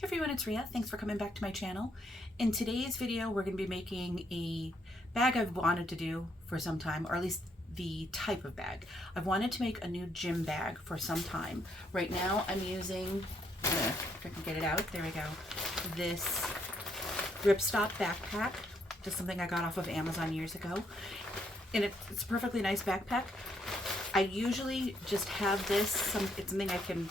Hey everyone, it's Rhea. Thanks for coming back to my channel. In today's video, we're going to be making a bag I've wanted to do for some time, or at least the type of bag. I've wanted to make a new gym bag for some time. Right now I'm using, if I can get it out, there we go, this ripstop backpack, just something I got off of Amazon years ago. And it's a perfectly nice backpack. I usually just have this, it's something I can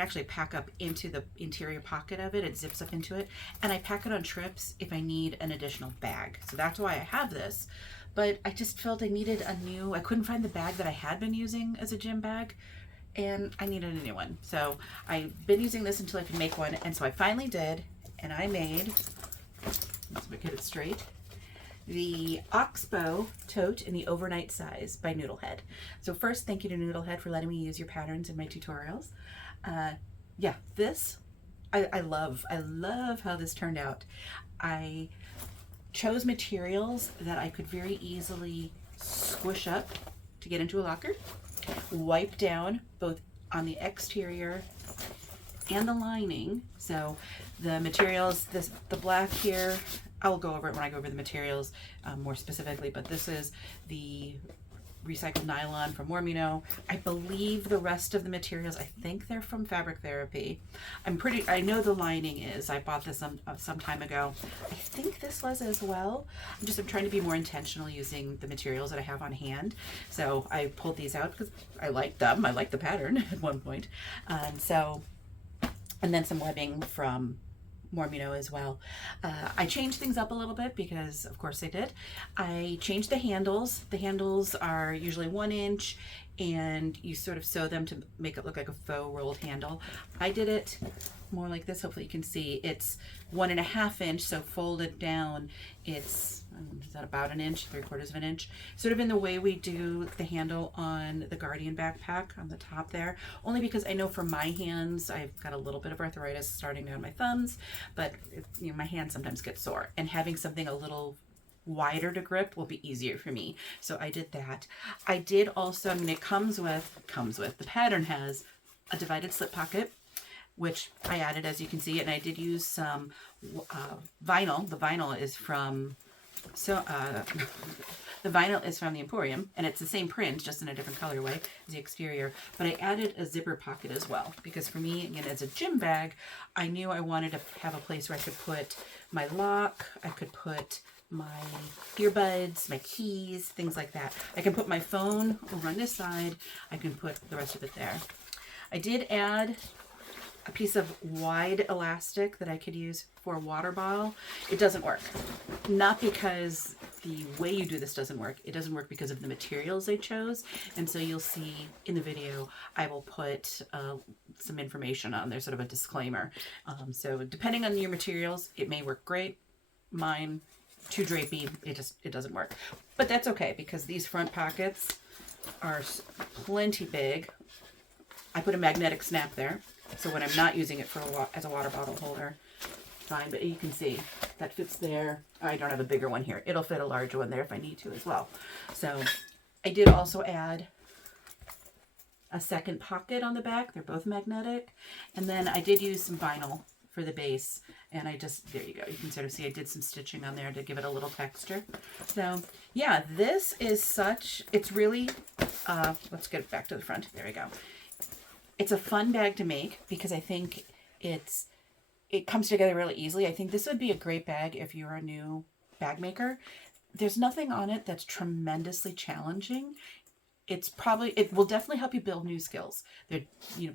actually pack up into the interior pocket of it. It zips up into it, and I pack it on trips if I need an additional bag. So that's why I have this. But I just felt I needed I couldn't find the bag that I had been using as a gym bag, and I needed a new one. So I've been using this until I could make one, and so I finally did, and I made, let's get it straight, the Oxbow Tote in the overnight size by Noodlehead. So first, thank you to Noodlehead for letting me use your patterns in my tutorials. Yeah, this, I love how this turned out. I chose materials that I could very easily squish up to get into a locker, wipe down both on the exterior and the lining. So the materials, the black here, I'll go over it when I go over the materials more specifically, but this is the recycled nylon from Warmino. I believe the rest of the materials, I think they're from Fabric Therapy. I know the lining is. I bought this some time ago. I think this was as well. I'm trying to be more intentional using the materials that I have on hand. So I pulled these out because I liked them. I liked the pattern at one point. And then some webbing from Mormino as well. I changed things up a little bit because of course I did. I changed the handles. The handles are usually 1 inch, and you sort of sew them to make it look like a faux rolled handle. I did it more like this. Hopefully you can see. It's 1.5 inch, so folded down it's, is that about 1 inch, 3/4 of an inch, sort of in the way we do the handle on the Guardian backpack on the top there, only because I know for my hands I've got a little bit of arthritis starting down my thumbs, but you know, my hands sometimes get sore, and having something a little wider to grip will be easier for me. So I did that. I did also, I mean, it comes with, the pattern has a divided slip pocket, which I added, as you can see, and I did use some vinyl. The vinyl is from, the vinyl is from the Emporium, and it's the same print, just in a different colorway as the exterior. But I added a zipper pocket as well, because for me, again, as a gym bag, I knew I wanted to have a place where I could put my lock, I could put my earbuds, my keys, things like that. I can put my phone over on this side. I can put the rest of it there. I did add a piece of wide elastic that I could use for a water bottle. It doesn't work. Not because the way you do this doesn't work. It doesn't work because of the materials I chose. And so you'll see in the video, I will put some information on there, sort of a disclaimer. So depending on your materials, it may work great. Mine, too drapey, it doesn't work. But that's okay, because these front pockets are plenty big. I put a magnetic snap there, so when I'm not using it for as a water bottle holder, fine. But you can see that fits there. I don't have a bigger one here. It'll fit a larger one there if I need to as well. So I did also add a second pocket on the back. They're both magnetic. And then I did use some vinyl for the base, and I just, there you go, you can sort of see I did some stitching on there to give it a little texture. So yeah, this is it's really, let's get it back to the front. There we go. It's a fun bag to make because I think it comes together really easily. I think this would be a great bag if you're a new bag maker. There's nothing on it that's tremendously challenging. It will definitely help you build new skills.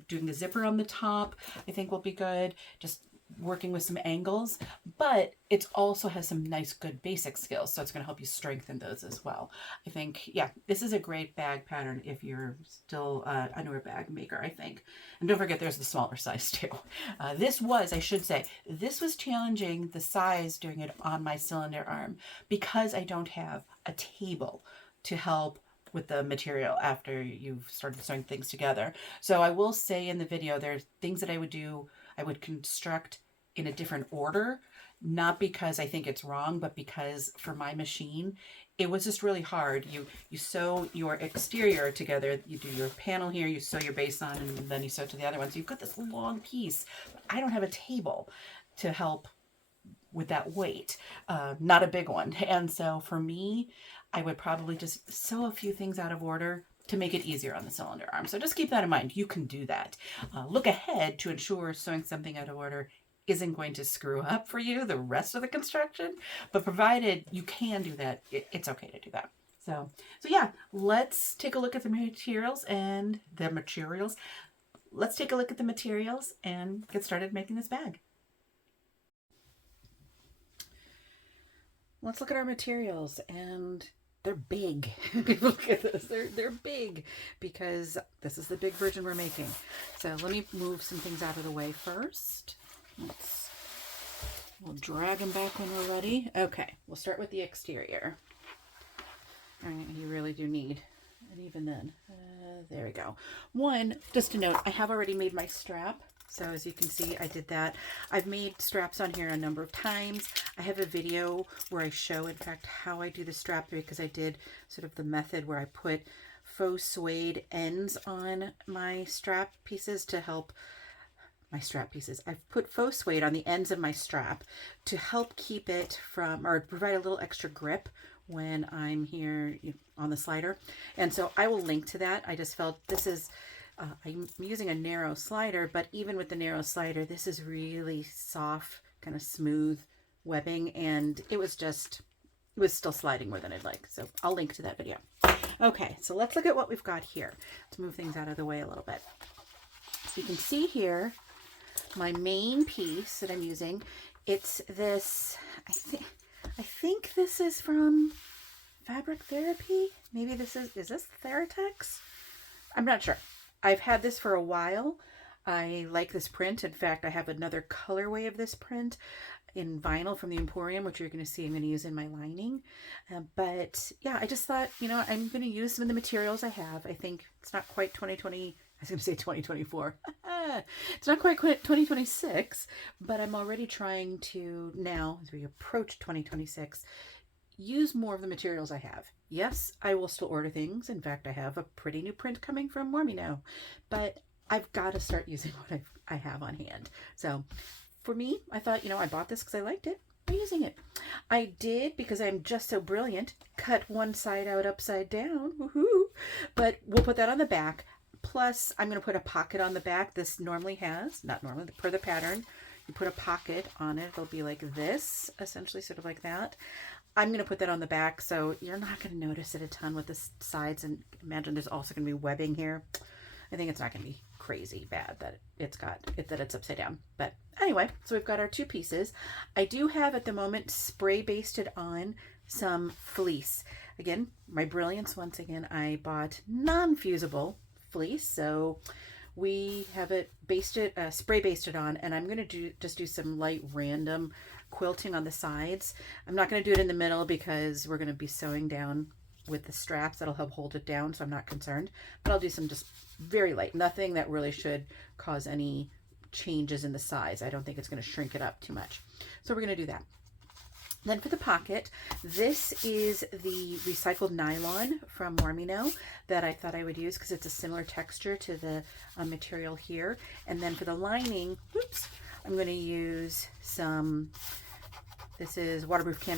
Doing the zipper on the top, I think will be good. Just working with some angles, but it also has some nice, good basic skills. So it's going to help you strengthen those as well. I think, yeah, this is a great bag pattern if you're still a newer bag maker, I think. And don't forget, there's the smaller size too. I should say, this was challenging, the size, doing it on my cylinder arm, because I don't have a table to help with the material after you've started sewing things together. So I will say in the video, there's things that I would construct in a different order, not because I think it's wrong, but because for my machine, it was just really hard. You sew your exterior together, you do your panel here, you sew your base on, and then you sew to the other one. So you've got this long piece. I don't have a table to help with that weight, not a big one. And so for me, I would probably just sew a few things out of order to make it easier on the cylinder arm. So just keep that in mind. You can do that. Look ahead to ensure sewing something out of order isn't going to screw up for you the rest of the construction, but provided you can do that, it's okay to do that. So yeah, let's take a look at the materials Let's take a look at the materials and get started making this bag. Let's look at our materials, and they're big. Look at this. They're big because this is the big version we're making. So let me move some things out of the way first. We'll drag them back when we're ready. Okay, we'll start with the exterior. All right, you really do need, and even then, there we go. One, just a note, I have already made my strap. So as you can see, I did that. I've made straps on here a number of times. I have a video where I show, in fact, how I do the strap, because I did sort of the method where I put faux suede ends on my strap pieces to help I've put faux suede on the ends of my strap to help keep it from, or provide a little extra grip when I'm here on the slider. And so I will link to that. I just felt this is, I'm using a narrow slider, but even with the narrow slider, this is really soft, kind of smooth webbing, and it was still sliding more than I'd like. So I'll link to that video. Okay, so let's look at what we've got here. Let's move things out of the way a little bit. So you can see here, my main piece that I'm using, it's this, I think this is from Fabric Therapy. Maybe this is this Theratex? I'm not sure. I've had this for a while. I like this print. In fact, I have another colorway of this print in vinyl from the Emporium, which you're going to see I'm going to use in my lining. But yeah, I just thought, I'm going to use some of the materials I have. I think it's not quite 2020. I was going to say 2024. It's not quite 2026, but I'm already trying to now, as we approach 2026, use more of the materials I have. Yes, I will still order things. In fact, I have a pretty new print coming from Warmy now, but I've got to start using what I have on hand. So for me, I thought, I bought this because I liked it. I'm using it. I did, because I'm just so brilliant, cut one side out upside down. Woohoo! But we'll put that on the back. Plus, I'm going to put a pocket on the back. This normally has, not normally, per the pattern, you put a pocket on it. It'll be like this, essentially, sort of like that. I'm going to put that on the back, so you're not going to notice it a ton with the sides. And imagine there's also going to be webbing here. I think it's not going to be crazy bad that it's upside down. But anyway, so we've got our two pieces. I do have at the moment spray basted on some fleece. Again, my brilliance, once again, I bought non-fusible fleece, so we have it basted, spray basted on, and I'm going to just do some light random quilting on the sides. I'm not going to do it in the middle because we're going to be sewing down with the straps. That'll help hold it down, so I'm not concerned, but I'll do some just very light, nothing that really should cause any changes in the size. I don't think it's going to shrink it up too much, so we're going to do that. Then for the pocket, this is the recycled nylon from Warmy that I thought I would use because it's a similar texture to the material here. And then for the lining, I'm going to use some, this is waterproof I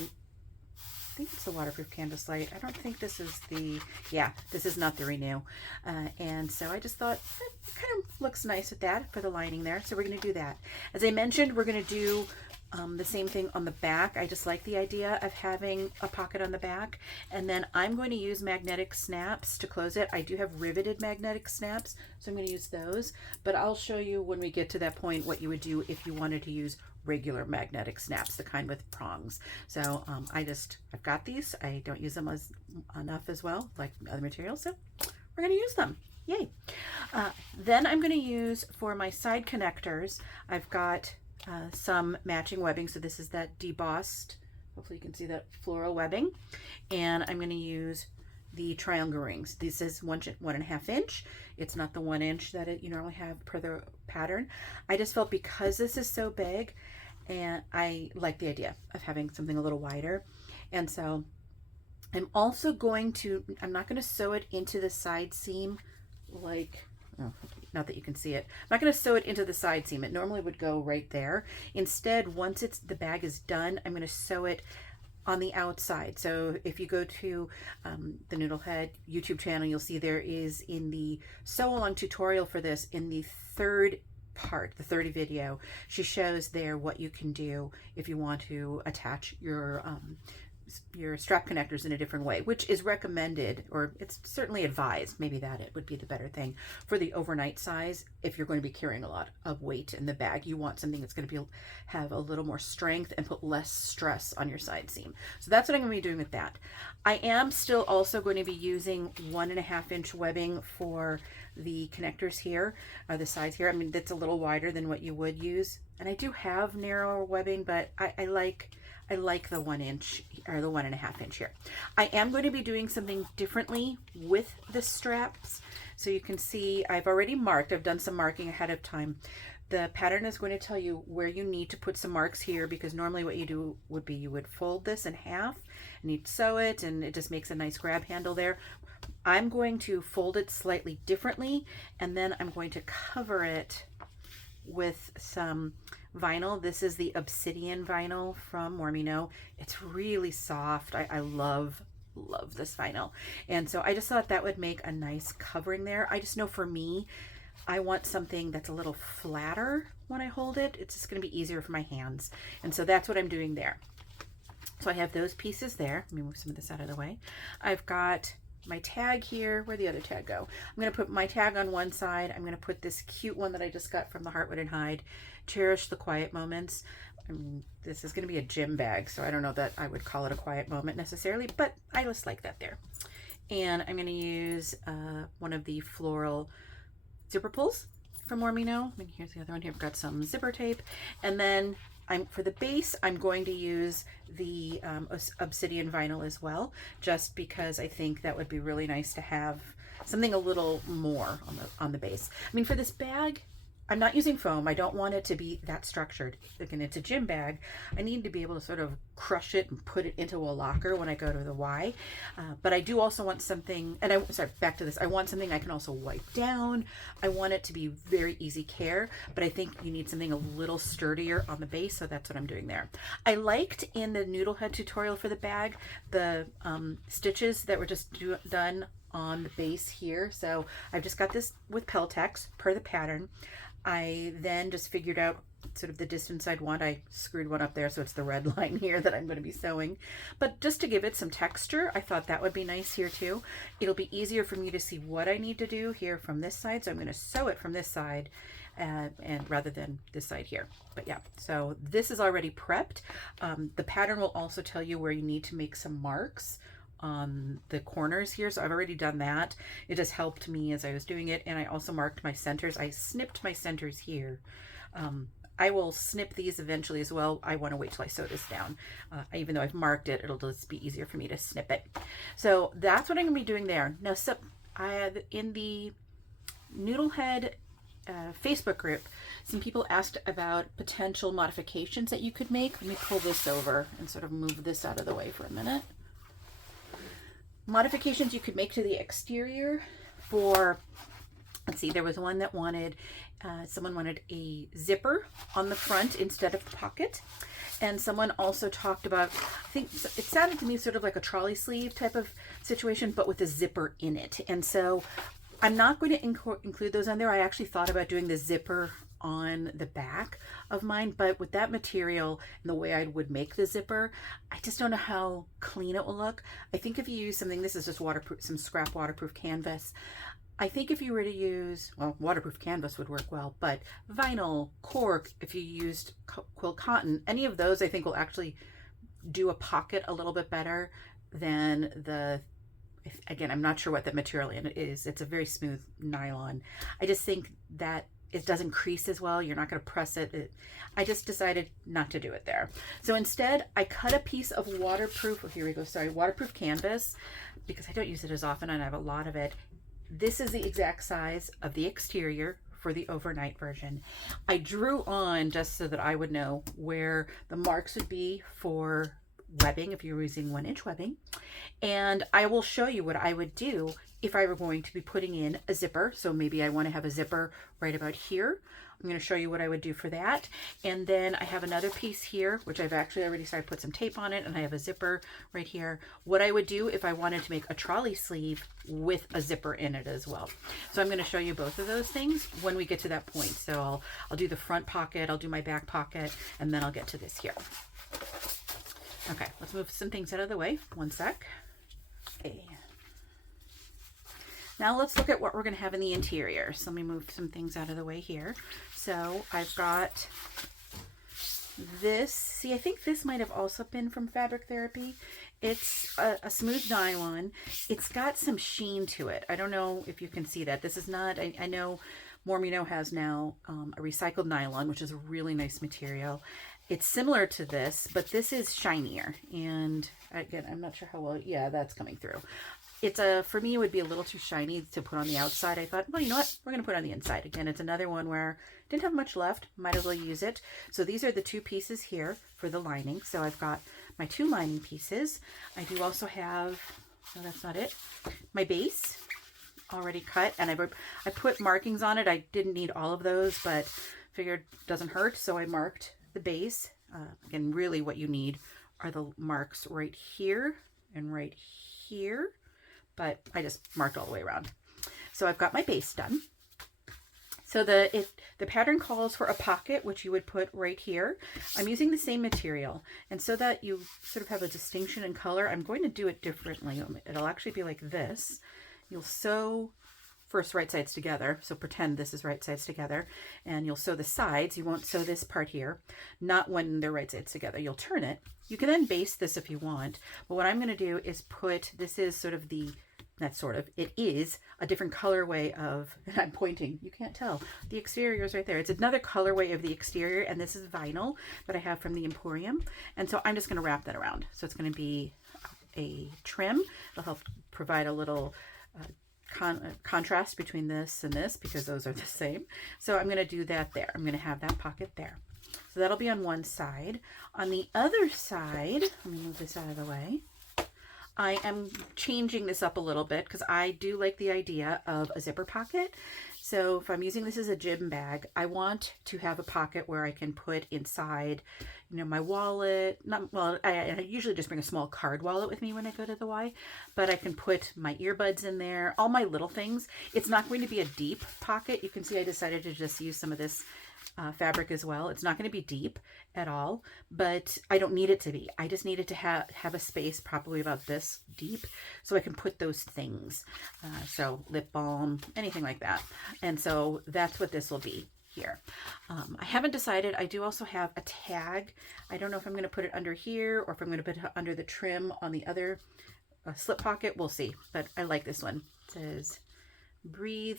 think it's the waterproof canvas light. I don't think this is this is not the Renew. And so I just thought it kind of looks nice with that for the lining there. So we're going to do that. As I mentioned, we're going to do the same thing on the back. I just like the idea of having a pocket on the back. And then I'm going to use magnetic snaps to close it. I do have riveted magnetic snaps, so I'm going to use those. But I'll show you when we get to that point what you would do if you wanted to use regular magnetic snaps, the kind with prongs. So I've got these. I don't use them enough as well, like other materials, so we're going to use them. Yay. Then I'm going to use, for my side connectors, I've got some matching webbing. So this is that debossed, hopefully you can see that floral webbing, and I'm going to use the triangle rings. This is 1.5 inch. It's not the 1 inch that you normally have per the pattern. I just felt because this is so big, and I like the idea of having something a little wider, and so I'm also going to, I'm not going to sew it into the side seam like, oh, not that you can see it. I'm not going to sew it into the side seam. It normally would go right there. Instead, once the bag is done, I'm going to sew it on the outside. So if you go to the Noodlehead YouTube channel, you'll see there is in the sew along tutorial for this, in the third part, the third video, she shows there what you can do if you want to attach your strap connectors in a different way, which is recommended, or it's certainly advised, maybe that it would be the better thing for the overnight size. If you're going to be carrying a lot of weight in the bag, you want something that's going to have a little more strength and put less stress on your side seam. So that's what I'm going to be doing with that. I am still also going to be using 1.5 inch webbing for the connectors here, the sides here. I mean, that's a little wider than what you would use, and I do have narrower webbing, but I like the 1 inch or the 1.5 inch here. I am going to be doing something differently with the straps. So you can see I've already marked, I've done some marking ahead of time. The pattern is going to tell you where you need to put some marks here, because normally what you do would be you would fold this in half and you'd sew it, and it just makes a nice grab handle there. I'm going to fold it slightly differently, and then I'm going to cover it with some vinyl. This is the obsidian vinyl from Mormino. It's really soft. I love this vinyl, and so I just thought that would make a nice covering there. I just know for me, I want something that's a little flatter when I hold it. It's just going to be easier for my hands, and so that's what I'm doing there. So I have those pieces there. Let me move some of this out of the way. I've got my tag here. Where'd the other tag go? I'm going to put my tag on one side. I'm going to put this cute one that I just got from the Heartwood and Hide, Cherish the Quiet Moments. This is going to be a gym bag, so I don't know that I would call it a quiet moment necessarily, but I just like that there. And I'm going to use one of the floral zipper pulls from Mormino. And here's the other one here. I've got some zipper tape. And then for the base, I'm going to use the obsidian vinyl as well, just because I think that would be really nice to have something a little more on the base. I mean, for this bag, I'm not using foam. I don't want it to be that structured. Again, it's a gym bag. I need to be able to sort of crush it and put it into a locker when I go to the Y. But I do also want something, and sorry, back to this. I want something I can also wipe down. I want it to be very easy care, but I think you need something a little sturdier on the base, so that's what I'm doing there. I liked in the Noodlehead tutorial for the bag, the stitches that were just done on the base here. So I've just got this with Peltex per the pattern. I then just figured out sort of the distance I'd want. I screwed one up there, so it's the red line here that I'm going to be sewing. But just to give it some texture, I thought that would be nice here too. It'll be easier for me to see what I need to do here from this side, so I'm going to sew it from this side and rather than this side here. But yeah, so this is already prepped. The pattern will also tell you where you need to make some marks on the corners here, so I've already done that. It just helped me as I was doing it, and I also marked my centers. I snipped my centers here. I will snip these eventually as well. I want to wait till I sew this down. Even though I've marked it, it'll just be easier for me to snip it. So that's what I'm going to be doing there. Now, in the Noodlehead Facebook group, some people asked about potential modifications that you could make. Let me pull this over and sort of move this out of the way for a minute. Modifications you could make to the exterior for, let's see, there was one that wanted, someone wanted a zipper on the front instead of pocket. And someone also talked about, I think it sounded to me sort of like a trolley sleeve type of situation, but with a zipper in it. And so I'm not going to include those on there. I actually thought about doing the zipper on the back of mine, but with that material and the way I would make the zipper, I just don't know how clean it will look. I think if you use something, this is just waterproof, some scrap waterproof canvas. I think if you were to use, well, waterproof canvas would work well, but vinyl, cork, if you used quill cotton, any of those I think will actually do a pocket a little bit better than again, I'm not sure what the material in it is. It's a very smooth nylon. I just think that it doesn't crease as well. You're not going to press it. I just decided not to do it there. So instead, I cut a piece of waterproof, waterproof canvas, because I don't use it as often and I have a lot of it. This is the exact size of the exterior for the overnight version. I drew on just so that I would know where the marks would be for webbing if you're using 1-inch webbing. And I will show you what I would do if I were going to be putting in a zipper. So maybe I want to have a zipper right about here. I'm going to show you what I would do for that. And then I have another piece here, which I've actually already started to put some tape on it, and I have a zipper right here. What I would do if I wanted to make a trolley sleeve with a zipper in it as well. So I'm going to show you both of those things when we get to that point. So I'll do the front pocket, I'll do my back pocket, and then I'll get to this here. Okay, let's move some things out of the way. One sec. Okay. Now let's look at what we're going to have in the interior. So let me move some things out of the way here. So I've got this. See, I think this might have also been from Fabric Therapy. It's a smooth nylon. It's got some sheen to it. I don't know if you can see that. This is not, I know Mormino has now a recycled nylon, which is a really nice material. It's similar to this, but this is shinier. And again, I'm not sure how well, yeah, that's coming through. It's for me, it would be a little too shiny to put on the outside. I thought, well, you know what? We're going to put it on the inside. Again, it's another one where I didn't have much left. Might as well use it. So these are the two pieces here for the lining. So I've got my two lining pieces. I do also have, no, that's not it, my base already cut. And I put markings on it. I didn't need all of those, but figured it doesn't hurt. So I marked the base. Again, really what you need are the marks right here and right here. But I just marked all the way around. So I've got my base done. So the pattern calls for a pocket, which you would put right here. I'm using the same material. And so that you sort of have a distinction in color, I'm going to do it differently. It'll actually be like this. You'll sew first right sides together. So pretend this is right sides together. And you'll sew the sides. You won't sew this part here. Not when they're right sides together. You'll turn it. You can then base this if you want. But what I'm going to do is put, this is sort of the, not sort of, it is a different colorway of, and I'm pointing, you can't tell. The exterior is right there. It's another colorway of the exterior, and this is vinyl that I have from the Emporium. And so I'm just going to wrap that around. So it's going to be a trim. It'll help provide a little contrast between this and this, because those are the same. So I'm going to do that there. I'm going to have that pocket there. So that'll be on one side. On the other side, let me move this out of the way. I am changing this up a little bit because I do like the idea of a zipper pocket. So if I'm using this as a gym bag, I want to have a pocket where I can put inside, you know, my wallet. I usually just bring a small card wallet with me when I go to the Y, but I can put my earbuds in there, all my little things. It's not going to be a deep pocket. You can see I decided to just use some of this fabric as well. It's not going to be deep at all, but I don't need it to be. I just need it to have a space probably about this deep so I can put those things. So lip balm, anything like that. And so that's what this will be here. I haven't decided. I do also have a tag. I don't know if I'm going to put it under here or if I'm going to put it under the trim on the other slip pocket. We'll see, but I like this one. It says breathe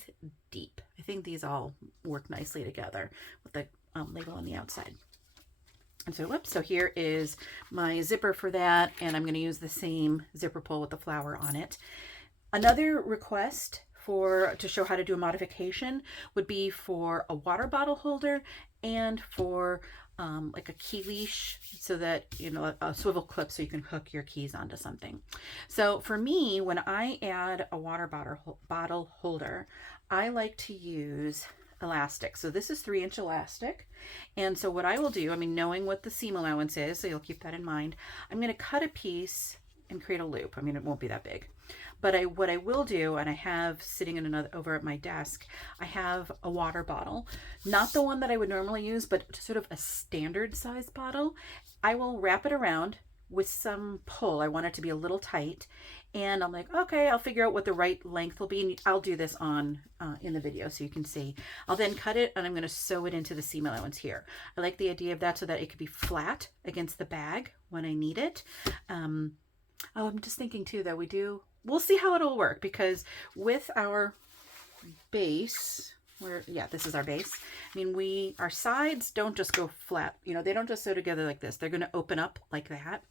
deep. I think these all work nicely together with the label on the outside. And so, whoops, so here is my zipper for that, and I'm going to use the same zipper pull with the flower on it. Another request to show how to do a modification would be for a water bottle holder and for like a key leash, so that, you know, a swivel clip so you can hook your keys onto something. So for me, when I add a water bottle holder, I like to use elastic. So this is 3-inch elastic. And so what I will do, I mean, knowing what the seam allowance is, so you'll keep that in mind, I'm going to cut a piece and create a loop. I mean, it won't be that big. But what I will do, and I have sitting in over at my desk, I have a water bottle, not the one that I would normally use, but sort of a standard size bottle. I will wrap it around with some pull. I want it to be a little tight, and I'm like, okay, I'll figure out what the right length will be, and I'll do this on in the video so you can see. I'll then cut it, and I'm going to sew it into the seam allowance here. I like the idea of that so that it could be flat against the bag when I need it. Oh, I'm just thinking too that we'll see how it'll work, because with our base, this is our base. I mean, our sides don't just go flat, you know, they don't just sew together like this. They're going to open up like that,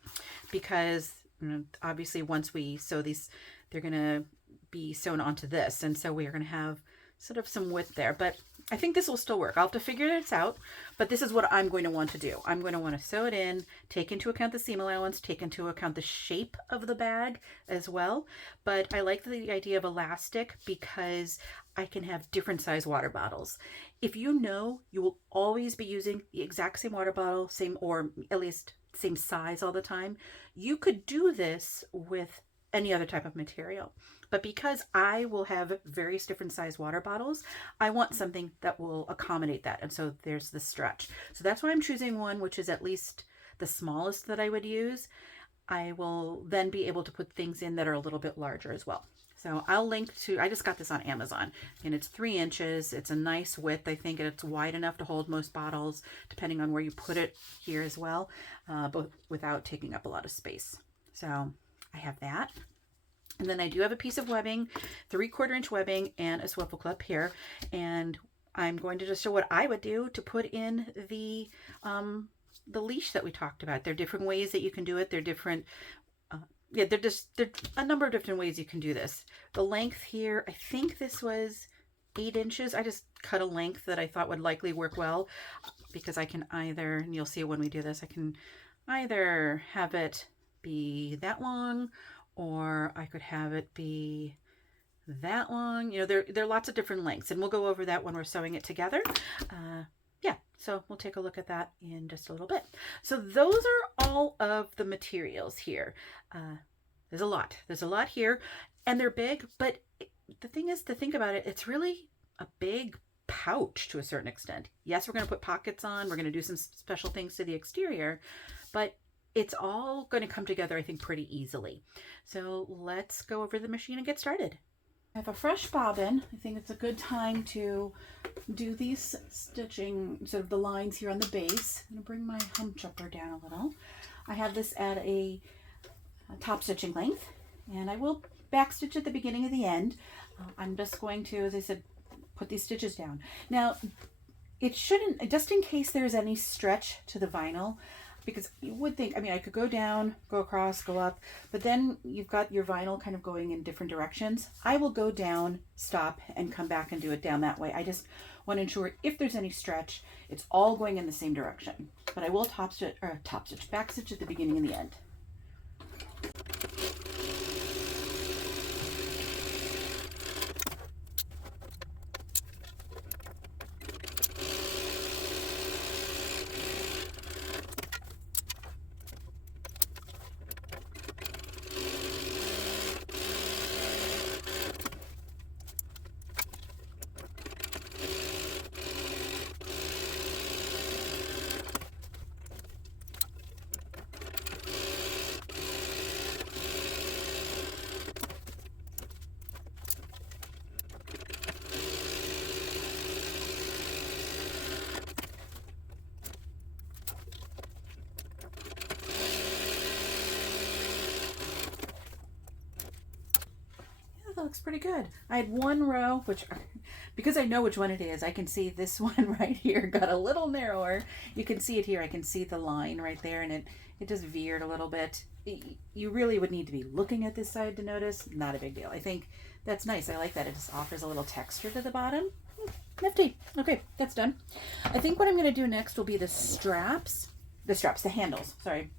because, you know, obviously once we sew these, they're going to be sewn onto this. And so we are going to have sort of some width there, but I think this will still work. I'll have to figure this out, but this is what I'm going to want to do. I'm going to want to sew it in, take into account the seam allowance, take into account the shape of the bag as well. But I like the idea of elastic because I can have different size water bottles. If you know, you will always be using the exact same water bottle, same, or at least same size all the time. You could do this with any other type of material. But because I will have various different size water bottles, I want something that will accommodate that. And so there's the stretch. So that's why I'm choosing one which is at least the smallest that I would use. I will then be able to put things in that are a little bit larger as well. So I'll link to, I just got this on Amazon, and it's 3 inches. It's a nice width, I think, and it's wide enough to hold most bottles, depending on where you put it here as well, but without taking up a lot of space. So I have that. And then I do have a piece of webbing, 3/4 inch webbing, and a swivel clip here. And I'm going to just show what I would do to put in the leash that we talked about. There are different ways that you can do it. They're different, yeah, there's a number of different ways you can do this. The length here, I think this was 8 inches. I just cut a length that I thought would likely work well, because I can either, and you'll see when we do this, I can either have it be that long, or I could have it be that long. You know, there are lots of different lengths, and we'll go over that when we're sewing it together. Yeah, so we'll take a look at that in just a little bit. So those are all of the materials here. There's a lot here, and they're big, but the thing is, to think about it, it's really a big pouch to a certain extent. Yes, we're going to put pockets on, we're going to do some special things to the exterior, but it's all going to come together, I think, pretty easily. So let's go over the machine and get started. I have a fresh bobbin. I think it's a good time to do these stitching, sort of the lines here on the base. I'm going to bring my hum chopper down a little. I have this at a top stitching length, and I will back stitch at the beginning and the end. I'm just going to, as I said, put these stitches down. Now, it shouldn't, just in case there's any stretch to the vinyl, because you would think, I mean, I could go down, go across, go up, but then you've got your vinyl kind of going in different directions. I will go down, stop, and come back and do it down that way. I just want to ensure if there's any stretch, it's all going in the same direction. But I will back stitch at the beginning and the end. That looks pretty good. I had one row, which, because I know which one it is, I can see this one right here got a little narrower. You can see it here. I can see the line right there, and it just veered a little bit. You really would need to be looking at this side to notice. Not a big deal. I think that's nice. I like that. It just offers a little texture to the bottom. Nifty. Okay, that's done. I think what I'm going to do next will be the handles, sorry.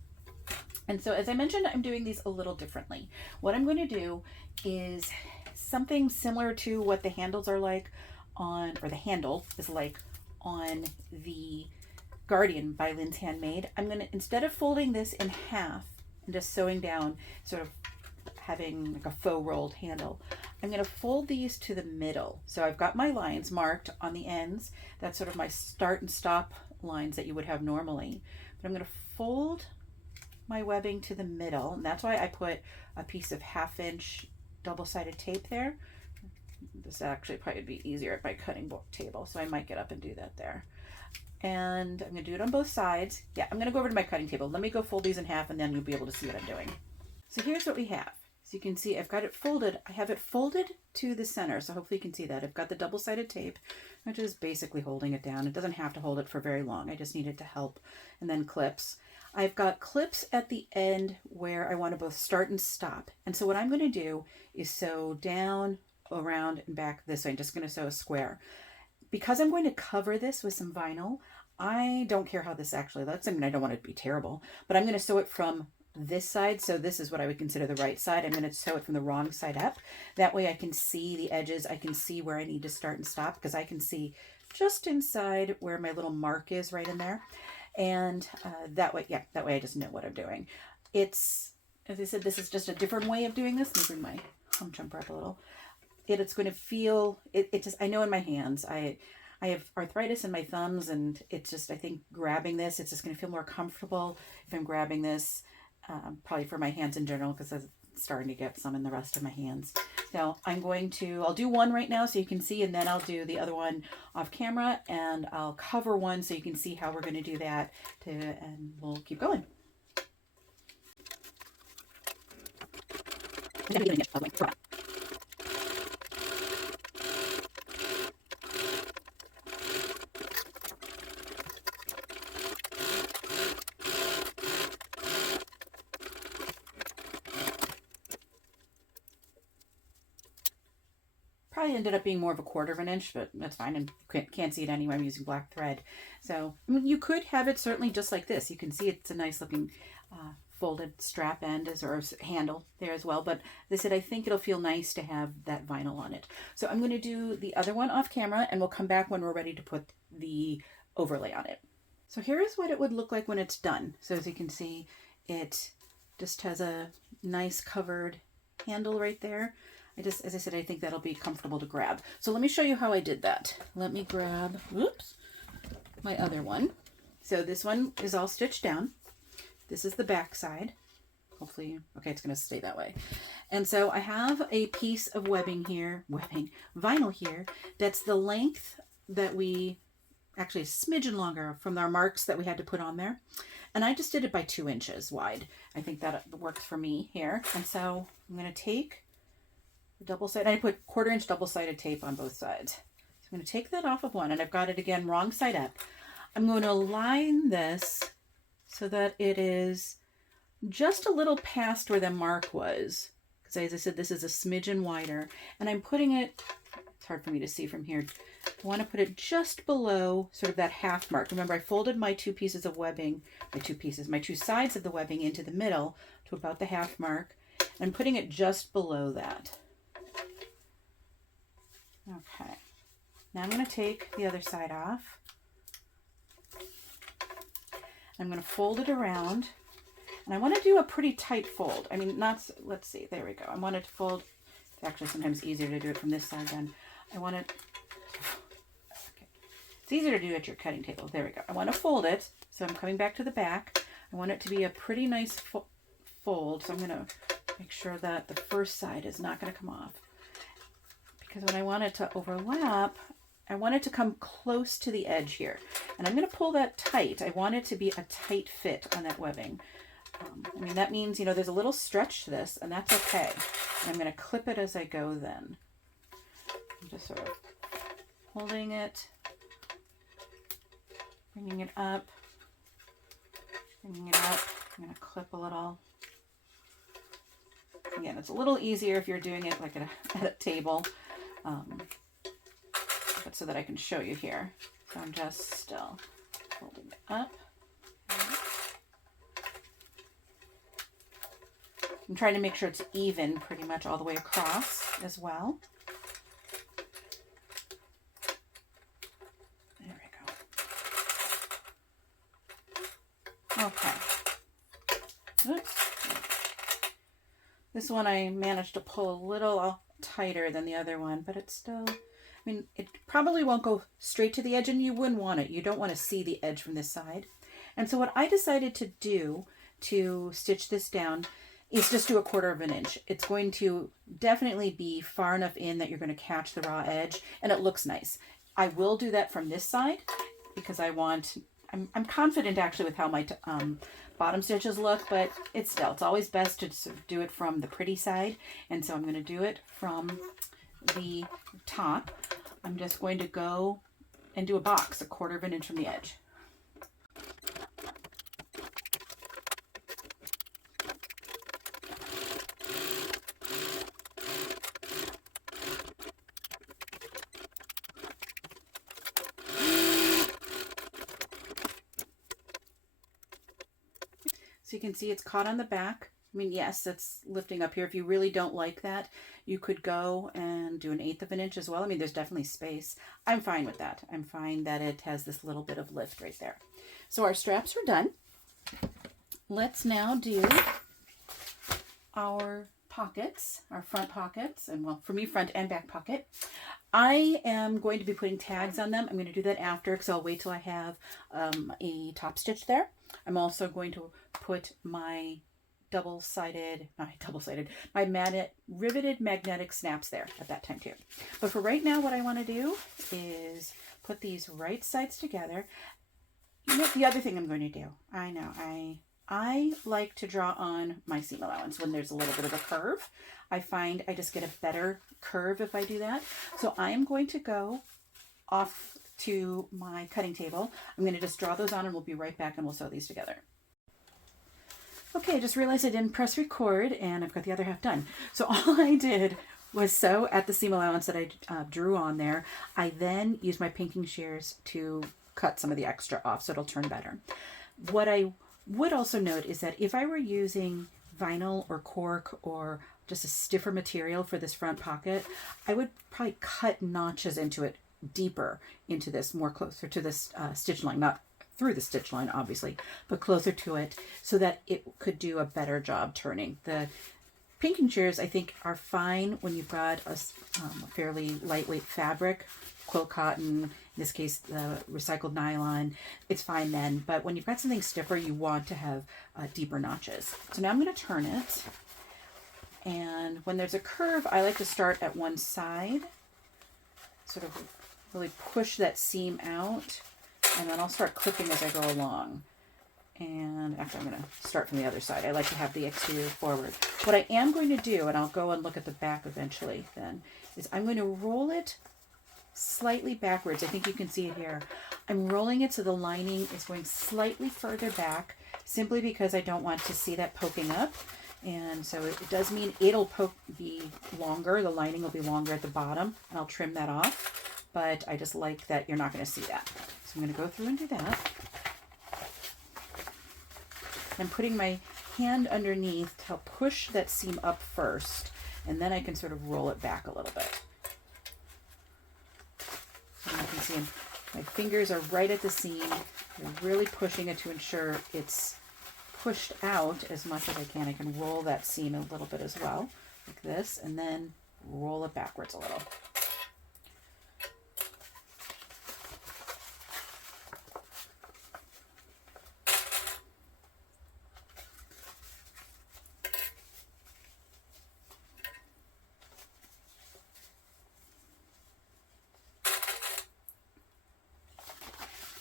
And so, as I mentioned, I'm doing these a little differently. What I'm going to do is something similar to what the handles are like on, or the handle is like on the Guardian by Lynn's Handmade. I'm going to, instead of folding this in half and just sewing down, sort of having like a faux rolled handle, I'm going to fold these to the middle. So I've got my lines marked on the ends. That's sort of my start and stop lines that you would have normally. But I'm going to fold my webbing to the middle, and that's why I put a piece of 1/2 inch double-sided tape there. This actually probably would be easier at my cutting book table, so I might get up and do that there. And I'm going to do it on both sides. Yeah, I'm going to go over to my cutting table. Let me go fold these in half, and then you'll be able to see what I'm doing. So here's what we have. So you can see I've got it folded. I have it folded to the center, so hopefully you can see that. I've got the double-sided tape, which is basically holding it down. It doesn't have to hold it for very long. I just need it to help. And then clips. I've got clips at the end where I want to both start and stop. And so what I'm going to do is sew down, around, and back this way. I'm just going to sew a square. because I'm going to cover this with some vinyl, I don't care how this actually looks. I mean, I don't want it to be terrible, but I'm going to sew it from this side. So this is what I would consider the right side. I'm going to sew it from the wrong side up. That way I can see the edges. I can see where I need to start and stop, because I can see just inside where my little mark is right in there. And that way, yeah, that way I just know what I'm doing. It's, as I said, this is just a different way of doing this. Let me bring my home jumper up a little. It's going to feel, it just, I know in my hands, I have arthritis in my thumbs, and it's just, I think grabbing this, it's just going to feel more comfortable if I'm grabbing this, probably for my hands in general, because I'm starting to get some in the rest of my hands. So I'll do one right now so you can see, and then I'll do the other one off camera, and I'll cover one so you can see how we're going to do that, and we'll keep going. Probably ended up being more of a 1/4 of an inch, but that's fine, and can't see it anyway. I'm using black thread. So I mean, you could have it certainly just like this. You can see it's a nice looking folded strap end or handle there as well. But they said I think it'll feel nice to have that vinyl on it. So I'm going to do the other one off camera, and we'll come back when we're ready to put the overlay on it. So here is what it would look like when it's done. So as you can see, it just has a nice covered handle right there. As I said, I think that'll be comfortable to grab. So let me show you how I did that. Let me grab, whoops, my other one. So this one is all stitched down. This is the back side. Hopefully, okay, it's going to stay that way. And so I have a piece of vinyl here, that's the length that we, actually a smidgen longer from our marks that we had to put on there. And I just did it by 2 inches wide. I think that works for me here. And so I'm going to take the double-sided, I put 1/4 inch double-sided tape on both sides. So I'm going to take that off of one, and I've got it again wrong side up. I'm going to line this so that it is just a little past where the mark was. Because as I said, this is a smidgen wider. And I'm putting it, it's hard for me to see from here, I want to put it just below sort of that half mark. Remember, I folded my 2 pieces of webbing, my 2 sides of the webbing into the middle to about the half mark. I'm putting it just below that. Okay. Now I'm going to take the other side off. I'm going to fold it around, and I want to do a pretty tight fold. I mean, not, let's see, there we go. I want it to fold. It's actually sometimes easier to do it from this side then. I want it, okay. It's easier to do at your cutting table. There we go. I want to fold it, so I'm coming back to the back. I want it to be a pretty nice fold, so I'm going to make sure that the first side is not going to come off. Because when I want it to overlap, I want it to come close to the edge here. And I'm going to pull that tight. I want it to be a tight fit on that webbing. I mean, that means, you know, there's a little stretch to this, and that's okay. And I'm going to clip it as I go then. I'm just sort of holding it, bringing it up, bringing it up. I'm going to clip a little. Again, it's a little easier if you're doing it like at a table. But so that I can show you here. So I'm just still holding it up. I'm trying to make sure it's even pretty much all the way across as well. There we go. Okay. Oops. This one I managed to pull a little tighter than the other one, but it's still, I mean, it probably won't go straight to the edge, and you wouldn't want it. You don't want to see the edge from this side. And so what I decided to do to stitch this down is just do a 1/4 of an inch. It's going to definitely be far enough in that you're going to catch the raw edge, and it looks nice. I will do that from this side because I'm confident actually with how my bottom stitches look, but it's always best to sort of do it from the pretty side. And so I'm going to do it from the top. I'm just going to go and do a box a 1/4 of an inch from the edge. So you can see it's caught on the back. I mean, yes, it's lifting up here. If you really don't like that, you could go and do 1/8 of an inch as well. I mean, there's definitely space. I'm fine with that. I'm fine that it has this little bit of lift right there. So our straps are done. Let's now do our pockets, our front pockets, and well, for me, front and back pocket. I am going to be putting tags on them. I'm going to do that after because I'll wait till I have a top stitch there. I'm also going to put my my riveted magnetic snaps there at that time too. But for right now, what I want to do is put these right sides together. You know, the other thing I'm going to do, I like to draw on my seam allowance when there's a little bit of a curve. I find I just get a better curve if I do that. So I am going to go off to my cutting table. I'm going to just draw those on and we'll be right back and we'll sew these together. Okay, I just realized I didn't press record and I've got the other half done. So all I did was sew at the seam allowance that I drew on there. I then used my pinking shears to cut some of the extra off so it'll turn better. What I would also note is that if I were using vinyl or cork or just a stiffer material for this front pocket, I would probably cut notches into it deeper into this, more closer to this stitch line, not through the stitch line obviously, but closer to it so that it could do a better job turning. The pinking shears I think are fine when you've got a fairly lightweight fabric, quilt cotton, in this case the recycled nylon, it's fine then. But when you've got something stiffer, you want to have deeper notches. So now I'm going to turn it, and when there's a curve, I like to start at one side, sort of really push that seam out, and then I'll start clipping as I go along. And actually I'm going to start from the other side. I like to have the exterior forward. What I am going to do, and I'll go and look at the back eventually then, is I'm going to roll it slightly backwards. I think you can see it here. I'm rolling it so the lining is going slightly further back, simply because I don't want to see that poking up. And so it does mean it'll be longer. The lining will be longer at the bottom, and I'll trim that off. But I just like that you're not going to see that. So I'm going to go through and do that. I'm putting my hand underneath to help push that seam up first, and then I can sort of roll it back a little bit. And you can see my fingers are right at the seam. I'm really pushing it to ensure it's pushed out as much as I can. I can roll that seam a little bit as well, like this, and then roll it backwards a little.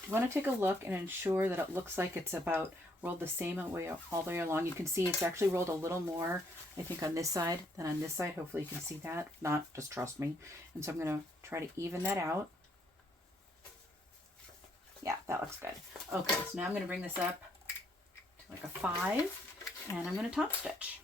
You want to take a look and ensure that it looks like it's about rolled the same way all the way along. You can see it's actually rolled a little more, I think, on this side than on this side. Hopefully you can see that. If not, just trust me. And so I'm going to try to even that out. Yeah, that looks good. Okay, so now I'm going to bring this up to like a 5, and I'm going to top stitch.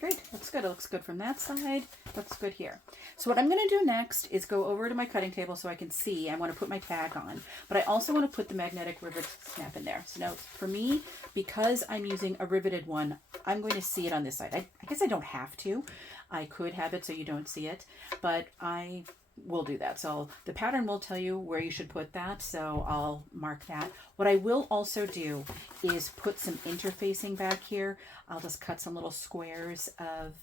Great, looks good. It looks good from that side. Looks good here. So what I'm going to do next is go over to my cutting table so I can see. I want to put my tag on, but I also want to put the magnetic rivet snap in there. So now for me, because I'm using a riveted one, I'm going to see it on this side. I guess I don't have to. I could have it so you don't see it, but I will do that. So the pattern will tell you where you should put that, so I'll mark that. What I will also do is put some interfacing back here. I'll just cut some little squares of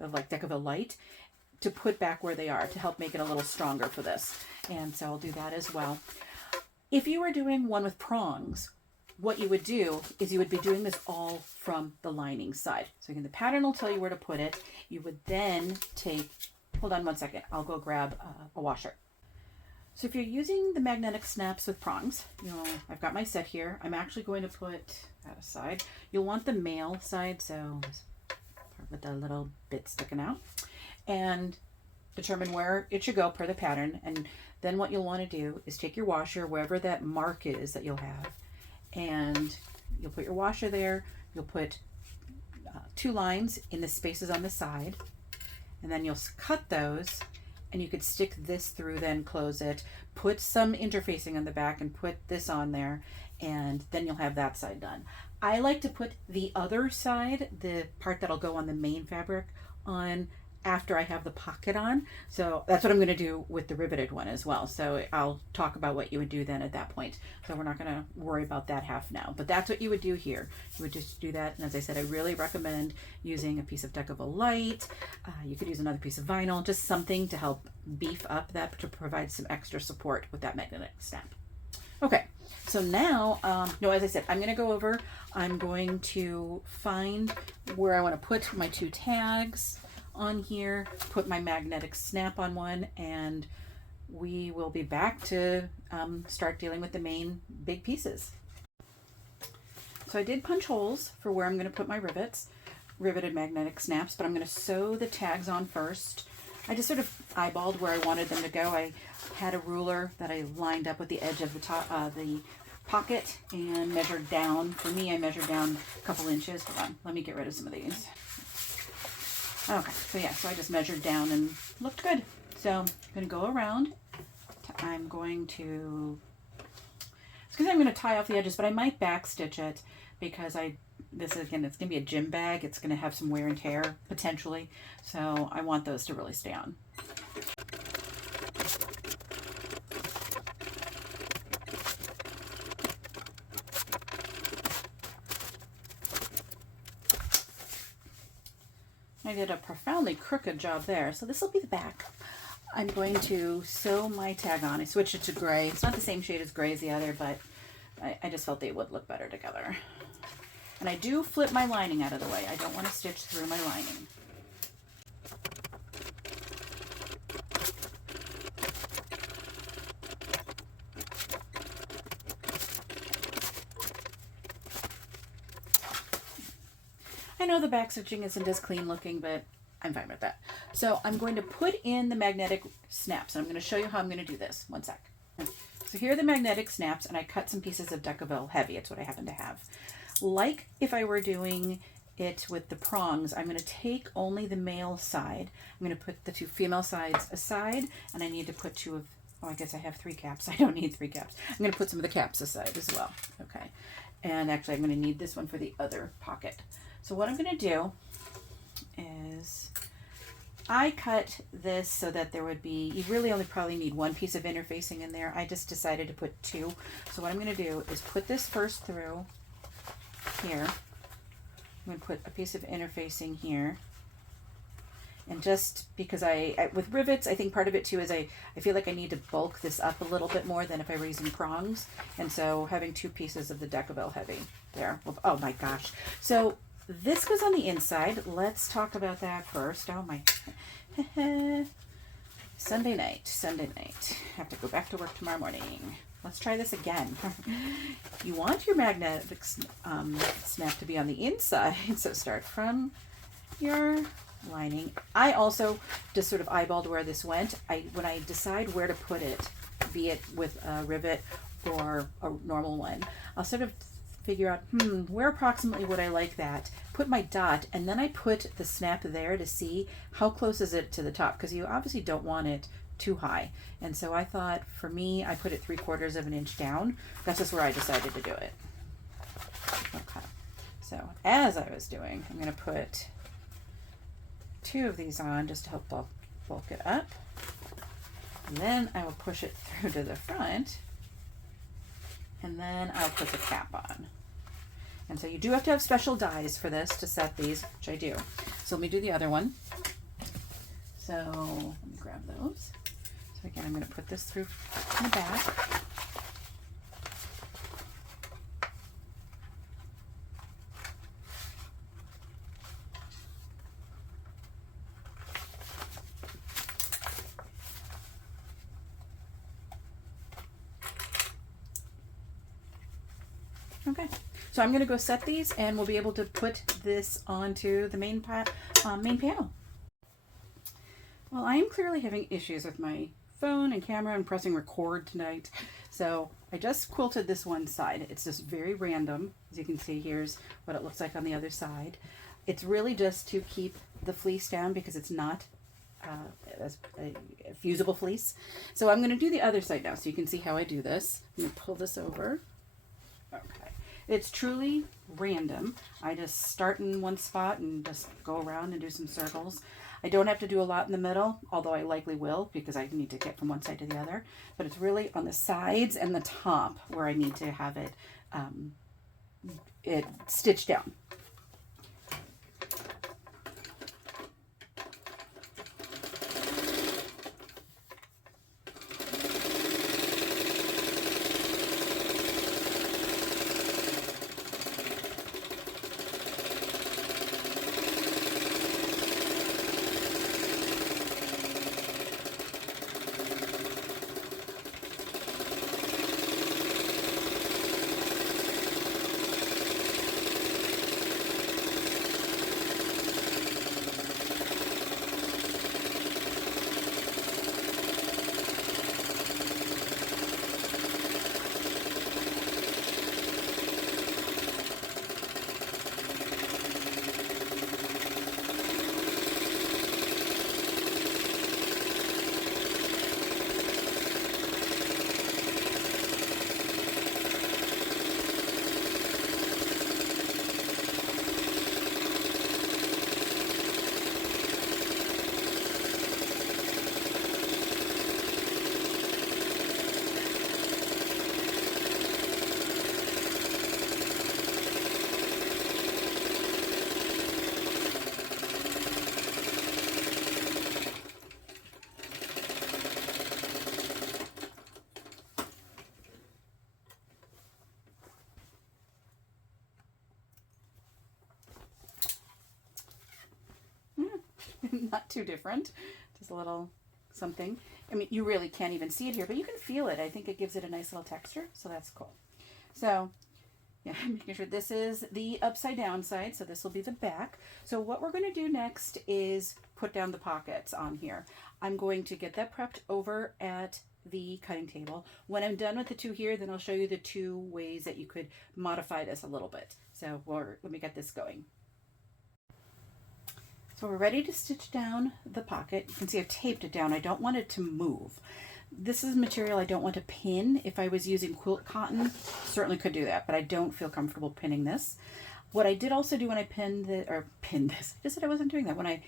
like Decaville light to put back where they are to help make it a little stronger for this. And so I'll do that as well. If you were doing one with prongs, what you would do is you would be doing this all from the lining side. So again, the pattern will tell you where to put it. You would then take, hold on one second, I'll go grab a washer. So if you're using the magnetic snaps with prongs, I've got my set here. I'm actually going to put that aside. You'll want the male side, so with the little bit sticking out, and determine where it should go per the pattern. And then what you'll want to do is take your washer, wherever that mark is that you'll have, and you'll put your washer there. You'll put 2 lines in the spaces on the side, and then you'll cut those, and you could stick this through, then close it, put some interfacing on the back and put this on there, and then you'll have that side done. I like to put the other side, the part that'll go on the main fabric, on after I have the pocket on. So that's what I'm going to do with the riveted one as well. So I'll talk about what you would do then at that point. So we're not going to worry about that half now, but that's what you would do here. You would just do that. And as I said, I really recommend using a piece of Decaville Light. You could use another piece of vinyl, just something to help beef up that, to provide some extra support with that magnetic snap. Okay, so now, as I said, I'm going to go over, I'm going to find where I want to put my 2 tags on here, put my magnetic snap on one, and we will be back to start dealing with the main big pieces. So I did punch holes for where I'm going to put my riveted magnetic snaps, but I'm going to sew the tags on first. I just sort of eyeballed where I wanted them to go. I had a ruler that I lined up with the edge of the top, the pocket, and measured down. For me, I measured down a couple inches. Hold on, let me get rid of some of these. Okay, so I just measured down and looked good. So I'm going to go around. I'm going to tie off the edges, but I might back stitch it because it's going to be a gym bag. It's going to have some wear and tear potentially. So I want those to really stay on. I did a profoundly crooked job there. So this will be the back. I'm going to sew my tag on. I switched it to gray. It's not the same shade as gray as the other, but I just felt they would look better together. And I do flip my lining out of the way. I don't want to stitch through my lining. I know the back stitching isn't as clean looking, but I'm fine with that. So I'm going to put in the magnetic snaps, and I'm going to show you how I'm going to do this. One sec. So here are the magnetic snaps, and I cut some pieces of Decaville Heavy. It's what I happen to have. Like if I were doing it with the prongs, I'm going to take only the male side. I'm going to put the 2 female sides aside, and I need to put 2 of, I guess I have 3 caps. I don't need 3 caps. I'm going to put some of the caps aside as well. Okay. And actually I'm going to need this one for the other pocket. So what I'm going to do is I cut this so that there would be, you really only probably need 1 piece of interfacing in there. I just decided to put 2. So what I'm going to do is put this first through here. I'm going to put a piece of interfacing here. And just because I with rivets, I think part of it too is I feel like I need to bulk this up a little bit more than if I were using prongs. And so having 2 pieces of the Decaville Heavy there. Oh my gosh. So this goes on the inside. Let's talk about that first. Oh my. Sunday night. Have to go back to work tomorrow morning. Let's try this again. You want your magnetic snap to be on the inside. So start from your lining. I also just sort of eyeballed where this went. When I decide where to put it, be it with a rivet or a normal one, I'll sort of figure out, where approximately would I like that? Put my dot, and then I put the snap there to see how close is it to the top, because you obviously don't want it too high. And so I thought, for me, I put it 3/4 of an inch down. That's just where I decided to do it. Okay. So as I was doing, I'm going to put 2 of these on just to help bulk it up. And then I will push it through to the front. And then I'll put the cap on. And so you do have to have special dies for this to set these, which I do. So let me do the other one. So let me grab those. So again, I'm going to put this through in the back. Okay, so I'm going to go set these, and we'll be able to put this onto the main panel. Well, I am clearly having issues with my phone and camera and pressing record tonight. So I just quilted this one side. It's just very random. As you can see, here's what it looks like on the other side. It's really just to keep the fleece down because it's not as a fusible fleece. So I'm going to do the other side now so you can see how I do this. I'm going to pull this over. Okay. It's truly random. I just start in one spot and just go around and do some circles. I don't have to do a lot in the middle, although I likely will because I need to get from one side to the other. But it's really on the sides and the top where I need to have it stitched down. Not too different, just a little something. I mean, you really can't even see it here, but you can feel it. I think it gives it a nice little texture, so that's cool. So yeah, making sure this is the upside down side, so this will be the back. So what we're going to do next is put down the pockets on here. I'm going to get that prepped over at the cutting table. When I'm done with the two here, then I'll show you the two ways that you could modify this a little bit. So let me get this going. So we're ready to stitch down the pocket. You can see I've taped it down. I don't want it to move. This is material I don't want to pin. If I was using quilt cotton, certainly could do that, but I don't feel comfortable pinning this. What I did also do when I pinned this, I just said I wasn't doing that, when I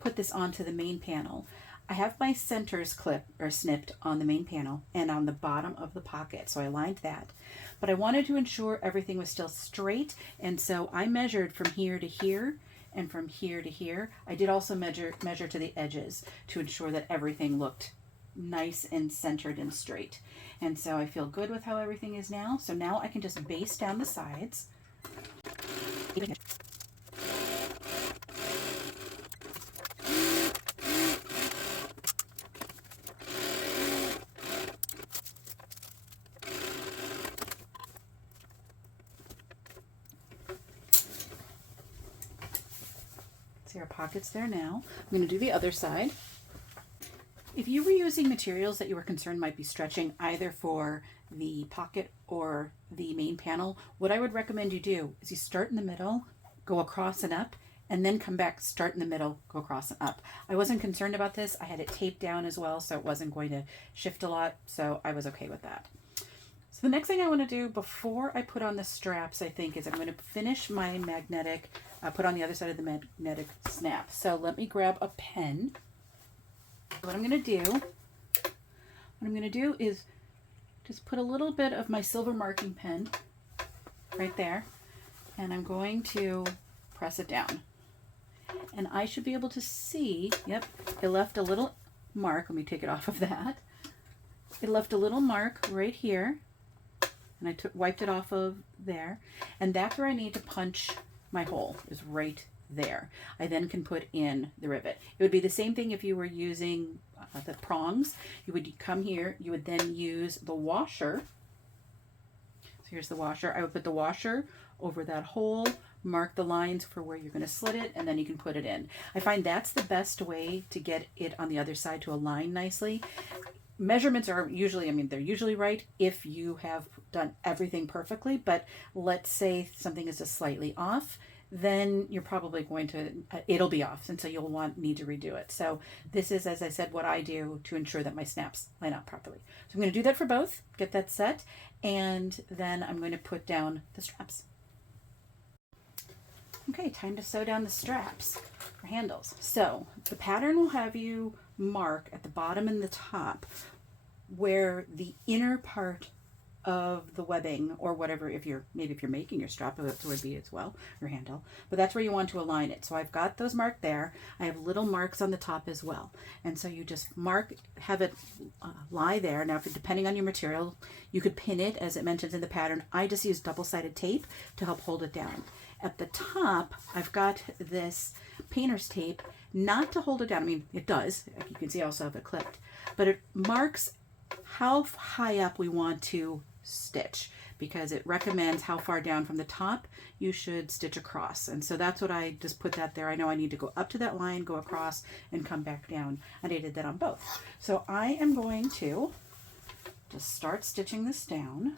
put this onto the main panel, I have my centers clipped or snipped on the main panel and on the bottom of the pocket. So I lined that, but I wanted to ensure everything was still straight. And so I measured from here to here and from here to here. I did also measure to the edges to ensure that everything looked nice and centered and straight. And so I feel good with how everything is now. So now I can just baste down the sides. See our pockets there now. I'm going to do the other side. If you were using materials that you were concerned might be stretching either for the pocket or the main panel, what I would recommend you do is you start in the middle, go across and up, and then come back, start in the middle, go across and up. I wasn't concerned about this. I had it taped down as well, so it wasn't going to shift a lot, so I was okay with that. So the next thing I want to do before I put on the straps, I think, is I'm going to finish my magnetic, put on the other side of the magnetic snap. So let me grab a pen. What I'm going to do is just put a little bit of my silver marking pen right there, and I'm going to press it down. And I should be able to see, yep, it left a little mark. Let me take it off of that. It left a little mark right here, and I wiped it off of there. And that's where I need to punch my hole, is right there. I then can put in the rivet. It would be the same thing if you were using the prongs. You would come here, you would then use the washer. So here's the washer. I would put the washer over that hole, mark the lines for where you're going to slit it, and then you can put it in. I find that's the best way to get it on the other side to align nicely. Measurements are usually, they're usually right if you have done everything perfectly, but let's say something is just slightly off, then you're probably going to, it'll be off, and so you'll need to redo it. So this is, as I said, what I do to ensure that my snaps line up properly. So I'm going to do that for both, get that set, and then I'm going to put down the straps. Okay, time to sew down the straps for handles. So the pattern will have you mark at the bottom and the top where the inner part of the webbing, or whatever, if you're making your strap, it would be as well, your handle, but that's where you want to align it. So I've got those marked there. I have little marks on the top as well, and so you just have it lie there. Now, depending on your material, you could pin it, as it mentions in the pattern. I just use double-sided tape to help hold it down. At the top, I've got this painter's tape, not to hold it down. I mean, it does. You can see I also have it clipped, but it marks how high up we want to stitch, because it recommends how far down from the top you should stitch across. And so that's what I just put that there. I know I need to go up to that line, go across, and come back down. And I did that on both. So I am going to just start stitching this down.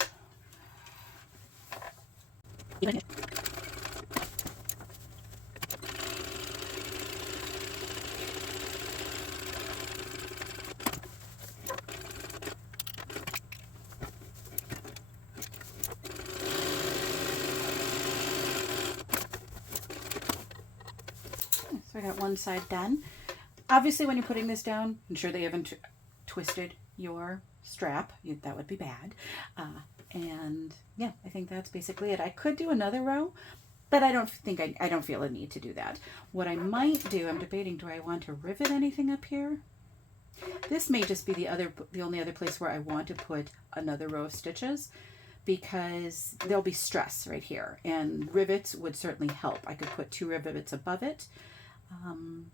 So I got one side done. Obviously, when you're putting this down, ensure that you haven't twisted your strap. That would be bad. And yeah, I think that's basically it. I could do another row, but I don't feel a need to do that. What I might do, I'm debating, do I want to rivet anything up here? This may just be the only other place where I want to put another row of stitches, because there'll be stress right here, and rivets would certainly help. I could put 2 rivets above it. I'm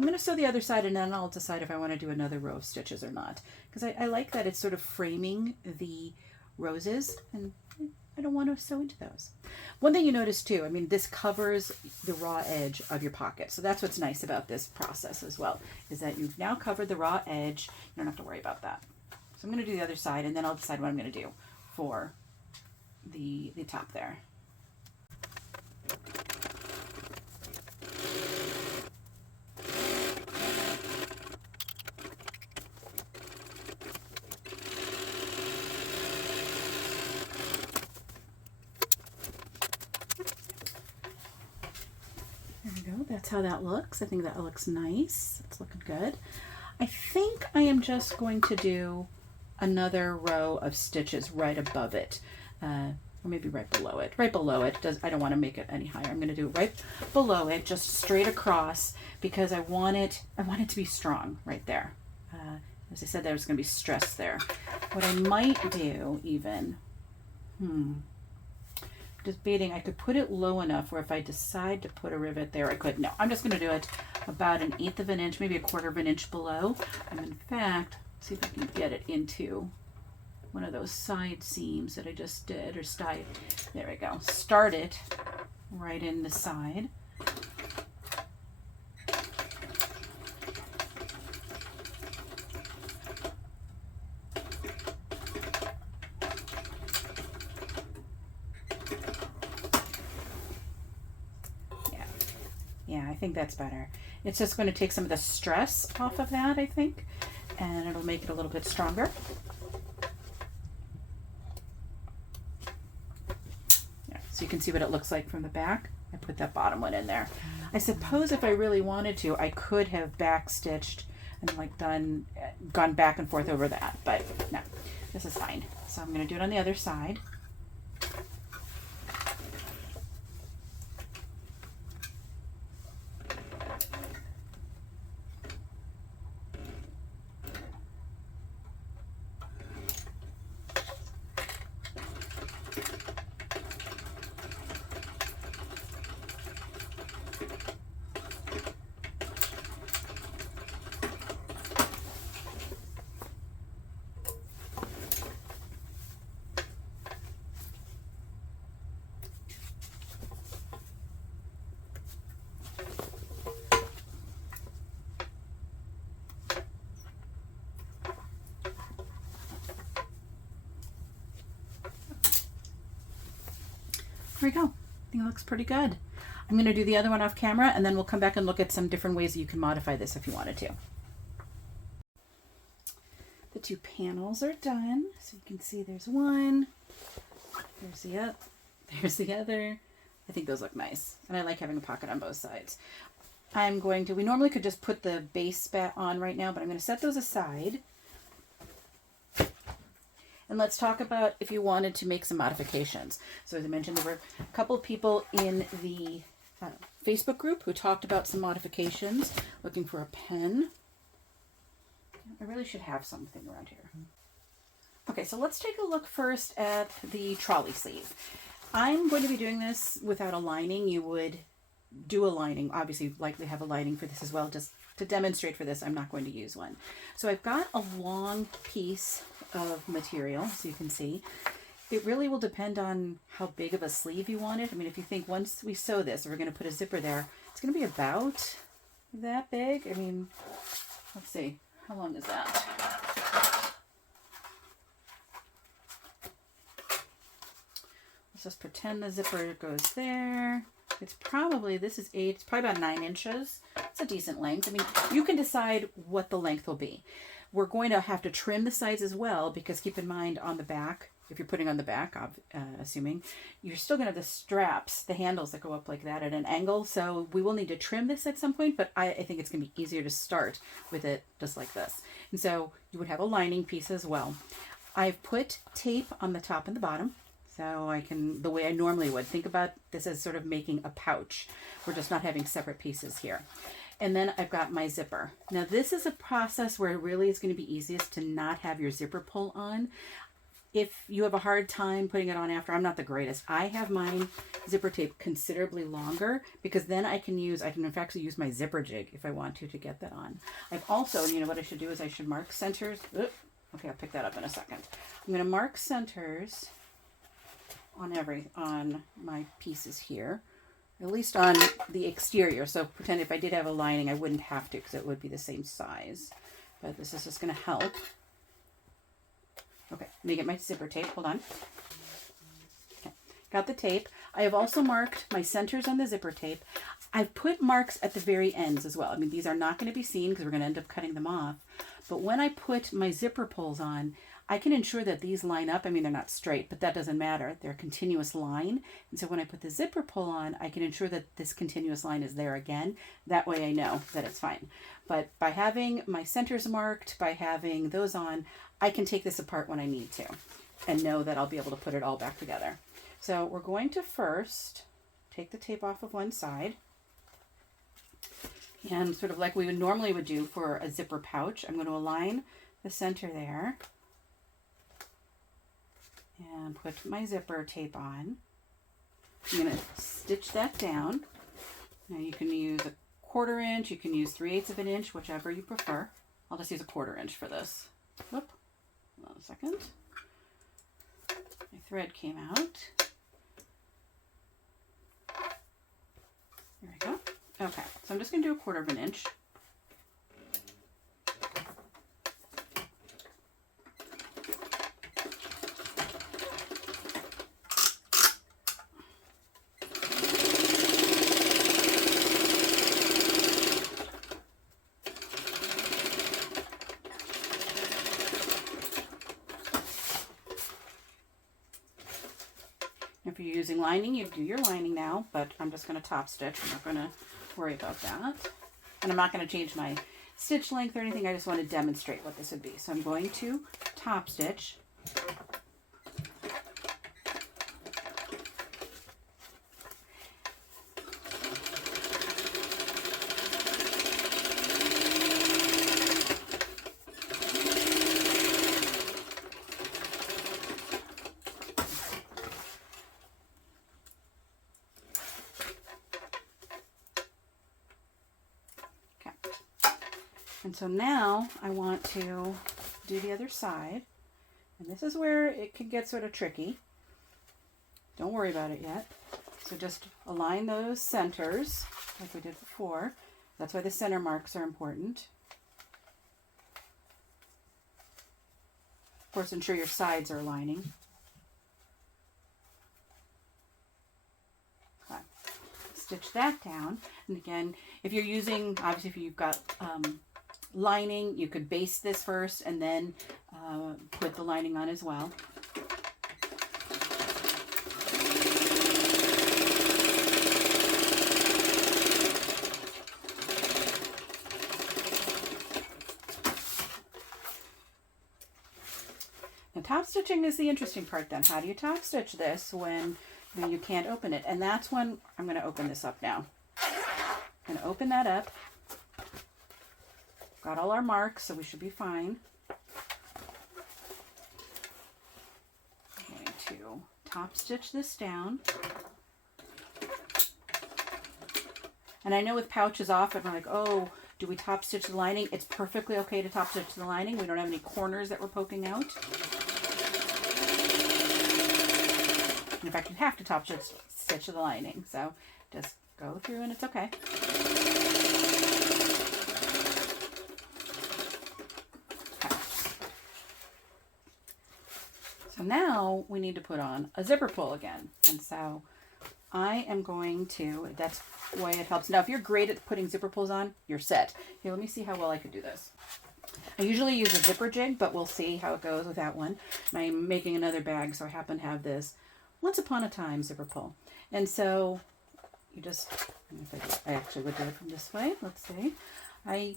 going to sew the other side, and then I'll decide if I want to do another row of stitches or not, because I like that it's sort of framing the roses, and I don't want to sew into those. One thing you notice too, I mean, this covers the raw edge of your pocket, so that's what's nice about this process as well, is that you've now covered the raw edge. You don't have to worry about that. So I'm going to do the other side, and then I'll decide what I'm going to do for the top there. There we go. That's how that looks. I think that looks nice. It's looking good. I think I am just going to do another row of stitches right above it, or maybe right below it. Right below it. I don't want to make it any higher. I'm going to do it right below it, just straight across, because I want it to be strong right there. As I said, there's going to be stress there. What I might do even, debating, I could put it low enough where if I decide to put a rivet there, I could. No, I'm just going to do it about 1/8 of an inch, maybe 1/4 of an inch below. And in fact, see if I can get it into one of those side seams that I just did, or style. There we go. Start it right in the side. Yeah, I think that's better. It's just going to take some of the stress off of that, I think, and it'll make it a little bit stronger. Yeah, so you can see what it looks like from the back. I put that bottom one in there. I suppose if I really wanted to, I could have back stitched and like gone back and forth over that, but no, this is fine. So I'm going to do it on the other side. There we go. I think it looks pretty good. I'm going to do the other one off camera, and then we'll come back and look at some different ways that you can modify this if you wanted to. The two panels are done. So you can see there's one. There's the other. I think those look nice. And I like having a pocket on both sides. We normally could just put the base bat on right now, but I'm going to set those aside. And let's talk about if you wanted to make some modifications. So as I mentioned, there were a couple of people in the Facebook group who talked about some modifications, looking for a pen. I really should have something around here. Okay, so let's take a look first at the trolley sleeve. I'm going to be doing this without a lining. You would do a lining, obviously likely have a lining for this as well. Just to demonstrate for this, I'm not going to use one. So I've got a long piece of material, so you can see. It really will depend on how big of a sleeve you want it. I mean, if you think once we sew this, we're going to put a zipper there, it's going to be about that big. I mean, let's see, how long is that? Let's just pretend the zipper goes there. It's probably, it's probably about 9 inches. It's a decent length. I mean, you can decide what the length will be. We're going to have to trim the sides as well, because keep in mind on the back, if you're putting on the back, assuming, you're still going to have the straps, the handles that go up like that at an angle. So we will need to trim this at some point, but I think it's going to be easier to start with it just like this. And so you would have a lining piece as well. I've put tape on the top and the bottom. So I can, the way I normally would, think about this as sort of making a pouch. We're just not having separate pieces here. And then I've got my zipper. Now this is a process where it really is going to be easiest to not have your zipper pull on. If you have a hard time putting it on after, I'm not the greatest. I have mine zipper tape considerably longer, because then I can in fact use my zipper jig if I want to get that on. I've also, you know what I should do is I should mark centers. Okay, I'll pick that up in a second. I'm going to mark centers on my pieces here, at least on the exterior. So pretend if I did have a lining, I wouldn't have to, because it would be the same size. But this is just going to help. Okay, let me get my zipper tape. Hold on. Okay, got the tape. I have also marked my centers on the zipper tape. I've put marks at the very ends as well. I mean, these are not going to be seen because we're going to end up cutting them off. But when I put my zipper pulls on, I can ensure that these line up. I mean, they're not straight, but that doesn't matter. They're a continuous line. And so when I put the zipper pull on, I can ensure that this continuous line is there again. That way I know that it's fine. But by having my centers marked, by having those on, I can take this apart when I need to and know that I'll be able to put it all back together. So we're going to first take the tape off of one side. And sort of like we would normally do for a zipper pouch, I'm going to align the center there and put my zipper tape on. I'm going to stitch that down. Now you can use a 1/4 inch, you can use 3/8 of an inch, whichever you prefer. I'll just use a 1/4 inch for this. Whoop, hold on a second. My thread came out. There we go. Okay, so I'm just going to do a 1/4 of an inch. If you're using lining, you do your lining now, but I'm just going to top stitch. I'm not going to worry about that. And I'm not going to change my stitch length or anything. I just want to demonstrate what this would be. So I'm going to top stitch. And so now I want to do the other side. And this is where it can get sort of tricky. Don't worry about it yet. So just align those centers like we did before. That's why the center marks are important. Of course, ensure your sides are aligning. Okay. stitch that down. And again, if you're using, obviously if you've got lining, you could baste this first and then put the lining on as well. Now top stitching is the interesting part then. How do you top stitch this when you can't open it? And that's when I'm going to open this up now. I'm going to open that up. Got all our marks, so we should be fine. I'm going to top stitch this down. And I know with pouches often we're like, oh, do we top stitch the lining? It's perfectly okay to top stitch the lining. We don't have any corners that we're poking out. In fact, you have to top stitch the lining. So just go through and it's okay. So now we need to put on a zipper pull again. And so I am going to, that's the way it helps. Now, if you're great at putting zipper pulls on, you're set. Here, let me see how well I could do this. I usually use a zipper jig, but we'll see how it goes with that one. And I'm making another bag, so I happen to have this Once Upon a Time zipper pull. And so you just, I actually would do it from this way. Let's see. I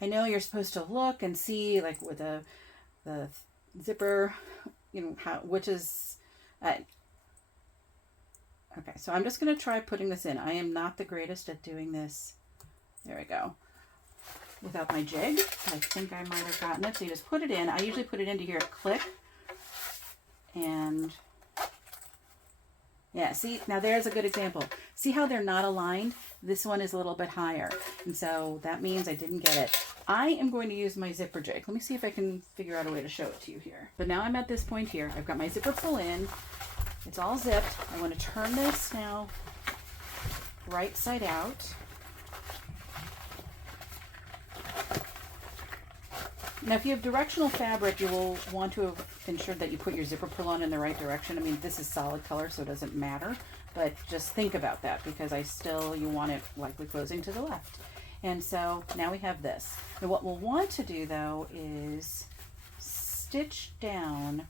know you're supposed to look and see, like with the zipper, you know, which is, okay, so I'm just going to try putting this in. I am not the greatest at doing this. There we go. Without my jig. I think I might have gotten it. So you just put it in. I usually put it into here, click, and yeah, see, now there's a good example. See how they're not aligned? This one is a little bit higher. And so that means I didn't get it. I am going to use my zipper jig. Let me see if I can figure out a way to show it to you here. But now I'm at this point here. I've got my zipper pull in. It's all zipped. I want to turn this now right side out. Now, if you have directional fabric, you will want to ensure that you put your zipper pull on in the right direction. I mean, this is solid color, so it doesn't matter. But just think about that because you want it likely closing to the left. And so now we have this. And what we'll want to do, though, is stitch down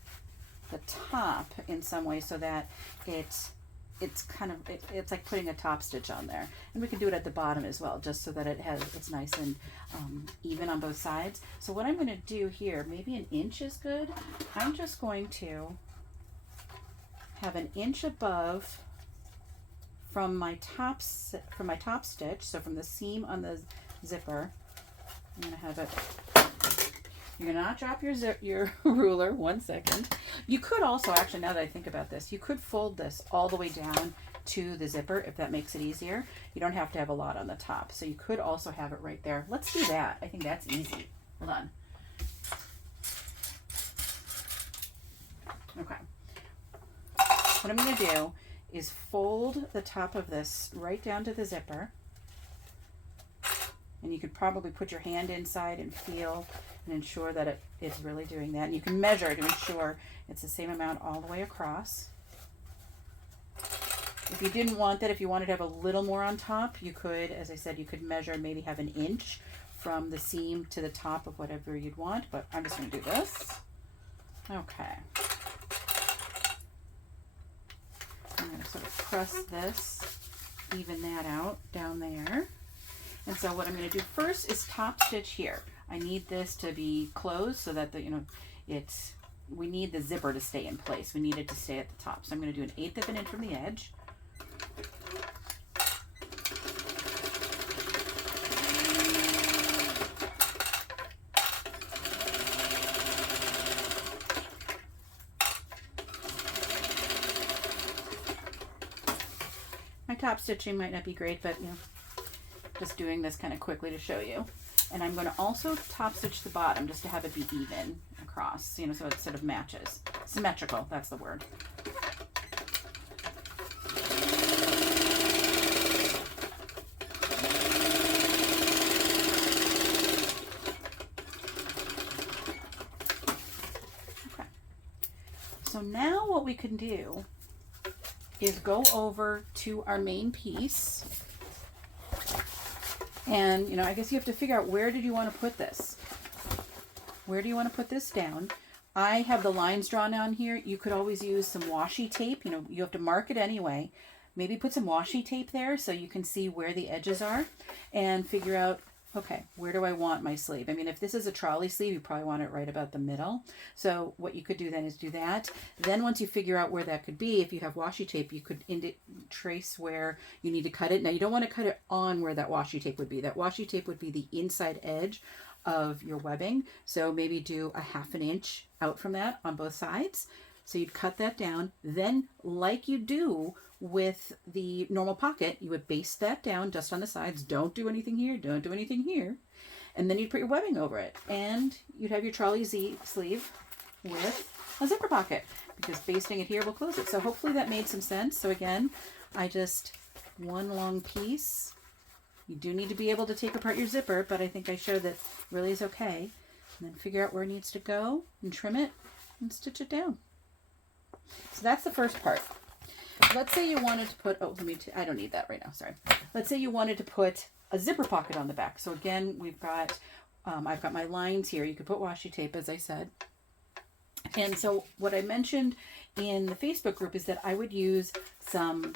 the top in some way so that it's like putting a top stitch on there. And we can do it at the bottom as well, just so that it's nice and even on both sides. So what I'm going to do here, maybe an inch is good. I'm just going to have an inch above from my top stitch, so from the seam on the zipper. I'm going to have it. You're going to not drop your ruler. 1 second. You could also, actually, now that I think about this, you could fold this all the way down to the zipper if that makes it easier. You don't have to have a lot on the top. So you could also have it right there. Let's do that. I think that's easy. Hold on. Okay. What I'm going to do is fold the top of this right down to the zipper. And you could probably put your hand inside and feel and ensure that it is really doing that. And you can measure to ensure it's the same amount all the way across. If you didn't want that, if you wanted to have a little more on top, you could, as I said, you could measure, maybe have an inch from the seam to the top of whatever you'd want. But I'm just going to do this. Okay. I'm going to sort of press this, even that out down there. And so what I'm going to do first is top stitch here. I need this to be closed so that we need the zipper to stay in place. We need it to stay at the top. So I'm going to do 1/8 of an inch from the edge. My top stitching might not be great, but just doing this kind of quickly to show you. And I'm going to also top stitch the bottom just to have it be even across, so it sort of matches. Symmetrical, that's the word. Okay. So now what we can do is go over to our main piece. And, you know, I guess you have to figure out, where did you want to put this? Where do you want to put this down? I have the lines drawn on here. You could always use some washi tape. You know, you have to mark it anyway. Maybe put some washi tape there so you can see where the edges are and figure out, okay, where do I want my sleeve? I mean, if this is a trolley sleeve, you probably want it right about the middle. So what you could do then is do that. Then once you figure out where that could be, if you have washi tape, you could trace where you need to cut it. Now, you don't want to cut it on where that washi tape would be. That washi tape would be the inside edge of your webbing. So maybe do a 1/2 inch out from that on both sides. So you'd cut that down. Then, like you do with the normal pocket, you would baste that down just on the sides. Don't do anything here. Don't do anything here. And then you'd put your webbing over it. And you'd have your trolley sleeve with a zipper pocket, because basting it here will close it. So hopefully that made some sense. So again, I just one long piece. You do need to be able to take apart your zipper, but I think I showed that really is okay. And then figure out where it needs to go and trim it and stitch it down. So that's the first part. Let's say you wanted to put, I don't need that right now, sorry. Let's say you wanted to put a zipper pocket on the back. So again, we've got, I've got my lines here. You could put washi tape, as I said. And so what I mentioned in the Facebook group is that I would use some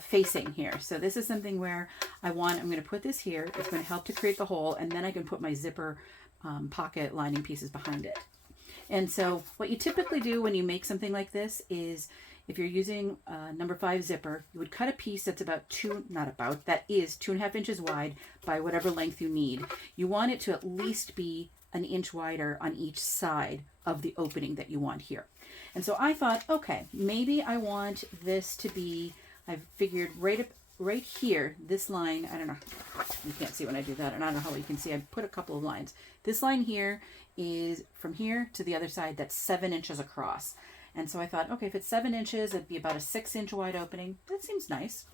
facing here. So this is something where I'm going to put this here. It's going to help to create the hole, and then I can put my zipper pocket lining pieces behind it. And so what you typically do when you make something like this is, if you're using number 5 zipper, you would cut a piece that's that is 2.5 inches wide by whatever length you need. You want it to at least be 1 inch wider on each side of the opening that you want here. And so I thought, okay, maybe I want this to be, I figured right here, this line, I don't know, you can't see when I do that, and I don't know how you can see, I put a couple of lines. This line here is from here to the other side, that's 7 inches across. And so I thought, okay, if it's 7 inches, it'd be about a 6 inch wide opening. That seems nice.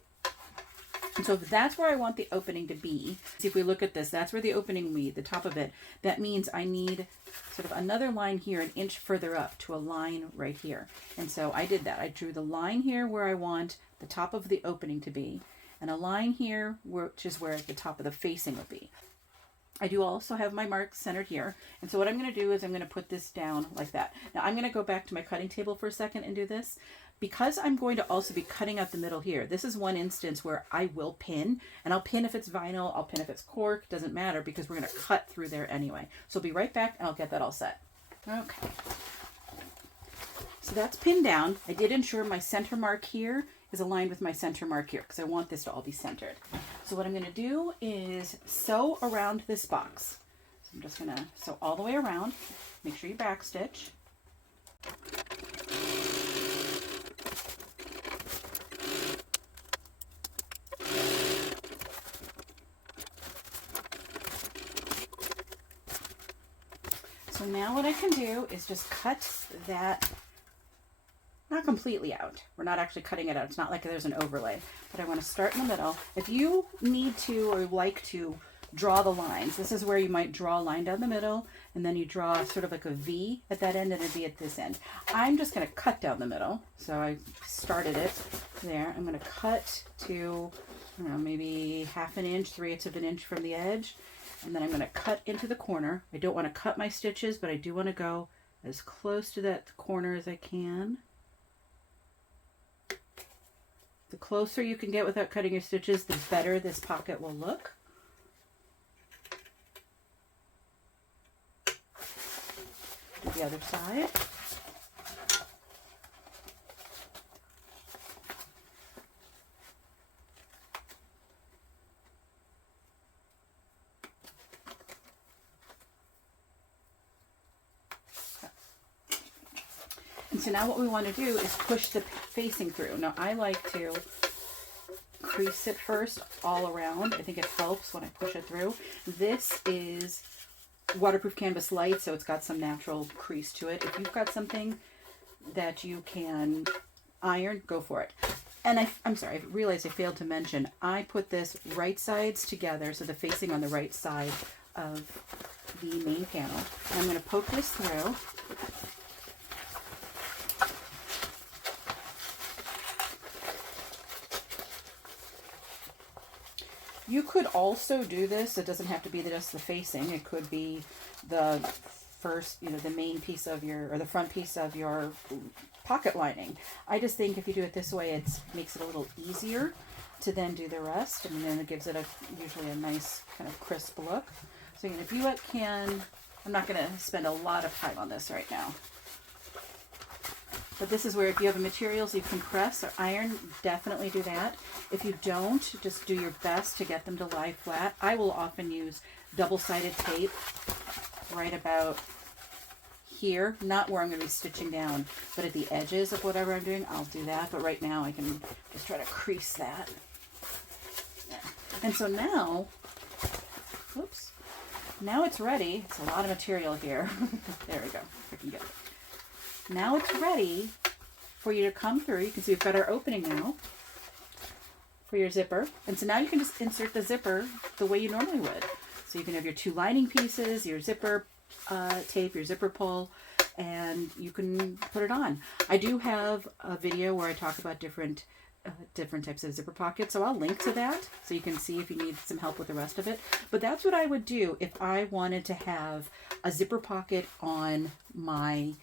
And so if that's where I want the opening to be, see, if we look at this, that's where the opening will be, the top of it. That means I need sort of another line here, 1 inch further up to a line right here. And so I did that. I drew the line here where I want the top of the opening to be, and a line here, which is where the top of the facing will be. I do also have my mark centered here. And so what I'm going to do is I'm going to put this down like that. Now I'm going to go back to my cutting table for a second and do this. Because I'm going to also be cutting out the middle here, this is one instance where I will pin, and I'll pin if it's vinyl, I'll pin if it's cork, doesn't matter, because we're going to cut through there anyway. So I'll be right back and I'll get that all set. Okay. So that's pinned down. I did ensure my center mark here is aligned with my center mark here, because I want this to all be centered. So what I'm going to do is sew around this box. So I'm just going to sew all the way around. Make sure you back stitch. So now what I can do is just cut that, not completely out. We're not actually cutting it out. It's not like there's an overlay, but I want to start in the middle. If you need to or like to draw the lines, this is where you might draw a line down the middle, and then you draw sort of like a V at that end and a V at this end. I'm just going to cut down the middle. So I started it there. I'm going to cut to, I don't know, maybe 1/2 inch, 3/8 of an inch from the edge. And then I'm going to cut into the corner. I don't want to cut my stitches, but I do want to go as close to that corner as I can. The closer you can get without cutting your stitches, the better this pocket will look. Do the other side. And so now what we want to do is push the facing through. Now I like to crease it first all around. I think it helps when I push it through. This is waterproof canvas light, so it's got some natural crease to it. If you've got something that you can iron, go for it. And I'm sorry, I realized I failed to mention, I put this right sides together, so the facing on the right side of the main panel. And I'm going to poke this through. You could also do this. It doesn't have to be just the facing. It could be the first, the main piece of your, or the front piece of your pocket lining. I just think if you do it this way, it makes it a little easier to then do the rest. And then it gives it usually a nice kind of crisp look. So if you can, I'm not going to spend a lot of time on this right now. But this is where if you have materials you can press or iron, definitely do that. If you don't, just do your best to get them to lie flat. I will often use double-sided tape right about here, not where I'm going to be stitching down, but at the edges of whatever I'm doing, I'll do that. But right now I can just try to crease that. There. And so now, whoops, now it's ready. It's a lot of material here. There we go. I can get it. Now it's ready for you to come through. You can see we've got our opening now for your zipper. And so now you can just insert the zipper the way you normally would. So you can have your two lining pieces, your zipper tape, your zipper pull, and you can put it on. I do have a video where I talk about different types of zipper pockets, so I'll link to that so you can see if you need some help with the rest of it. But that's what I would do if I wanted to have a zipper pocket on my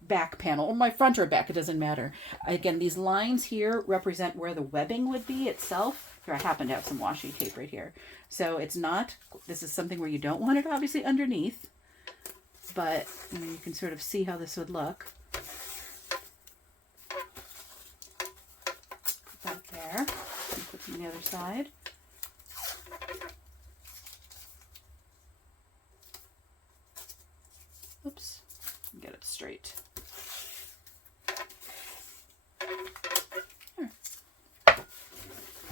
back panel, or my front or back, it doesn't matter. Again, these lines here represent where the webbing would be itself. Here, I happen to have some washi tape right here. So it's not, this is something where you don't want it obviously underneath, but you can sort of see how this would look. Put that there, and put it on the other side. Oops, get it straight.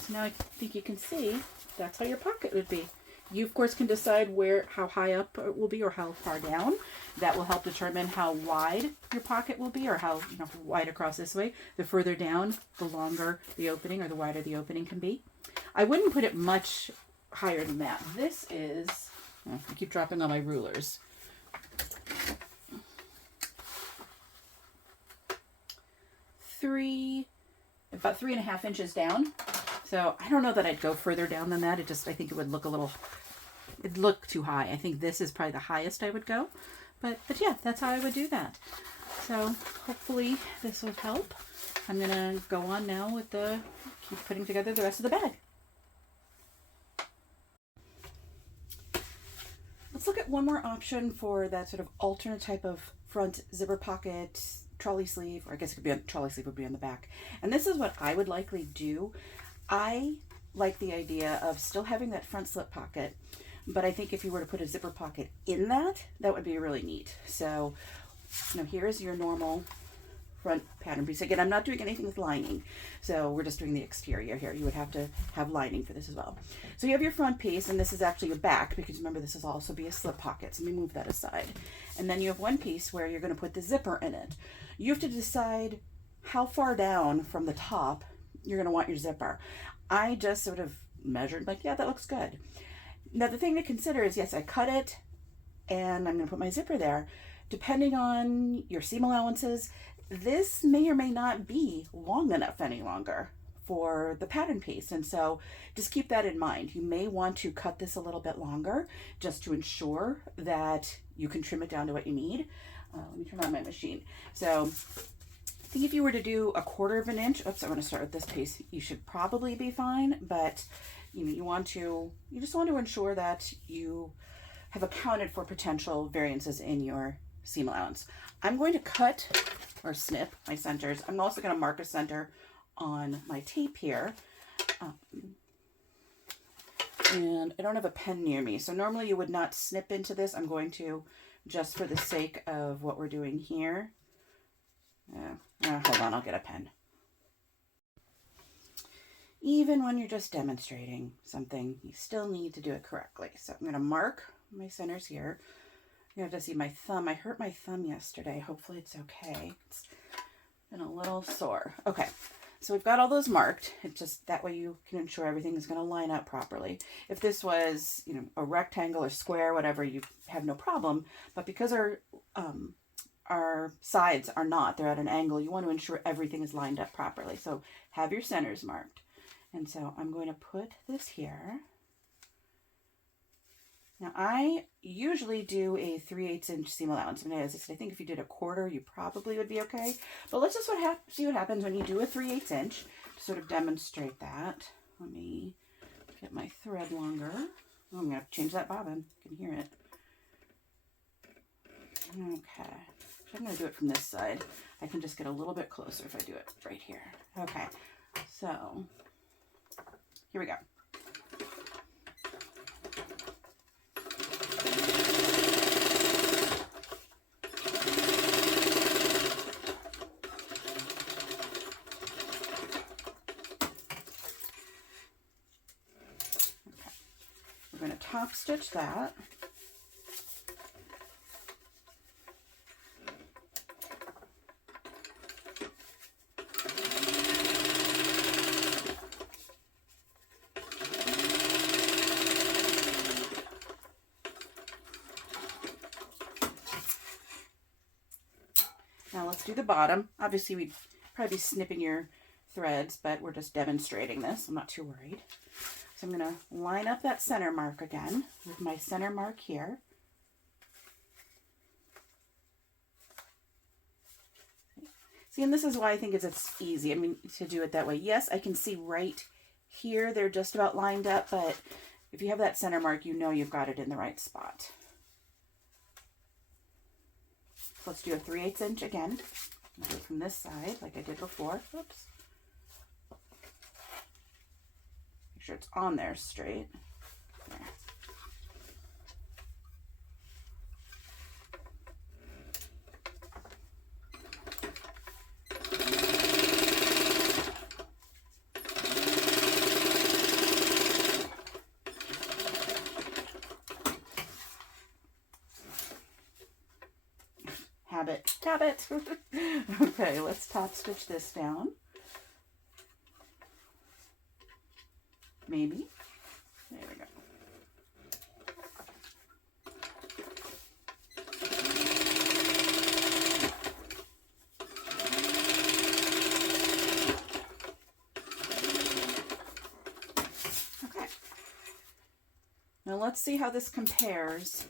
Now I think you can see that's how your pocket would be. You of course can decide how high up it will be or how far down. That will help determine how wide your pocket will be, or how wide across this way. The further down, the longer the opening, or the wider the opening can be. I wouldn't put it much higher than that. This is, I keep dropping on my rulers. About 3.5 inches down. So I don't know that I'd go further down than that. I think it would look it'd look too high. I think this is probably the highest I would go. But yeah, that's how I would do that. So hopefully this would help. I'm going to go on now with keep putting together the rest of the bag. Let's look at one more option for that sort of alternate type of front zipper pocket, trolley sleeve, or I guess it could be trolley sleeve would be on the back. And this is what I would likely do. I like the idea of still having that front slip pocket, but I think if you were to put a zipper pocket in that would be really neat. So, here is your normal front pattern piece. Again, I'm not doing anything with lining, so we're just doing the exterior here. You would have to have lining for this as well. So you have your front piece, and this is actually your back, because remember this will also be a slip pocket, so let me move that aside. And then you have one piece where you're going to put the zipper in it. You have to decide how far down from the top you're going to want your zipper. I just sort of measured, like, yeah, that looks good. Now the thing to consider is, yes, I cut it and I'm going to put my zipper there. Depending on your seam allowances, this may or may not be long enough any longer for the pattern piece. And so just keep that in mind. You may want to cut this a little bit longer just to ensure that you can trim it down to what you need. Let me turn on my machine. So I think if you were to do 1/4 of an inch, oops, I'm going to start with this piece. You should probably be fine, but you just want to ensure that you have accounted for potential variances in your seam allowance. I'm going to cut or snip my centers. I'm also going to mark a center on my tape here. And I don't have a pen near me, so normally you would not snip into this. I'm going to, just for the sake of what we're doing here. Hold on, I'll get a pen. Even when you're just demonstrating something, you still need to do it correctly. So I'm going to mark my centers here. You have to see my thumb. I hurt my thumb yesterday. Hopefully it's okay. It's been a little sore. Okay, so we've got all those marked. It's just that way you can ensure everything is going to line up properly. If this was, a rectangle or square, whatever, you have no problem. But because our sides are not, they're at an angle, you want to ensure everything is lined up properly. So have your centers marked. And so I'm going to put this here. Now I usually do a 3/8 inch seam allowance. And as I said, I think if you did a quarter, you probably would be okay. But let's just see what happens when you do a 3/8 inch to sort of demonstrate that. Let me get my thread longer. Oh, I'm going to change that bobbin. You can hear it. Okay. I'm going to do it from this side. I can just get a little bit closer if I do it right here. Okay. So, here we go. We're going to top stitch that. Now let's do the bottom. Obviously we'd probably be snipping your threads, but we're just demonstrating this. I'm not too worried. So I'm going to line up that center mark again with my center mark here. See, and this is why I think it's easy. I mean, to do it that way. Yes, I can see right here they're just about lined up, but if you have that center mark, you know you've got it in the right spot. Let's do a 3/8 inch again. Do it from this side like I did before. Oops. Make sure it's on there straight. There. Habit. Okay, let's top stitch this down. Maybe. There we go. Okay. Now let's see how this compares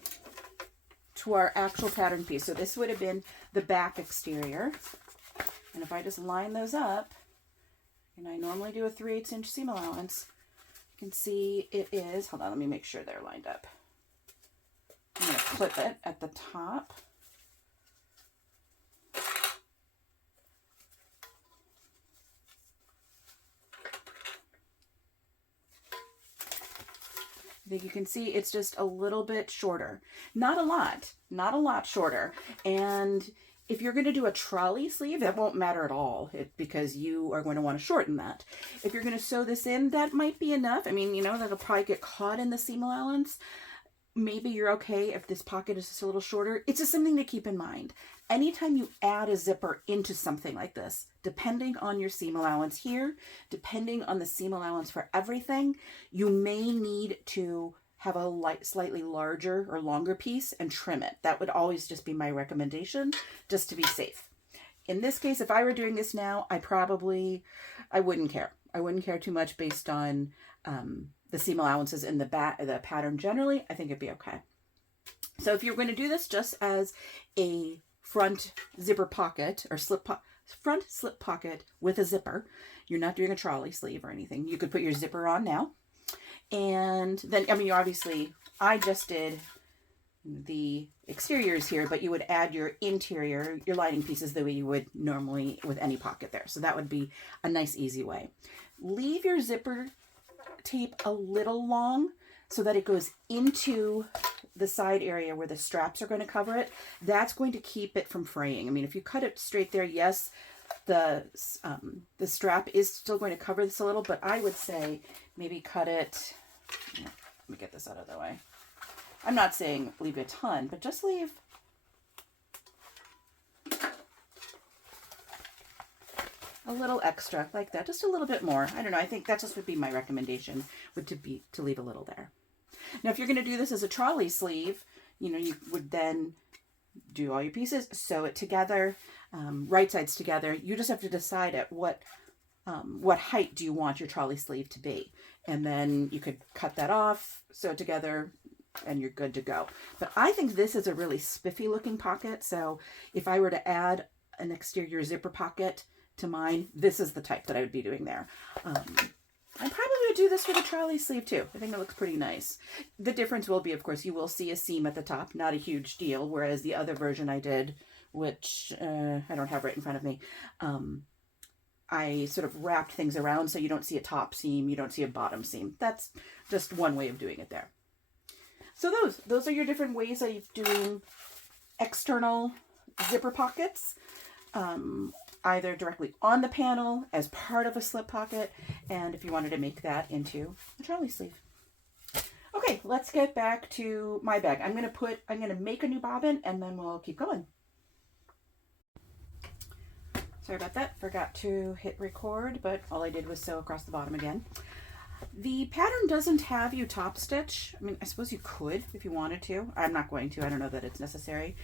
to our actual pattern piece. So this would have been the back exterior. And if I just line those up, and I normally do a 3/8 inch seam allowance, you can see it is, hold on, let me make sure they're lined up. I'm going to clip it at the top. I think you can see it's just a little bit shorter. Not a lot shorter. And if you're going to do a trolley sleeve, that won't matter at all because you are going to want to shorten that. If you're going to sew this in, that might be enough. I mean, you know, that'll probably get caught in the seam allowance. Maybe you're okay if this pocket is just a little shorter. It's just something to keep in mind. Anytime you add a zipper into something like this, depending on your seam allowance here, depending on the seam allowance for everything, you may need to have a slightly larger or longer piece and trim it. That would always just be my recommendation, just to be safe. In this case, if I were doing this now, I wouldn't care. I wouldn't care too much based on the seam allowances in the pattern generally. I think it'd be okay. So if you're going to do this just as a front zipper pocket or front slip pocket with a zipper, you're not doing a trolley sleeve or anything. You could put your zipper on now. And then, I mean, obviously, I just did the exteriors here, but you would add your interior, your lining pieces the way you would normally with any pocket there. So that would be a nice, easy way. Leave your zipper tape a little long so that it goes into the side area where the straps are going to cover it. That's going to keep it from fraying. I mean, if you cut it straight there, yes, the strap is still going to cover this a little, but I would say maybe cut it, let me get this out of the way. I'm not saying leave a ton, but just leave a little extra like that, just a little bit more. I don't know, I think that just would be my recommendation, to leave a little there. Now, if you're going to do this as a trolley sleeve, you know, you would then do all your pieces, sew it together, right sides together. You just have to decide at what height do you want your trolley sleeve to be. And then you could cut that off, sew it together, and you're good to go. But I think this is a really spiffy looking pocket. So if I were to add an exterior zipper pocket to mine, this is the type that I would be doing there. I'm probably going to do this for the trolley sleeve too. I think it looks pretty nice. The difference will be, of course, you will see a seam at the top, not a huge deal, whereas the other version I did, which I don't have right in front of me, I sort of wrapped things around so you don't see a top seam, you don't see a bottom seam. That's just one way of doing it there. So those are your different ways of doing external zipper pockets. Either directly on the panel as part of a slip pocket, and if you wanted to make that into a trolley sleeve. Okay, let's get back to my bag. I'm gonna make a new bobbin and then we'll keep going. Sorry about that, forgot to hit record, but all I did was sew across the bottom again. The pattern doesn't have you top stitch. I mean, I suppose you could if you wanted to. I'm not going to, I don't know that it's necessary.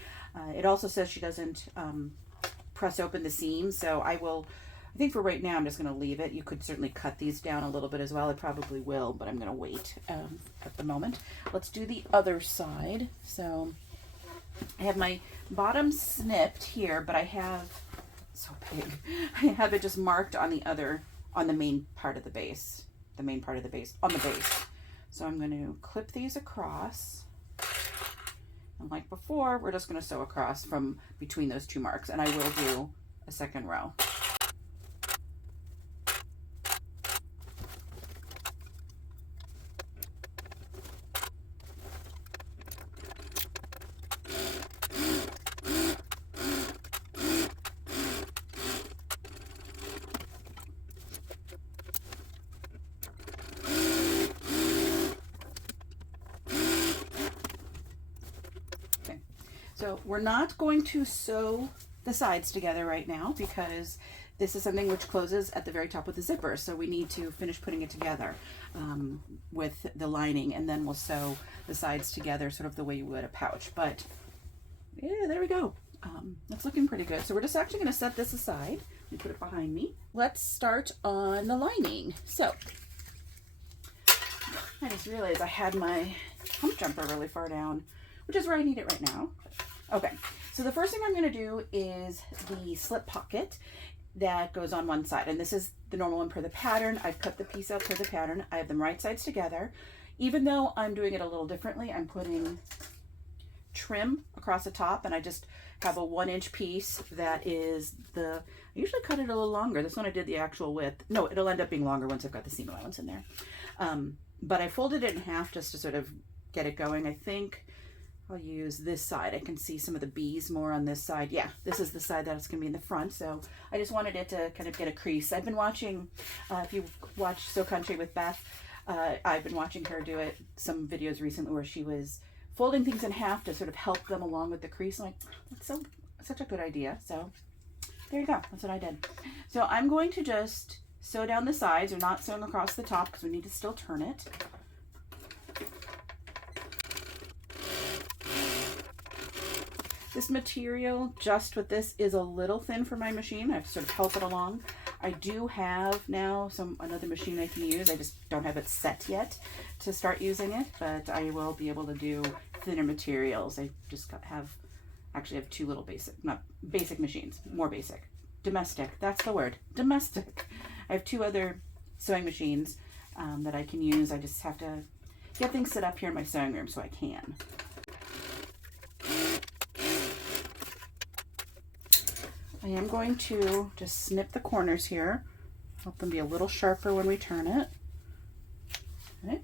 It also says she doesn't press open the seams, so I think for right now I'm just going to leave it. You could certainly cut these down a little bit as well. I probably will, but I'm going to wait at the moment. Let's do the other side. So I have my bottom snipped here, but I have, so big, I have it just marked on the main part of the base, on the base. So I'm going to clip these across. And like before, we're just going to sew across from between those two marks, and I will do a second row. So we're not going to sew the sides together right now because this is something which closes at the very top with the zipper. So we need to finish putting it together with the lining, and then we'll sew the sides together sort of the way you would a pouch. But yeah, there we go. That's looking pretty good. So we're just actually going to set this aside and put it behind me. Let's start on the lining. So I just realized I had my hump jumper really far down, which is where I need it right now. Okay, so the first thing I'm going to do is the slip pocket that goes on one side, and this is the normal one per the pattern. I've cut the piece out per the pattern. I have them right sides together. Even though I'm doing it a little differently, I'm putting trim across the top, and I just have a 1-inch piece that is I usually cut it a little longer. This one I did the actual width. No, it'll end up being longer once I've got the seam allowance in there. But I folded it in half just to sort of get it going. I think I'll use this side. I can see some of the B's more on this side. Yeah, this is the side that it's going to be in the front. So I just wanted it to kind of get a crease. I've been watching, if you watch So Country with Beth, I've been watching her do some videos recently where she was folding things in half to sort of help them along with the crease. I'm like, that's such a good idea. So there you go. That's what I did. So I'm going to just sew down the sides. We're not sewing across the top because we need to still turn it. This material, just with this, is a little thin for my machine. I have to sort of help it along. I do have now another machine I can use. I just don't have it set yet to start using it, but I will be able to do thinner materials. I just actually have two little not basic machines, more basic. Domestic, that's the word, domestic. I have two other sewing machines that I can use. I just have to get things set up here in my sewing room so I can. I am going to just snip the corners here, help them be a little sharper when we turn it. Okay.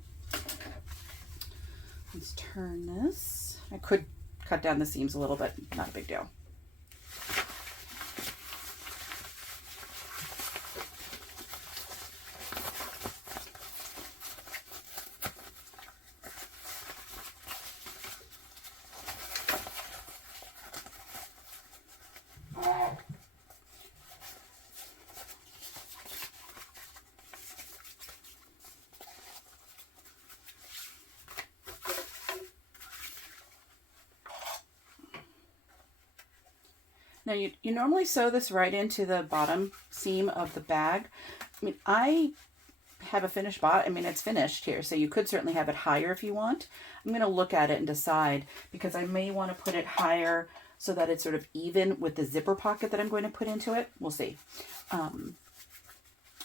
Let's turn this. I could cut down the seams a little bit, not a big deal. Now you normally sew this right into the bottom seam of the bag. I mean, I have a finished bot. I mean, it's finished here, so you could certainly have it higher if you want. I'm going to look at it and decide, because I may want to put it higher so that it's sort of even with the zipper pocket that I'm going to put into it. We'll see.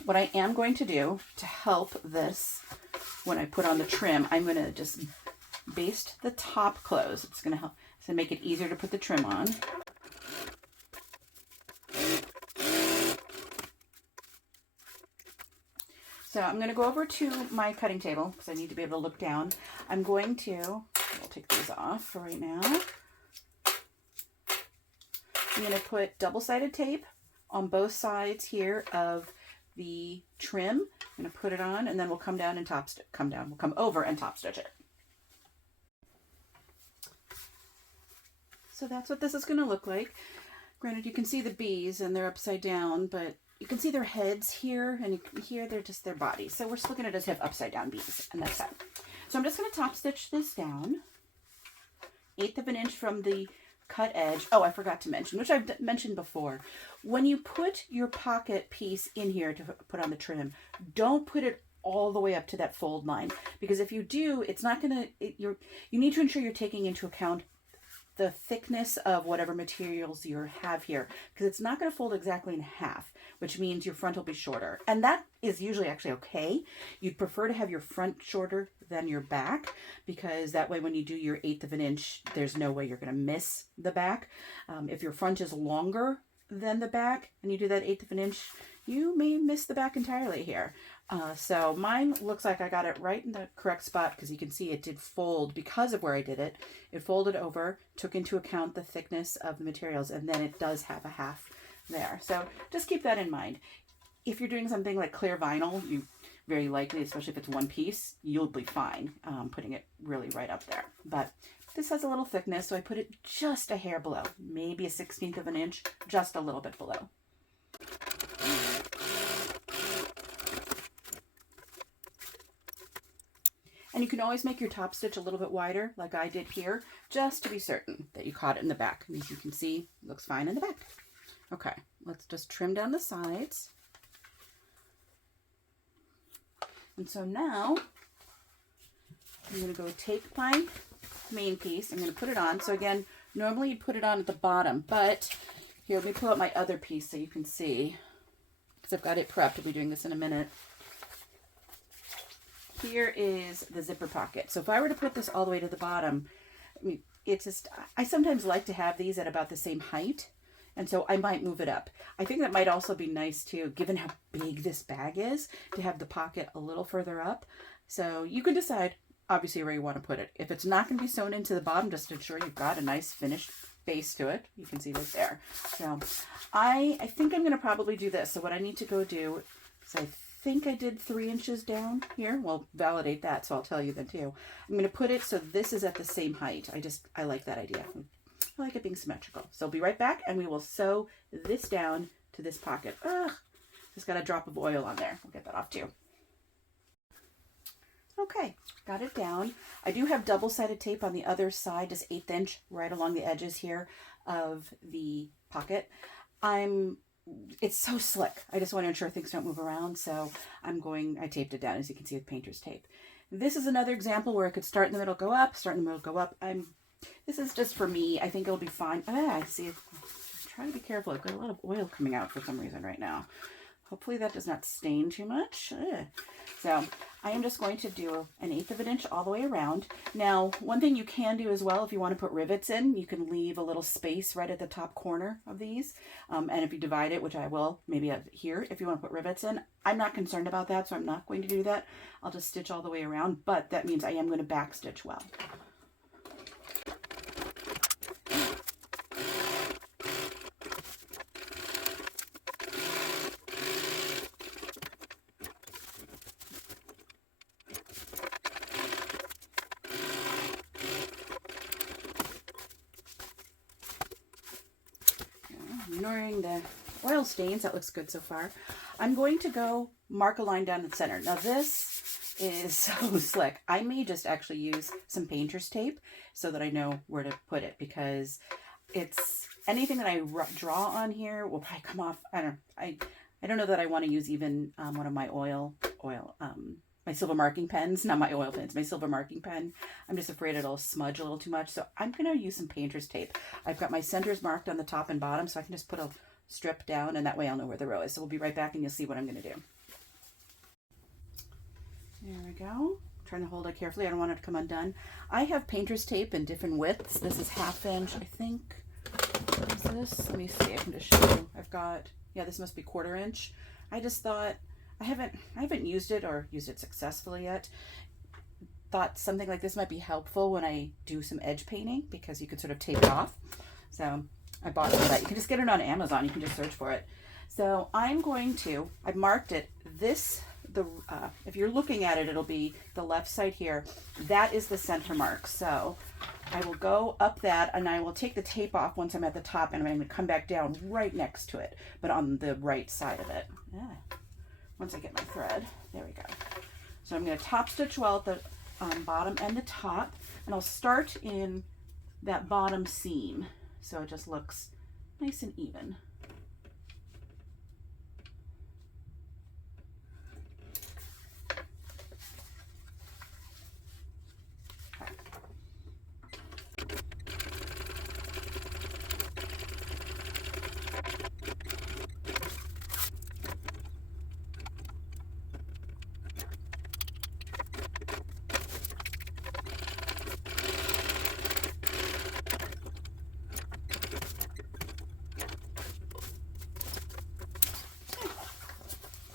What I am going to do to help this, when I put on the trim, I'm going to just baste the top close. It's going to help to make it easier to put the trim on. So I'm going to go over to my cutting table because I need to be able to look down. I'm going to, we'll take these off for right now. I'm going to put double-sided tape on both sides here of the trim. I'm going to put it on, and then we'll come down and we'll come over and top stitch it. So that's what this is going to look like. Granted, you can see the bees and they're upside down, but you can see their heads here, and here they're just their bodies. So we're just looking at it as have upside down bees, and that's that. So I'm just going to top stitch this down, 1/8 of an inch from the cut edge. Oh, I forgot to mention, which I've mentioned before. When you put your pocket piece in here to put on the trim, don't put it all the way up to that fold line, because if you do, it's not going to, you need to ensure you're taking into account the thickness of whatever materials you have here, because it's not going to fold exactly in half, which means your front will be shorter. And that is usually actually okay. You'd prefer to have your front shorter than your back, because that way when you do your 1/8 of an inch, there's no way you're going to miss the back. If your front is longer than the back and you do that 1/8 of an inch, you may miss the back entirely here. So mine looks like I got it right in the correct spot, because you can see it did fold because of where I did it. It folded over, took into account the thickness of the materials, and then it does have a half there. So just keep that in mind. If you're doing something like clear vinyl, you very likely, especially if it's one piece, you'll be fine putting it really right up there. But this has a little thickness, so I put it just a hair below, maybe a 1/16 of an inch, just a little bit below. And you can always make your top stitch a little bit wider, like I did here, just to be certain that you caught it in the back. And as you can see, it looks fine in the back. Okay, let's just trim down the sides. And so now, I'm going to go take my main piece. I'm going to put it on. So again, normally you put it on at the bottom, but here, let me pull out my other piece so you can see, because I've got it prepped. I'll be doing this in a minute. Here is the zipper pocket. So if I were to put this all the way to the bottom, I mean, it's just, I sometimes like to have these at about the same height, and so I might move it up. I think that might also be nice too, given how big this bag is, to have the pocket a little further up. So you can decide, obviously, where you want to put it. If it's not going to be sewn into the bottom, just to ensure you've got a nice finished base to it. You can see right there. So I think I'm going to probably do this. So what I need to go do is I think I did 3 inches down here. Well, validate that, so I'll tell you then too. I'm going to put it so this is at the same height. I like that idea. I like it being symmetrical. So I'll be right back, and we will sew this down to this pocket. Ugh, just got a drop of oil on there. We'll get that off too. Okay, got it down. I do have double-sided tape on the other side, just 1/8 inch right along the edges here of the pocket. It's so slick. I just want to ensure things don't move around, so I taped it down, as you can see, with painter's tape. This is another example where it could start in the middle, go up, start in the middle, go up. This is just for me. I think it'll be fine. I see. Try to be careful. I've got a lot of oil coming out for some reason right now. Hopefully that does not stain too much. So I am just going to do an 1/8 of an inch all the way around. Now, one thing you can do as well, if you want to put rivets in, you can leave a little space right at the top corner of these. And if you divide it, which I will, maybe here, if you want to put rivets in. I'm not concerned about that, so I'm not going to do that. I'll just stitch all the way around, but that means I am going to back stitch well. Ignoring the oil stains, that looks good so far. I'm going to go mark a line down the center. Now this is so slick. I may just actually use some painter's tape so that I know where to put it, because it's anything that I draw on here will probably come off. I don't know. I I don't know that I want to use even one of my my silver marking pens, not my oil pens, my silver marking pen. I'm just afraid it'll smudge a little too much. So I'm going to use some painter's tape. I've got my centers marked on the top and bottom, so I can just put a strip down, and that way I'll know where the row is. So we'll be right back and you'll see what I'm going to do. There we go. I'm trying to hold it carefully. I don't want it to come undone. I have painter's tape in different widths. This is 1/2 inch, I think. What is this? Let me see. I can just show you. I've got, yeah, this must be 1/4 inch. I just thought, I haven't used it or used it successfully yet. Thought something like this might be helpful when I do some edge painting, because you could sort of tape it off. So I bought some of that. You can just get it on Amazon. You can just search for it. So I've marked it. If you're looking at it, it'll be the left side here. That is the center mark. So I will go up that, and I will take the tape off once I'm at the top, and I'm going to come back down right next to it, but on the right side of it. Yeah. Once I get my thread, there we go. So I'm going to top stitch well at the bottom and the top, and I'll start in that bottom seam so it just looks nice and even.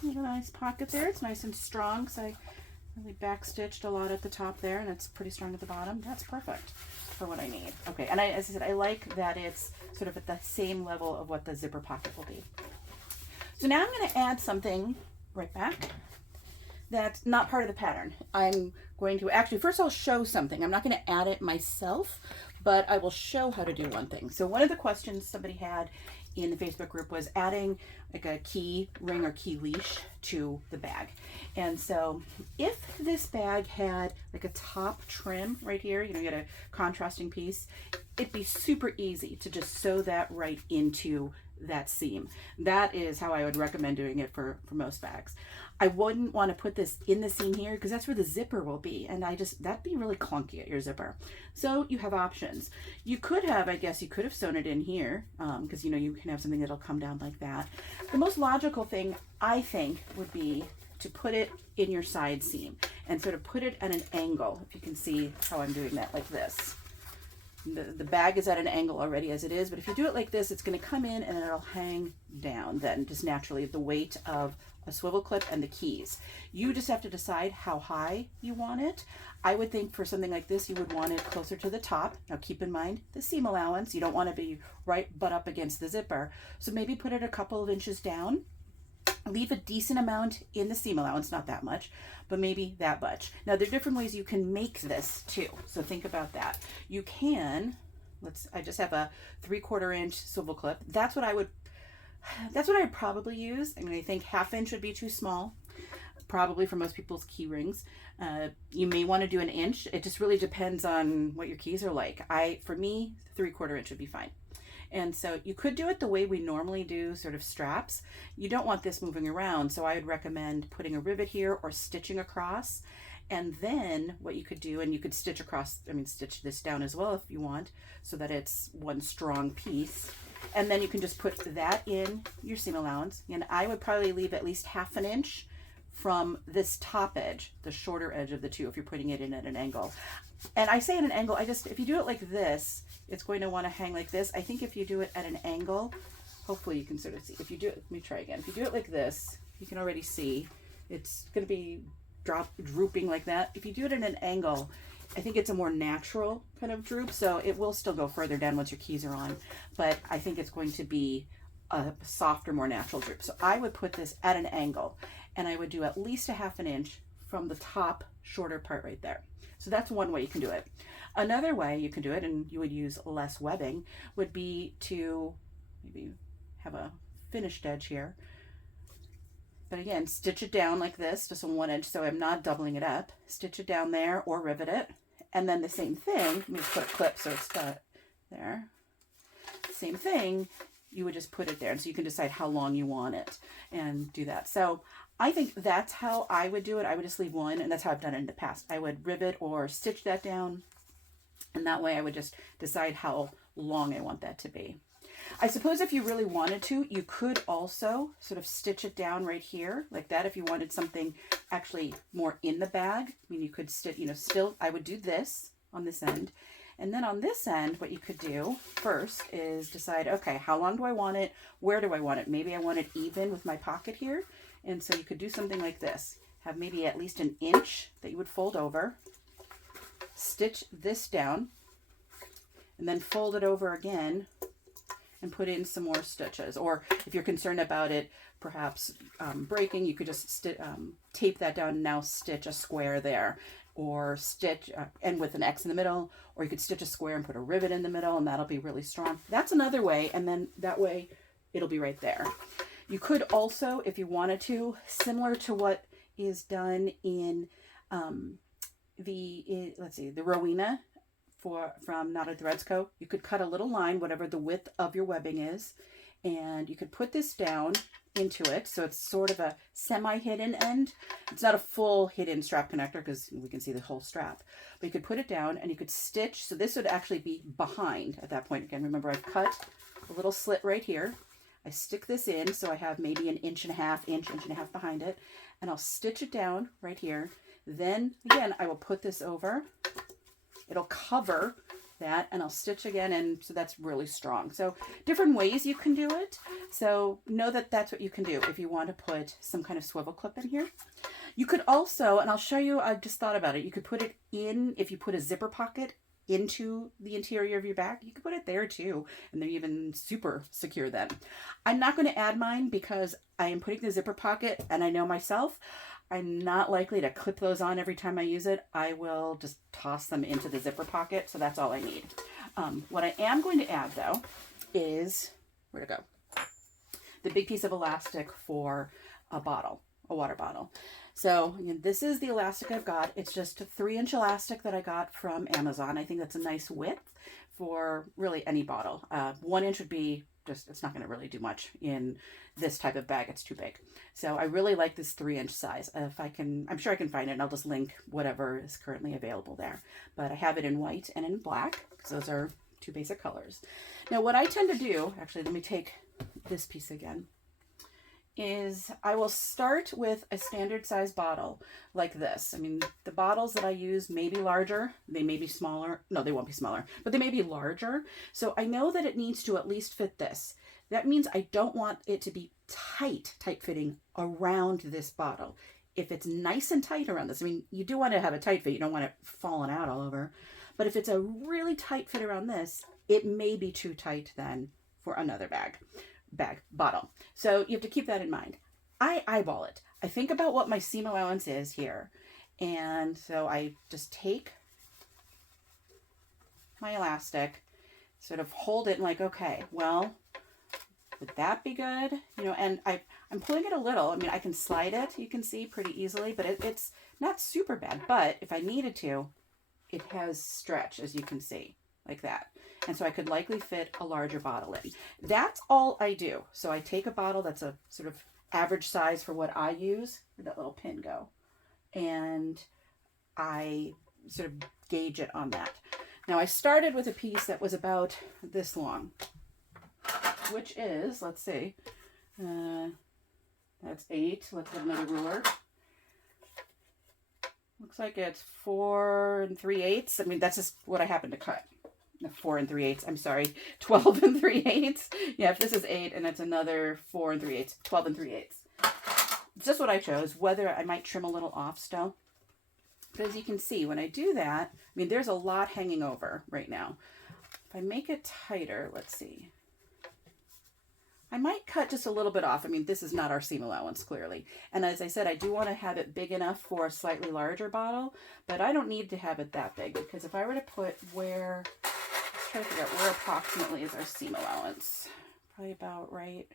There's a nice pocket there. It's nice and strong because I really backstitched a lot at the top there, and it's pretty strong at the bottom. That's perfect for what I need. Okay, and as I said, I like that it's sort of at the same level of what the zipper pocket will be. So now I'm going to add something right back that's not part of the pattern. I'm going to actually, first I'll show something. I'm not going to add it myself, but I will show how to do one thing. So one of the questions somebody had in the Facebook group was adding like a key ring or key leash to the bag. And so if this bag had like a top trim right here, you get a contrasting piece, it'd be super easy to just sew that right into that seam. That is how I would recommend doing it for most bags. I wouldn't want to put this in the seam here because that's where the zipper will be, and that'd be really clunky at your zipper. So you have options. You could have, I guess you could have sewn it in here because you can have something that'll come down like that. The most logical thing I think would be to put it in your side seam and sort of put it at an angle. If you can see how I'm doing that, like this. The bag is at an angle already as it is, but if you do it like this, it's going to come in and it'll hang down then, just naturally, the weight of a swivel clip and the keys. You just have to decide how high you want it. I would think for something like this, you would want it closer to the top. Now keep in mind the seam allowance. You don't want to be right butt up against the zipper. So maybe put it a couple of inches down. Leave a decent amount in the seam allowance, not that much, but maybe that much. Now there are different ways you can make this too, so think about that. You can, I just have a 3/4 inch swivel clip. That's what I'd probably use. I mean, I think 1/2 inch would be too small, probably for most people's key rings. You may want to do 1 inch. It just really depends on what your keys are like. For me, 3/4 inch would be fine. And so you could do it the way we normally do sort of straps. You don't want this moving around, so I would recommend putting a rivet here or stitching across. And then what you could do, and you could stitch across, stitch this down as well if you want, so that it's one strong piece. And then you can just put that in your seam allowance. And I would probably leave at least 1/2 inch from this top edge, the shorter edge of the two, if you're putting it in at an angle. And I say at an angle, if you do it like this, it's going to want to hang like this. I think if you do it at an angle, hopefully you can sort of see. If you do it, let me try again. If you do it like this, you can already see it's going to be drooping like that. If you do it at an angle, I think it's a more natural kind of droop, so it will still go further down once your keys are on, but I think it's going to be a softer, more natural droop. So I would put this at an angle, and I would do at least 1/2 inch from the top shorter part right there. So that's one way you can do it. Another way you can do it, and you would use less webbing, would be to maybe have a finished edge here. But again, stitch it down like this, just on one edge, so I'm not doubling it up. Stitch it down there or rivet it. And then the same thing, let me just put a clip so it's got there. Same thing, you would just put it there. And so you can decide how long you want it and do that. So I think that's how I would do it. I would just leave one, and that's how I've done it in the past. I would rivet or stitch that down, and that way I would just decide how long I want that to be. I suppose if you really wanted to, you could also sort of stitch it down right here like that if you wanted something actually more in the bag. I mean, you could stitch, still, I would do this on this end. And then on this end, what you could do first is decide, okay, how long do I want it? Where do I want it? Maybe I want it even with my pocket here. And so you could do something like this. Have maybe at least an inch that you would fold over, stitch this down, and then fold it over again and put in some more stitches. Or if you're concerned about it perhaps breaking, you could just tape that down and now stitch a square there. Or stitch, and with an X in the middle, or you could stitch a square and put a rivet in the middle, and that'll be really strong. That's another way, and then that way it'll be right there. You could also, if you wanted to, similar to what is done in the Rowena from Knotted Threads Co., you could cut a little line, whatever the width of your webbing is, and you could put this down into it, so it's sort of a semi-hidden end. It's not a full hidden strap connector because we can see the whole strap, but you could put it down and you could stitch, so this would actually be behind at that point. Again, remember I've cut a little slit right here. I stick this in, so I have maybe an inch and a half behind it, and I'll stitch it down right here. Then again, I will put this over. It'll cover that, and I'll stitch again, and so that's really strong. So different ways you can do it. So know that that's what you can do if you want to put some kind of swivel clip in here. You could also, and I'll show you, I just thought about it, you could put it in, if you put a zipper pocket into the interior of your bag, you could put it there too, and they're even super secure then. I'm not going to add mine because I am putting the zipper pocket, and I know myself, I'm not likely to clip those on every time I use it. I will just toss them into the zipper pocket, so that's all I need. What I am going to add, though, is, where'd it go? The big piece of elastic for a bottle, a water bottle. So again, this is the elastic I've got. It's just a 3-inch elastic that I got from Amazon. I think that's a nice width for really any bottle. 1 inch would be just, it's not going to really do much in this type of bag. It's too big. So I really like this 3-inch size. If I can, I'm sure I can find it, and I'll just link whatever is currently available there. But I have it in white and in black because those are two basic colors. Now what I tend to do, actually let me take this piece again, is I will start with a standard size bottle like this. I mean, the bottles that I use may be larger, they may be smaller. No, they won't be smaller, but they may be larger. So I know that it needs to at least fit this. That means I don't want it to be tight fitting around this bottle. If it's nice and tight around this, I mean, you do want to have a tight fit. You don't want it falling out all over. But if it's a really tight fit around this, it may be too tight then for another bottle. So you have to keep that in mind. I eyeball it. I think about what my seam allowance is here. And so I just take my elastic, sort of hold it and like, okay, well, would that be good? You know, and I'm pulling it a little. I mean, I can slide it, you can see pretty easily, but it's not super bad. But if I needed to, it has stretch, as you can see, like that. And so I could likely fit a larger bottle in. That's all I do. So I take a bottle that's a sort of average size for what I use. Where'd that little pin go? And I sort of gauge it on that. Now I started with a piece that was about this long, which is, let's see, that's 8. Let's get another ruler. Looks like it's 4 3/8. I mean, that's just what I happen to cut. 4 3/8. I'm sorry, 12 3/8. Yeah, if this is 8 and it's another 4 3/8, 12 3/8. It's just what I chose. Whether I might trim a little off still. But as you can see, when I do that, I mean, there's a lot hanging over right now. If I make it tighter, let's see. I might cut just a little bit off. I mean, this is not our seam allowance, clearly. And as I said, I do want to have it big enough for a slightly larger bottle, but I don't need to have it that big, because if I were to put where, let's try to figure out where approximately is our seam allowance. Probably about right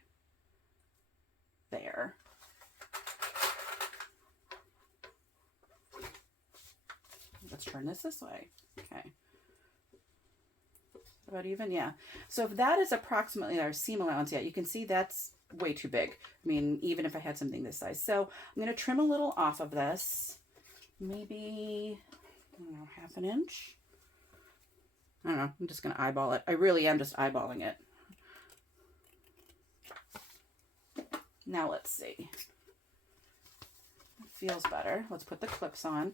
there. Let's turn this way. Okay. About even, yeah. So if that is approximately our seam allowance, yeah, you can see that's way too big. I mean, even if I had something this size. So I'm going to trim a little off of this. Maybe, I don't know, half an inch. I don't know. I'm just going to eyeball it. I really am just eyeballing it. Now let's see. It feels better. Let's put the clips on.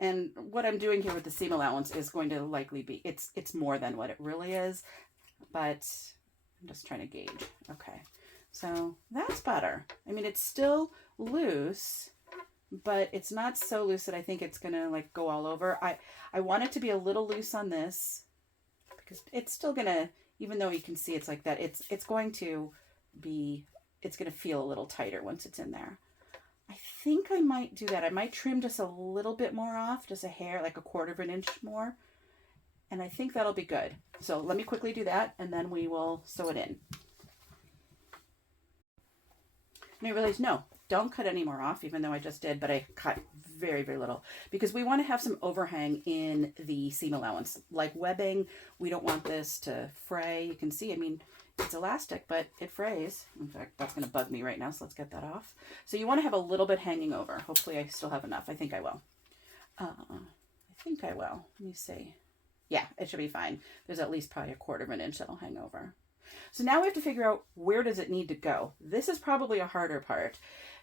And what I'm doing here with the seam allowance is going to likely be, it's more than what it really is, but I'm just trying to gauge. Okay, so that's better. I mean, it's still loose, but it's not so loose that I think it's gonna like go all over. I want it to be a little loose on this because it's still gonna, even though you can see it's like that, it's going to be, it's gonna feel a little tighter once it's in there. I think I might do that. I might trim just a little bit more off, just a hair, like 1/4 of an inch more. And I think that'll be good. So let me quickly do that and then we will sew it in. And I realized, no, don't cut any more off, even though I just did, but I cut very, very little because we want to have some overhang in the seam allowance. Like webbing, we don't want this to fray. You can see, I mean, it's elastic, but it frays. In fact, that's going to bug me right now, so let's get that off. So you want to have a little bit hanging over. Hopefully I still have enough. I think I will. Let me see. Yeah, it should be fine. There's at least probably 1/4 of an inch that'll hang over. So now we have to figure out, where does it need to go? This is probably a harder part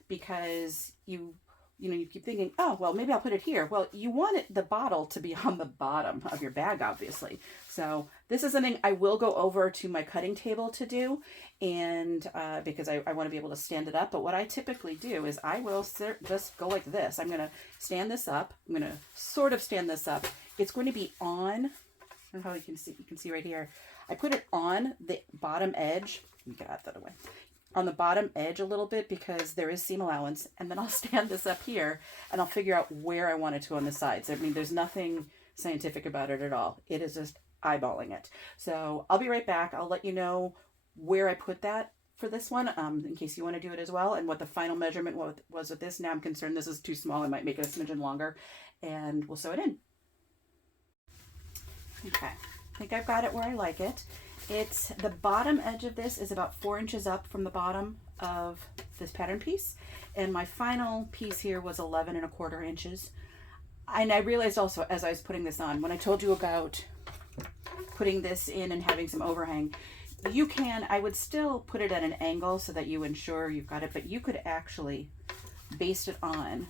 because you keep thinking, oh, well, maybe I'll put it here. Well, you want the bottle to be on the bottom of your bag, obviously. So this is something I will go over to my cutting table to do, and because I want to be able to stand it up. But what I typically do is I will just go like this. I'm going to stand this up. I'm going to sort of stand this up. It's going to be on, I don't know how you can see right here. I put it on the bottom edge. Let me get out that way. On the bottom edge a little bit because there is seam allowance, and then I'll stand this up here and I'll figure out where I want it to on the sides. I mean, there's nothing scientific about it at all. It is just eyeballing it. So I'll be right back. I'll let you know where I put that for this one, in case you want to do it as well, and what the final measurement was with this. Now I'm concerned this is too small. I might make it a smidgen longer, and we'll sew it in. Okay, I think I've got it where I like it. It's the bottom edge of this is about 4 inches up from the bottom of this pattern piece. And my final piece here was 11 1/4 inches. And I realized also as I was putting this on, when I told you about putting this in and having some overhang, you can, I would still put it at an angle so that you ensure you've got it, but you could actually baste it on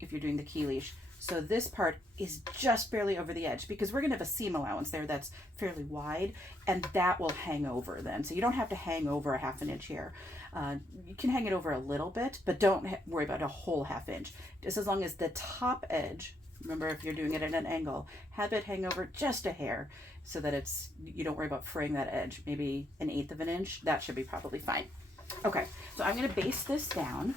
if you're doing the key leash. So this part is just barely over the edge because we're going to have a seam allowance there that's fairly wide, and that will hang over then. So you don't have to hang over a 1/2 inch here. You can hang it over a little bit, but don't worry about a whole 1/2 inch. Just as long as the top edge, remember if you're doing it at an angle, have it hang over just a hair so that you don't worry about fraying that edge. Maybe 1/8 of an inch, that should be probably fine. Okay, so I'm going to baste this down.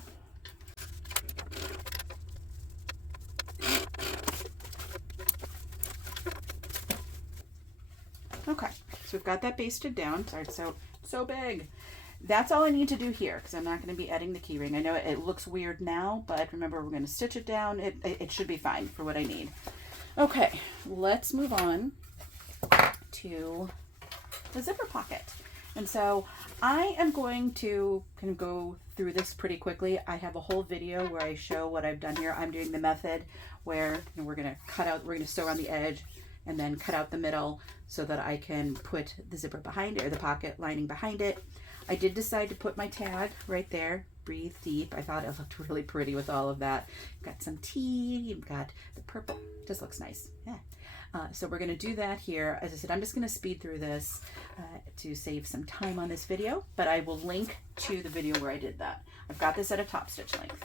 Okay, so we've got that basted down. Sorry, it's so big. That's all I need to do here because I'm not going to be adding the key ring. I know it looks weird now, but remember we're going to stitch it down. It should be fine for what I need. Okay, let's move on to the zipper pocket. And so I am going to kind of go through this pretty quickly. I have a whole video where I show what I've done here. I'm doing the method where we're going to cut out, we're going to sew around the edge and then cut out the middle so that I can put the zipper behind it, or the pocket lining behind it. I did decide to put my tag right there, breathe deep. I thought it looked really pretty with all of that. You've got some tea, you've got the purple, just looks nice. Yeah. So we're gonna do that here. As I said, I'm just gonna speed through this to save some time on this video, but I will link to the video where I did that. I've got this at a top stitch length.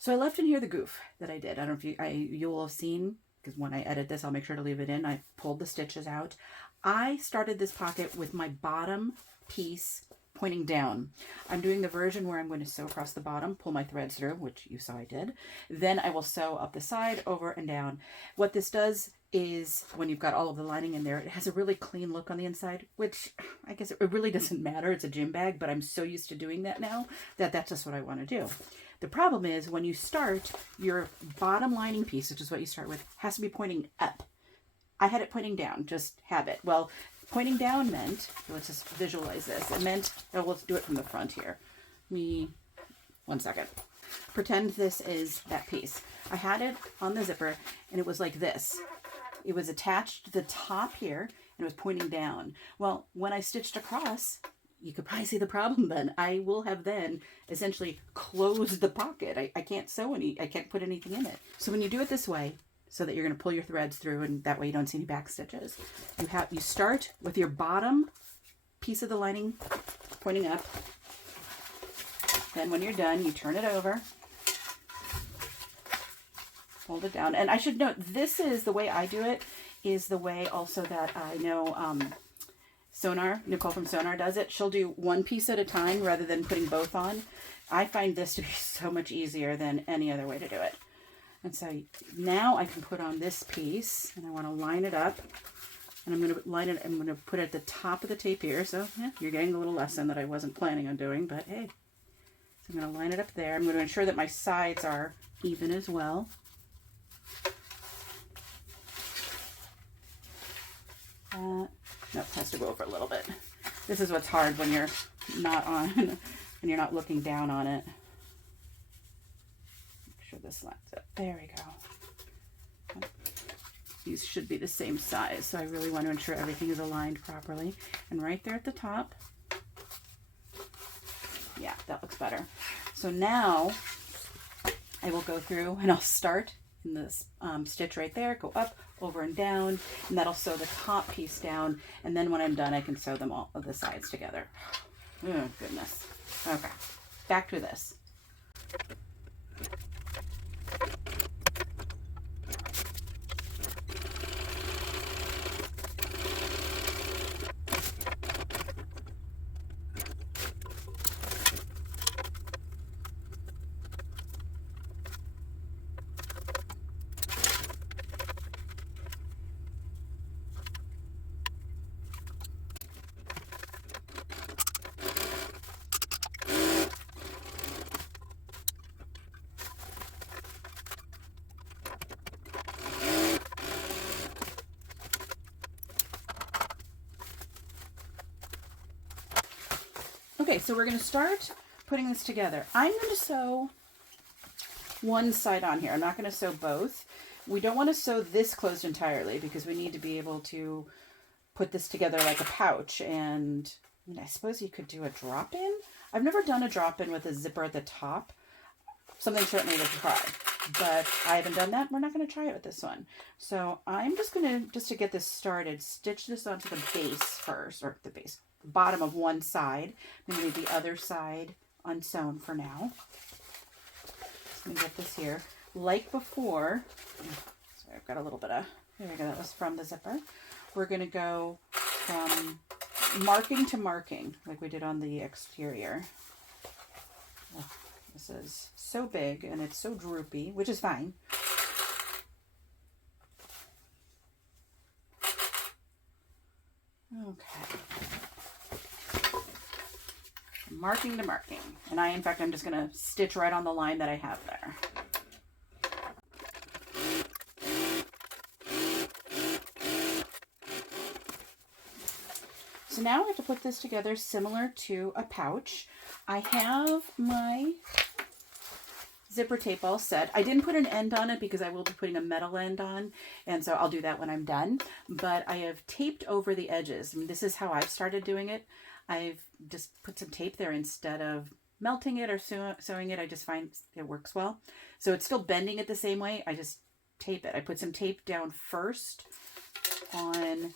So I left in here the goof that I did. I don't know if you will have seen, because when I edit this, I'll make sure to leave it in. I pulled the stitches out. I started this pocket with my bottom piece pointing down. I'm doing the version where I'm going to sew across the bottom, pull my threads through, which you saw I did. Then I will sew up the side, over and down. What this does is, when you've got all of the lining in there, it has a really clean look on the inside, which I guess it really doesn't matter. It's a gym bag, but I'm so used to doing that now that that's just what I want to do. The problem is when you start, your bottom lining piece, which is what you start with, has to be pointing up. I had it pointing down, just have it. Well, pointing down meant, let's just visualize this. It meant, oh, let's do it from the front here. One second. Pretend this is that piece. I had it on the zipper and it was like this. It was attached to the top here and it was pointing down. Well, when I stitched across, you could probably see the problem then. I will have then essentially closed the pocket. I can't sew I can't put anything in it. So when you do it this way, so that you're going to pull your threads through and that way you don't see any back stitches, you start with your bottom piece of the lining pointing up. Then when you're done, you turn it over, fold it down. And I should note, this is the way I do it, is the way also that I know Nicole from Sonar does it. She'll do one piece at a time rather than putting both on. I find this to be so much easier than any other way to do it. And so now I can put on this piece and I want to line it up, and I'm going to line it, I'm going to put it at the top of the tape here. So yeah, you're getting a little lesson that I wasn't planning on doing, but hey. So I'm going to line it up there. I'm going to ensure that my sides are even as well. Nope, has to go over a little bit. This is what's hard when you're not on, when you're not looking down on it. Make sure this lines up. There we go. These should be the same size, so I really want to ensure everything is aligned properly. And right there at the top, yeah, that looks better. So now I will go through and I'll start in this stitch right there, go up, over and down, and that'll sew the top piece down, and then when I'm done I can sew them all of the sides together. Oh goodness. Okay, back to this. Okay, so we're going to start putting this together. I'm going to sew one side on here. I'm not going to sew both. We don't want to sew this closed entirely because we need to be able to put this together like a pouch. And I mean, I suppose you could do a drop-in. I've never done a drop-in with a zipper at the top. Something certainly to try, but I haven't done that. We're not going to try it with this one. So I'm just going to, just to get this started, stitch this onto the base first, or the base, the bottom of one side. I'm going to leave the other side unsewn for now. Let me get this here. Like before, sorry, I've got a little bit of, there we go, that was from the zipper. We're going to go from marking to marking, like we did on the exterior. Oh, this is so big and it's so droopy, which is fine. Okay. marking to marking. And in fact, I'm just going to stitch right on the line that I have there. So now I have to put this together similar to a pouch. I have my zipper tape all set. I didn't put an end on it because I will be putting a metal end on, and so I'll do that when I'm done. But I have taped over the edges. I mean, this is how I've started doing it. I've just put some tape there instead of melting it or sewing it. I just find it works well. So it's still bending it the same way. I just tape it. I put some tape down first on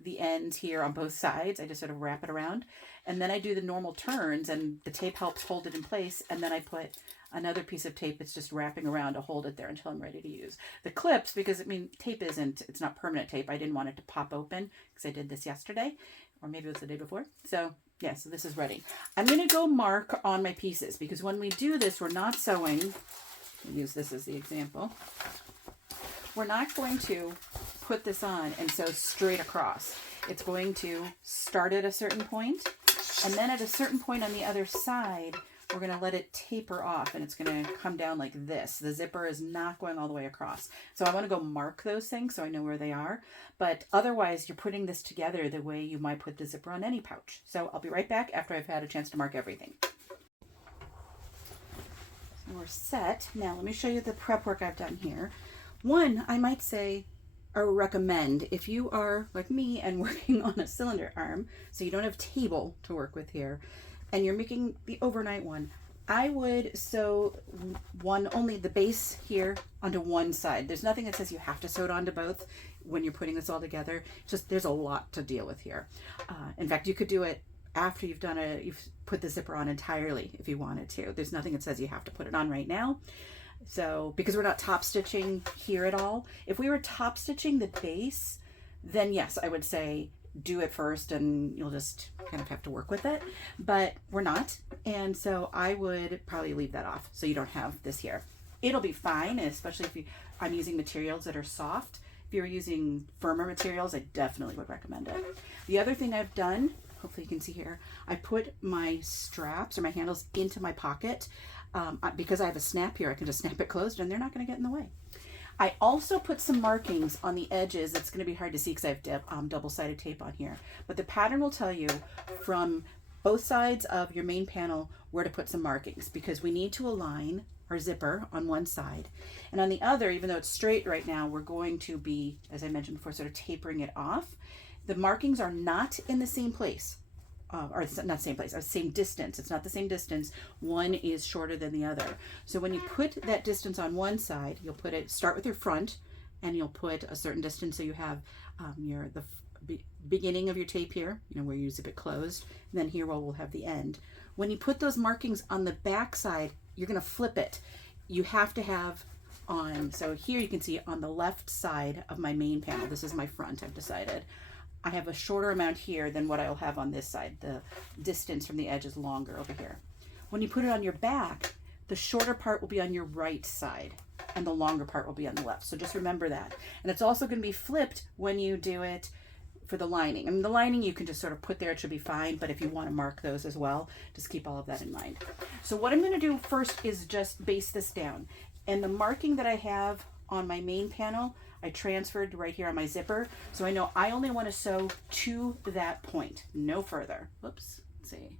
the ends here on both sides. I just sort of wrap it around, and then I do the normal turns, and the tape helps hold it in place, and then I put another piece of tape that's just wrapping around to hold it there until I'm ready to use. The clips, because I mean, tape it's not permanent tape. I didn't want it to pop open because I did this yesterday, or maybe it was the day before. So yeah, so this is ready. I'm going to go mark on my pieces because when we do this, we're not sewing. I'll use this as the example. We're not going to put this on and sew straight across. It's going to start at a certain point, and then at a certain point on the other side, we're going to let it taper off, and it's going to come down like this. The zipper is not going all the way across. So I want to go mark those things so I know where they are. But otherwise, you're putting this together the way you might put the zipper on any pouch. So I'll be right back after I've had a chance to mark everything. So we're set. Now let me show you the prep work I've done here. One, I might say, or recommend, if you are like me and working on a cylinder arm, so you don't have table to work with here, and you're making the overnight one, I would sew only the base here onto one side. There's nothing that says you have to sew it onto both when you're putting this all together. Just there's a lot to deal with here. In fact, you could do it after you've put the zipper on entirely if you wanted to. There's nothing that says you have to put it on right now. So, because we're not top stitching here at all. If we were top stitching the base, then yes, I would say do it first and you'll just kind of have to work with it, but we're not. And so I would probably leave that off so you don't have this here. It'll be fine, especially if I'm using materials that are soft. If you're using firmer materials, I definitely would recommend it. The other thing I've done, hopefully you can see here, I put my straps or my handles into my pocket. Because I have a snap here, I can just snap it closed and they're not going to get in the way. I also put some markings on the edges. It's going to be hard to see because I have double-sided tape on here. But the pattern will tell you from both sides of your main panel where to put some markings, because we need to align our zipper on one side. And on the other, even though it's straight right now, we're going to be, as I mentioned before, sort of tapering it off. The markings are not in the same place. Or it's not the same place, same distance. It's not the same distance. One is shorter than the other. So when you put that distance on one side, you'll start with your front, and you'll put a certain distance. So you have the beginning of your tape here, where you zip it closed, and then here where we'll have the end. When you put those markings on the back side, you're going to flip it. You have to have on, so here you can see on the left side of my main panel, this is my front, I've decided. I have a shorter amount here than what I'll have on this side. The distance from the edge is longer over here. When you put it on your back, the shorter part will be on your right side and the longer part will be on the left. So just remember that. And it's also going to be flipped when you do it for the lining. I mean, the lining you can just sort of put there, it should be fine, but if you want to mark those as well, just keep all of that in mind. So what I'm going to do first is just base this down. And the marking that I have on my main panel, I transferred right here on my zipper. So I know I only want to sew to that point, no further. Whoops, let's see.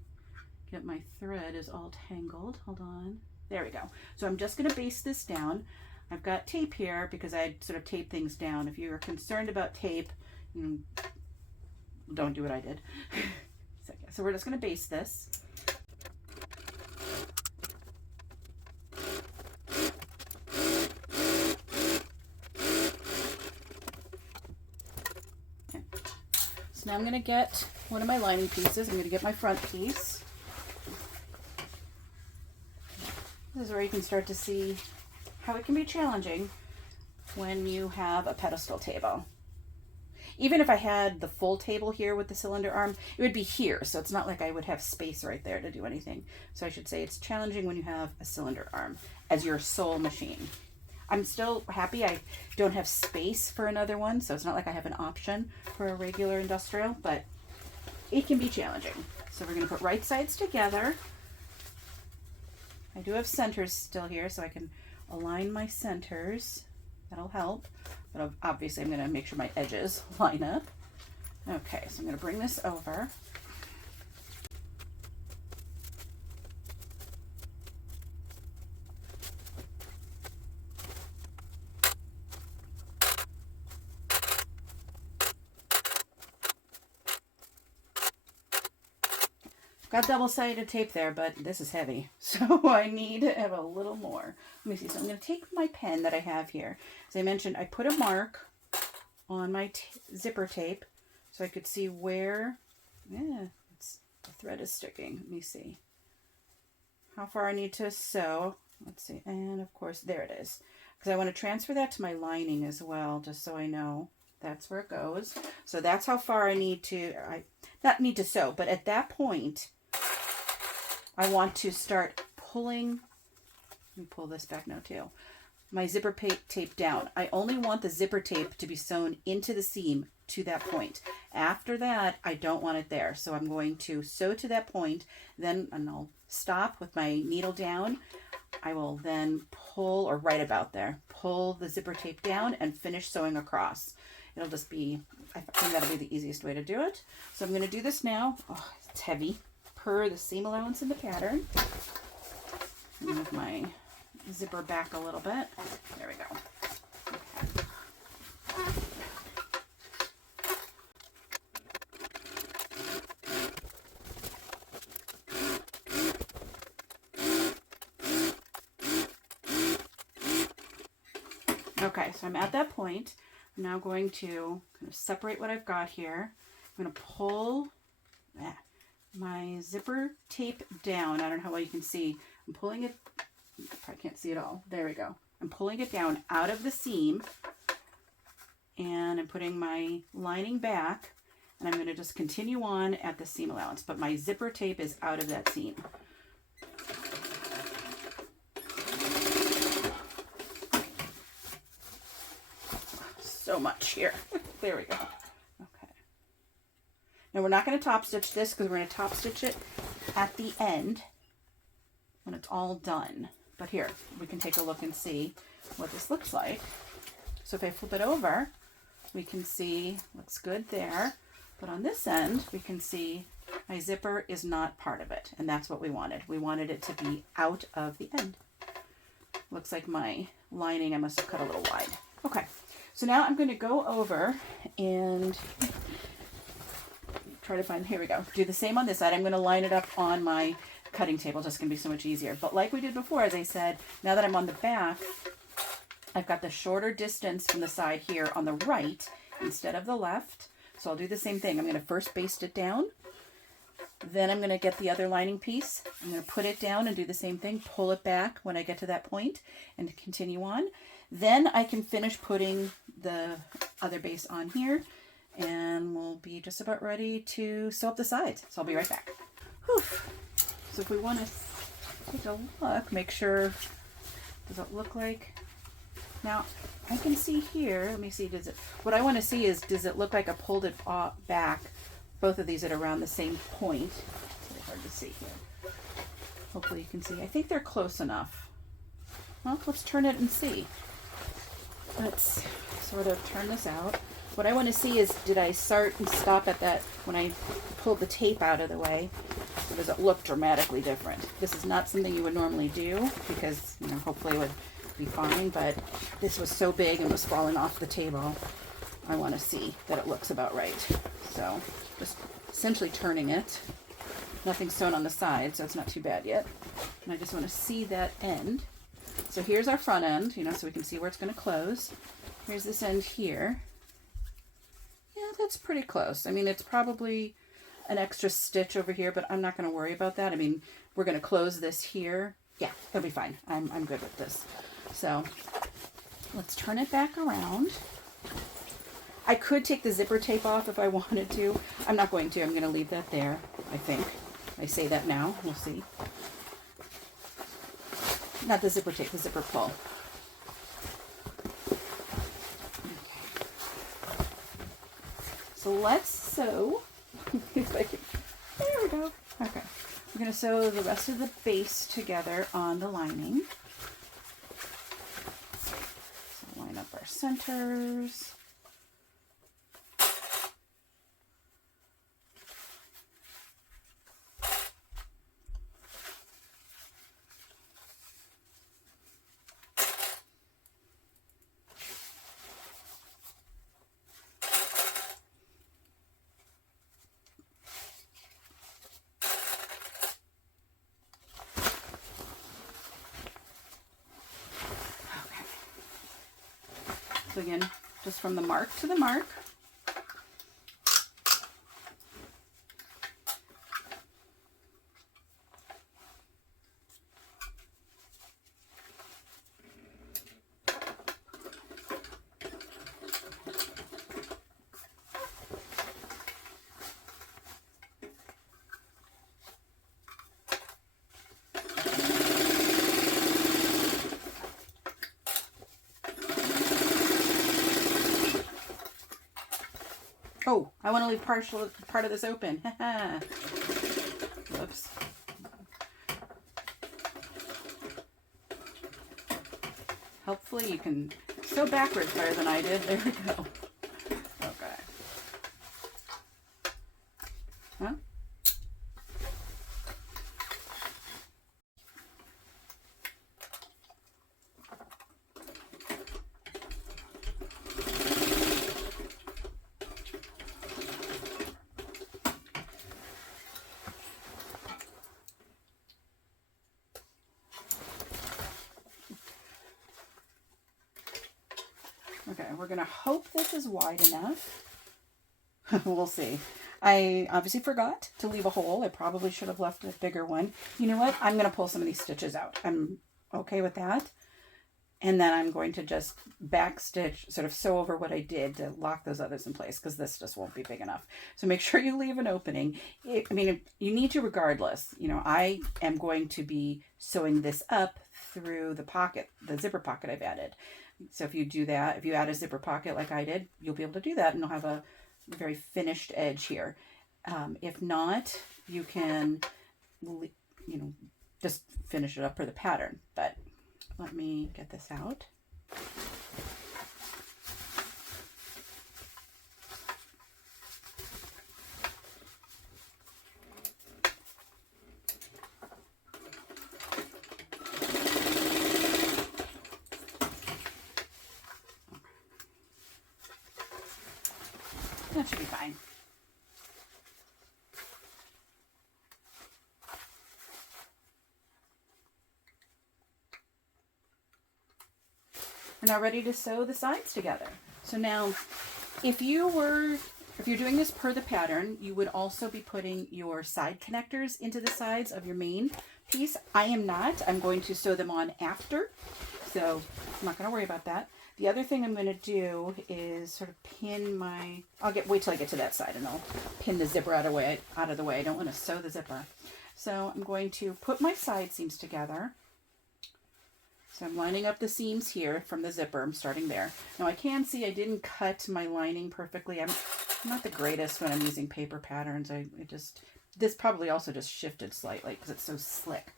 Get my thread is all tangled. Hold on. There we go. So I'm just going to base this down. I've got tape here because I sort of tape things down. If you're concerned about tape, don't do what I did. So we're just going to base this. Now I'm going to get one of my lining pieces. I'm going to get my front piece. This is where you can start to see how it can be challenging when you have a pedestal table. Even if I had the full table here with the cylinder arm, it would be here. So it's not like I would have space right there to do anything. So I should say it's challenging when you have a cylinder arm as your sole machine. I'm still happy I don't have space for another one, so it's not like I have an option for a regular industrial, but it can be challenging. So we're going to put right sides together. I do have centers still here, so I can align my centers. That'll help. But obviously I'm going to make sure my edges line up. Okay, so I'm going to bring this over. Got double-sided tape there, but this is heavy, so I need to have a little more. Let me see. So I'm going to take my pen that I have here. As I mentioned, I put a mark on my zipper tape so I could see where, the thread is sticking. Let me see how far I need to sew. Let's see, and of course, there it is. Because I want to transfer that to my lining as well, just so I know that's where it goes. So that's how far I need to, not need to sew, but at that point, I want to start pulling, let me pull this back now too, my zipper tape down. I only want the zipper tape to be sewn into the seam to that point. After that, I don't want it there. So I'm going to sew to that point, then and I'll stop with my needle down. I will then pull, or right about there, pull the zipper tape down and finish sewing across. It'll just be, I think that'll be the easiest way to do it. So I'm going to do this now. Oh, it's heavy. Per the seam allowance in the pattern. Move my zipper back a little bit. There we go. Okay, so I'm at that point. I'm now going to kind of separate what I've got here. I'm going to pull my zipper tape down. I don't know how well you can see. I'm pulling it, you probably can't see it all. There we go. I'm pulling it down out of the seam, and I'm putting my lining back, and I'm going to just continue on at the seam allowance, but my zipper tape is out of that seam. So much here. There we go. Okay. Now we're not going to top stitch this because we're going to top stitch it at the end when it's all done. But here, we can take a look and see what this looks like. So if I flip it over, we can see, looks good there. But on this end, we can see my zipper is not part of it. And that's what we wanted. We wanted it to be out of the end. Looks like my lining, I must have cut a little wide. Okay. So now I'm going to go over and try to find, here we go, do the same on this side. I'm going to line it up on my cutting table, just going to be so much easier. But like we did before, as I said, now that I'm on the back, I've got the shorter distance from the side here on the right instead of the left. So I'll do the same thing. I'm going to first baste it down. Then I'm going to get the other lining piece. I'm going to put it down and do the same thing, pull it back when I get to that point and continue on. Then I can finish putting the other base on here, and we'll be just about ready to sew up the sides. So I'll be right back. Whew. So if we want to take a look, make sure, does it look like, now I can see here, let me see, what I want to see is, does it look like I pulled it back, both of these at around the same point? It's really hard to see here. Hopefully you can see. I think they're close enough. Well, let's turn it and see. Let's sort of turn this out. What I want to see is, did I start and stop at that when I pulled the tape out of the way? Or does it look dramatically different? This is not something you would normally do because, you know, hopefully it would be fine, but this was so big and was falling off the table. I want to see that it looks about right. So just essentially turning it. Nothing sewn on the side, so it's not too bad yet. And I just want to see that end. So here's our front end, you know, so we can see where it's going to close. Here's this end here. Yeah, that's pretty close. I mean, it's probably an extra stitch over here, but I'm not going to worry about that. I mean, we're going to close this here. Yeah, it'll be fine. I'm good with this. So let's turn it back around. I could take the zipper tape off if I wanted to. I'm not going to. I'm going to leave that there, I think. I say that now. We'll see. Not the zipper tape, the zipper pull. Okay. So let's sew There we go. Okay. We're going to sew the rest of the base together on the lining. So line up our centers. So again, just from the mark to the mark. Oh, I want to leave part of this open. Whoops. Hopefully you can sew backwards better than I did. There we go. Okay. Huh? Okay, we're going to hope this is wide enough. We'll see. I obviously forgot to leave a hole. I probably should have left a bigger one. You know what? I'm going to pull some of these stitches out. I'm okay with that. And then I'm going to just backstitch, sort of sew over what I did to lock those others in place, because this just won't be big enough. So make sure you leave an opening. I mean, you need to regardless. You know, I am going to be sewing this up through the pocket, the zipper pocket I've added. So if you do that, if you add a zipper pocket like I did, you'll be able to do that, and you'll have a very finished edge here. If not, you can, you know, just finish it up for the pattern. But let me get this out. That should be fine. We're now ready to sew the sides together. So now, if you're doing this per the pattern, you would also be putting your side connectors into the sides of your main piece. I am not. I'm going to sew them on after, so I'm not going to worry about that. The other thing I'm going to do is sort of pin my, wait till I get to that side and I'll pin the zipper out of the way. I don't want to sew the zipper. So I'm going to put my side seams together. So I'm lining up the seams here from the zipper. I'm starting there. Now I can see I didn't cut my lining perfectly. I'm not the greatest when I'm using paper patterns. This probably also just shifted slightly because it's so slick.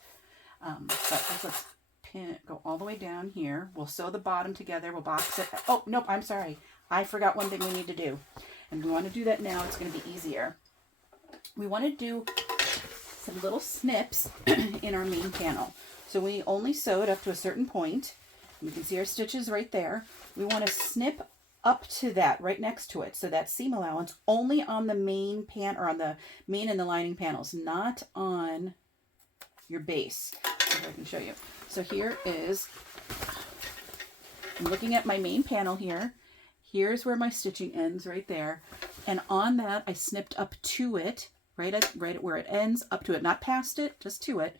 But let's pin it, go all the way down here. We'll sew the bottom together. We'll box it. Oh, nope, I'm sorry. I forgot one thing we need to do. And we want to do that now. It's going to be easier. We want to do some little snips in our main panel. So we only sewed up to a certain point. You can see our stitches right there. We want to snip up to that, right next to it. So that seam allowance only on the main or on the main and the lining panels, not on your base. If I can show you. So here is, I'm looking at my main panel here. Here's where my stitching ends right there. And on that, I snipped up to it, right at where it ends, up to it, not past it, just to it.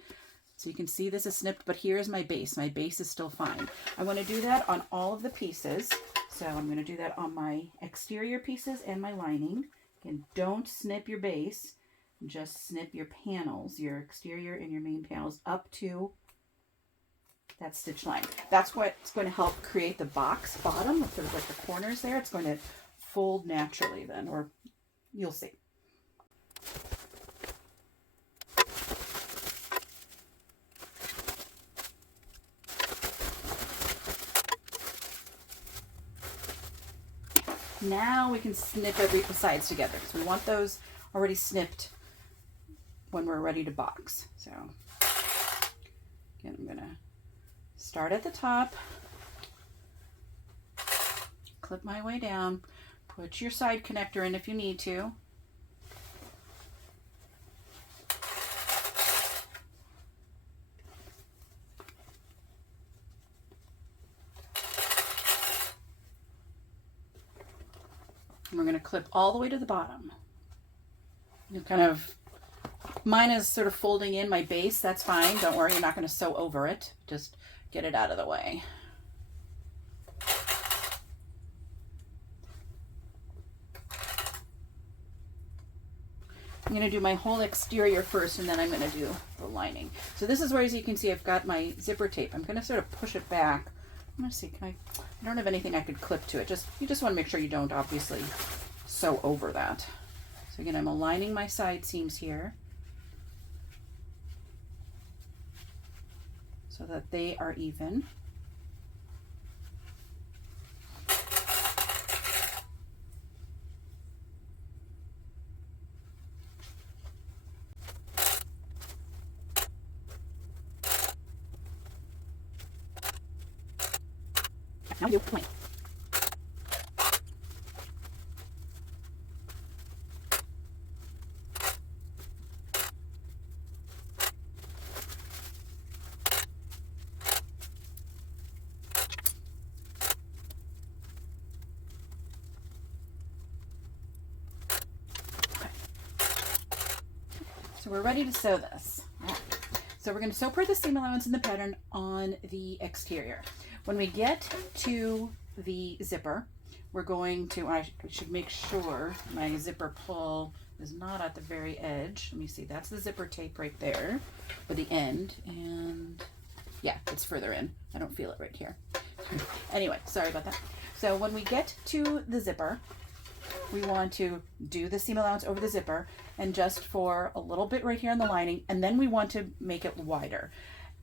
So you can see this is snipped, but here's my base. My base is still fine. I want to do that on all of the pieces. So I'm going to do that on my exterior pieces and my lining. Again, don't snip your base. Just snip your panels, your exterior and your main panels up to that stitch line. That's what's going to help create the box bottom, sort of like the corners there. It's going to fold naturally then, or you'll see. Now we can snip every sides together because we want those already snipped when we're ready to box. So again, I'm gonna start at the top, clip my way down, put your side connector in if you need to. And we're going to clip all the way to the bottom. You kind of, mine is sort of folding in my base. That's fine. Don't worry, you're not going to sew over it. Just get it out of the way. I'm going to do my whole exterior first, and then I'm going to do the lining. So this is where, as you can see, I've got my zipper tape. I'm going to sort of push it back. I'm going to see, can I don't have anything I could clip to it. You just want to make sure you don't obviously sew over that. So again, I'm aligning my side seams here so that they are even. Now you point. So we're ready to sew this. So we're going to sew per the seam allowance in the pattern on the exterior. When we get to the zipper, we're going to, I should make sure my zipper pull is not at the very edge. Let me see, that's the zipper tape right there for the end. And yeah, it's further in. I don't feel it right here. Anyway, sorry about that. So when we get to the zipper, we want to do the seam allowance over the zipper and just for a little bit right here on the lining, and then we want to make it wider.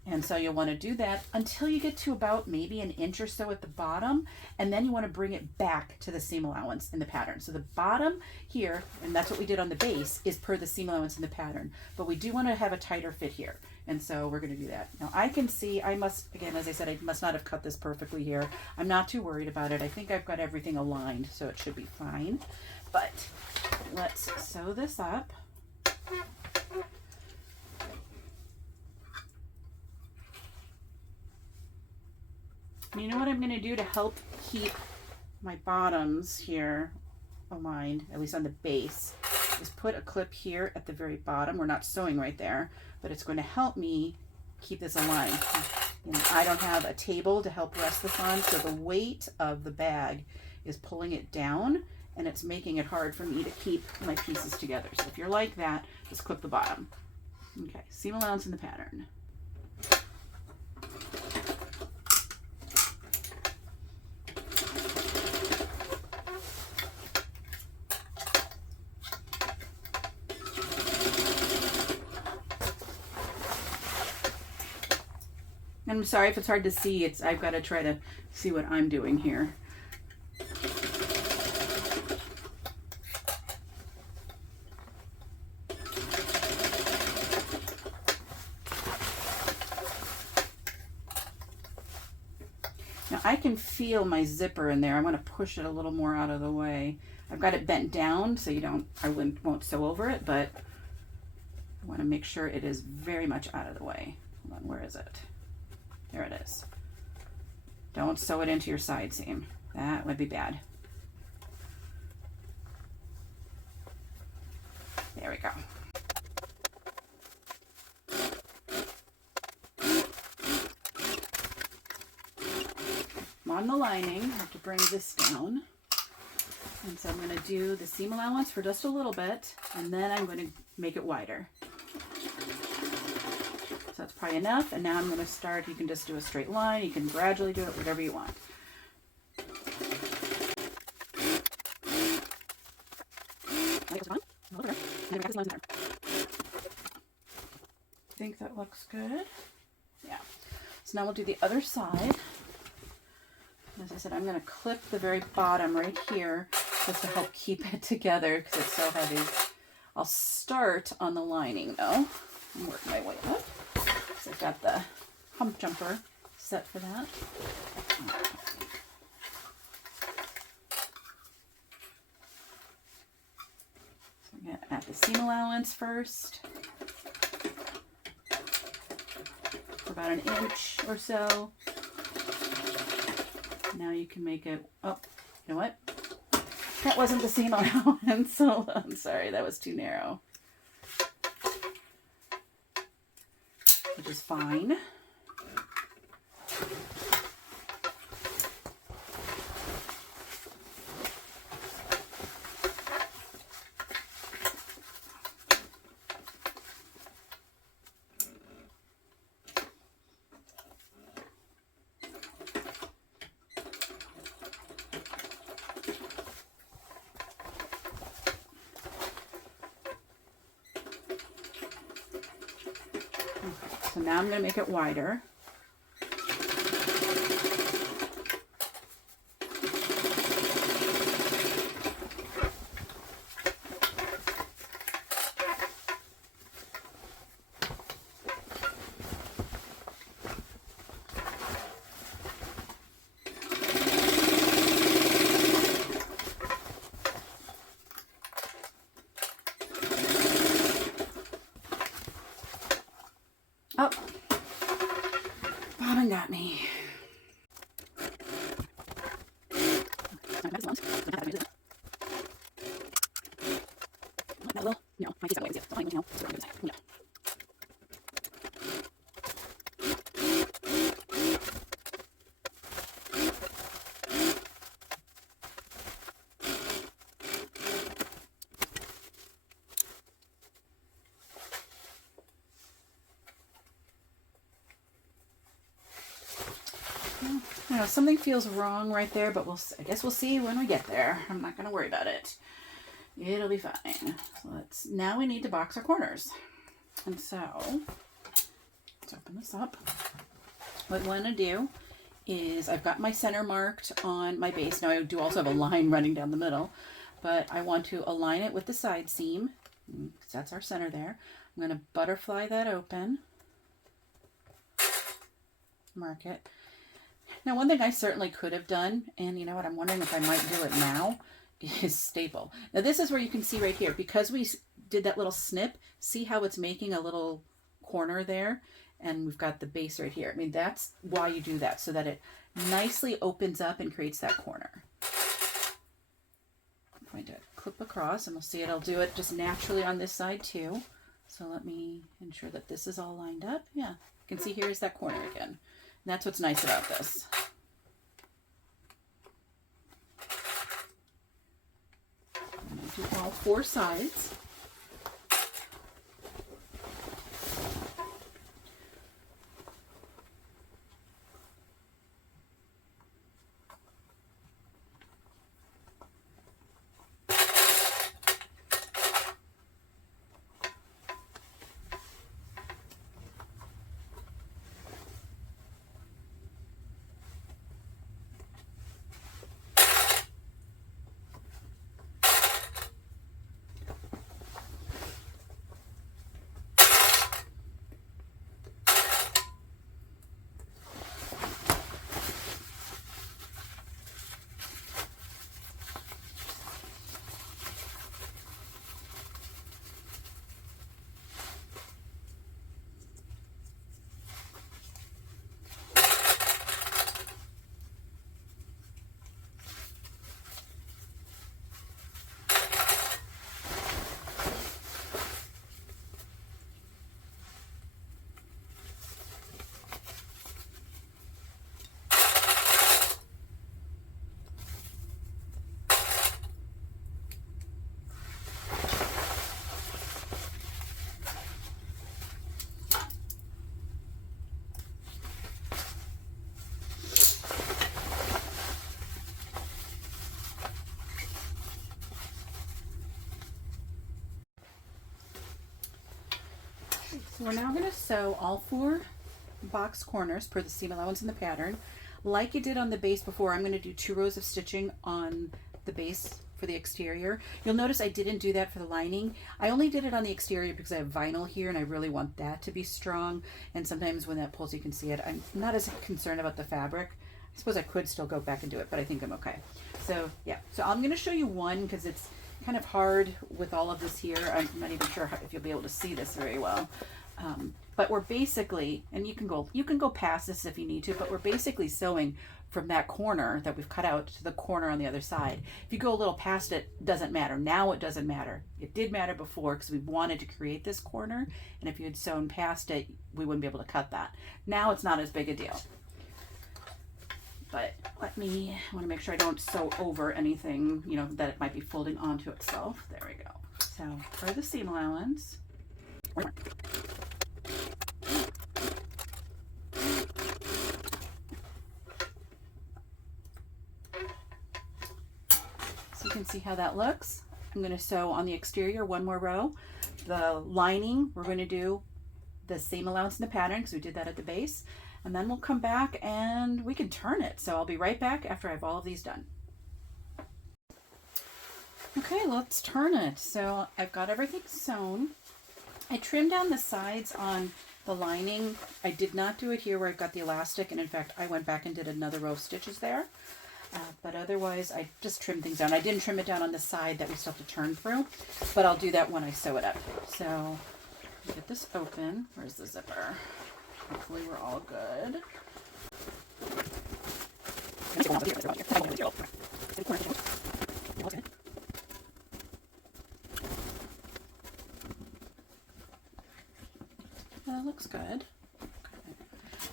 And so you'll want to do that until you get to about maybe an inch or so at the bottom, and then you want to bring it back to the seam allowance in the pattern. So the bottom here, and that's what we did on the base, is per the seam allowance in the pattern, but we do want to have a tighter fit here. And so we're going to do that. Now I can see, I must, again, as I said, I must not have cut this perfectly here. I'm not too worried about it. I think I've got everything aligned, so it should be fine. But let's sew this up. You know what I'm going to do to help keep my bottoms here aligned, at least on the base, is put a clip here at the very bottom. We're not sewing right there, but it's going to help me keep this aligned. You know, I don't have a table to help rest this on, so the weight of the bag is pulling it down, and it's making it hard for me to keep my pieces together. So if you're like that, just clip the bottom. Okay, seam allowance in the pattern. I'm sorry if it's hard to see. I've got to try to see what I'm doing here. Now I can feel my zipper in there. I want to push it a little more out of the way. I've got it bent down so I won't sew over it, but I want to make sure it is very much out of the way. Hold on, where is it? There it is. Don't sew it into your side seam. That would be bad. There we go. I'm on the lining. I have to bring this down. And so I'm going to do the seam allowance for just a little bit, and then I'm going to make it wider. So that's probably enough, and now I'm going to start. You can just do a straight line. You can gradually do it, whatever you want. I think that looks good. Yeah. So now we'll do the other side. As I said, I'm going to clip the very bottom right here just to help keep it together because it's so heavy. I'll start on the lining though and work my way up. So I've got the hump jumper set for that. So I'm going to add the seam allowance first. For about 1 inch or so. Now you can make it, oh, you know what? That wasn't the seam allowance, so I'm sorry, that was too narrow. Which is fine. So now I'm going to make it wider. Oh, Bobbin got me. No, my face got away with it. No. You know, something feels wrong right there, but I guess we'll see when we get there. I'm not going to worry about it. It'll be fine. So now we need to box our corners. And so, let's open this up. What I want to do is I've got my center marked on my base. Now I do also have a line running down the middle, but I want to align it with the side seam. That's our center there. I'm going to butterfly that open. Mark it. Now, one thing I certainly could have done, and you know what, I'm wondering if I might do it now, is staple. Now, this is where you can see right here, because we did that little snip, see how it's making a little corner there? And we've got the base right here. I mean, that's why you do that, so that it nicely opens up and creates that corner. I'm going to clip across, and we'll see it'll do it just naturally on this side too. So let me ensure that this is all lined up. Yeah, you can see here is that corner again. And that's what's nice about this. I'm going to do all 4 sides. So we're now going to sew all 4 box corners per the seam allowance in the pattern. Like you did on the base before, I'm going to do 2 rows of stitching on the base for the exterior. You'll notice I didn't do that for the lining. I only did it on the exterior because I have vinyl here and I really want that to be strong. And sometimes when that pulls, you can see it. I'm not as concerned about the fabric. I suppose I could still go back and do it, but I think I'm okay. So yeah, so I'm going to show you one because it's kind of hard with all of this here. I'm not even sure if you'll be able to see this very well. But we're basically, and you can go past this if you need to, but we're basically sewing from that corner that we've cut out to the corner on the other side. If you go a little past it, doesn't matter. Now it doesn't matter. It did matter before because we wanted to create this corner, and if you had sewn past it, we wouldn't be able to cut that. Now it's not as big a deal. But I want to make sure I don't sew over anything, you know, that it might be folding onto itself. There we go. So for the seam allowance, so you can see how that looks. I'm going to sew on the exterior one more row. The lining, we're going to do the seam allowance in the pattern because we did that at the base. And then we'll come back and we can turn it. So I'll be right back after I have all of these done. Okay, let's turn it. So I've got everything sewn. I trimmed down the sides on the lining. I did not do it here where I've got the elastic. And in fact, I went back and did another row of stitches there. But otherwise, I just trimmed things down. I didn't trim it down on the side that we still have to turn through. But I'll do that when I sew it up. So get this open. Where's the zipper? Hopefully we're all good. That looks good. Okay.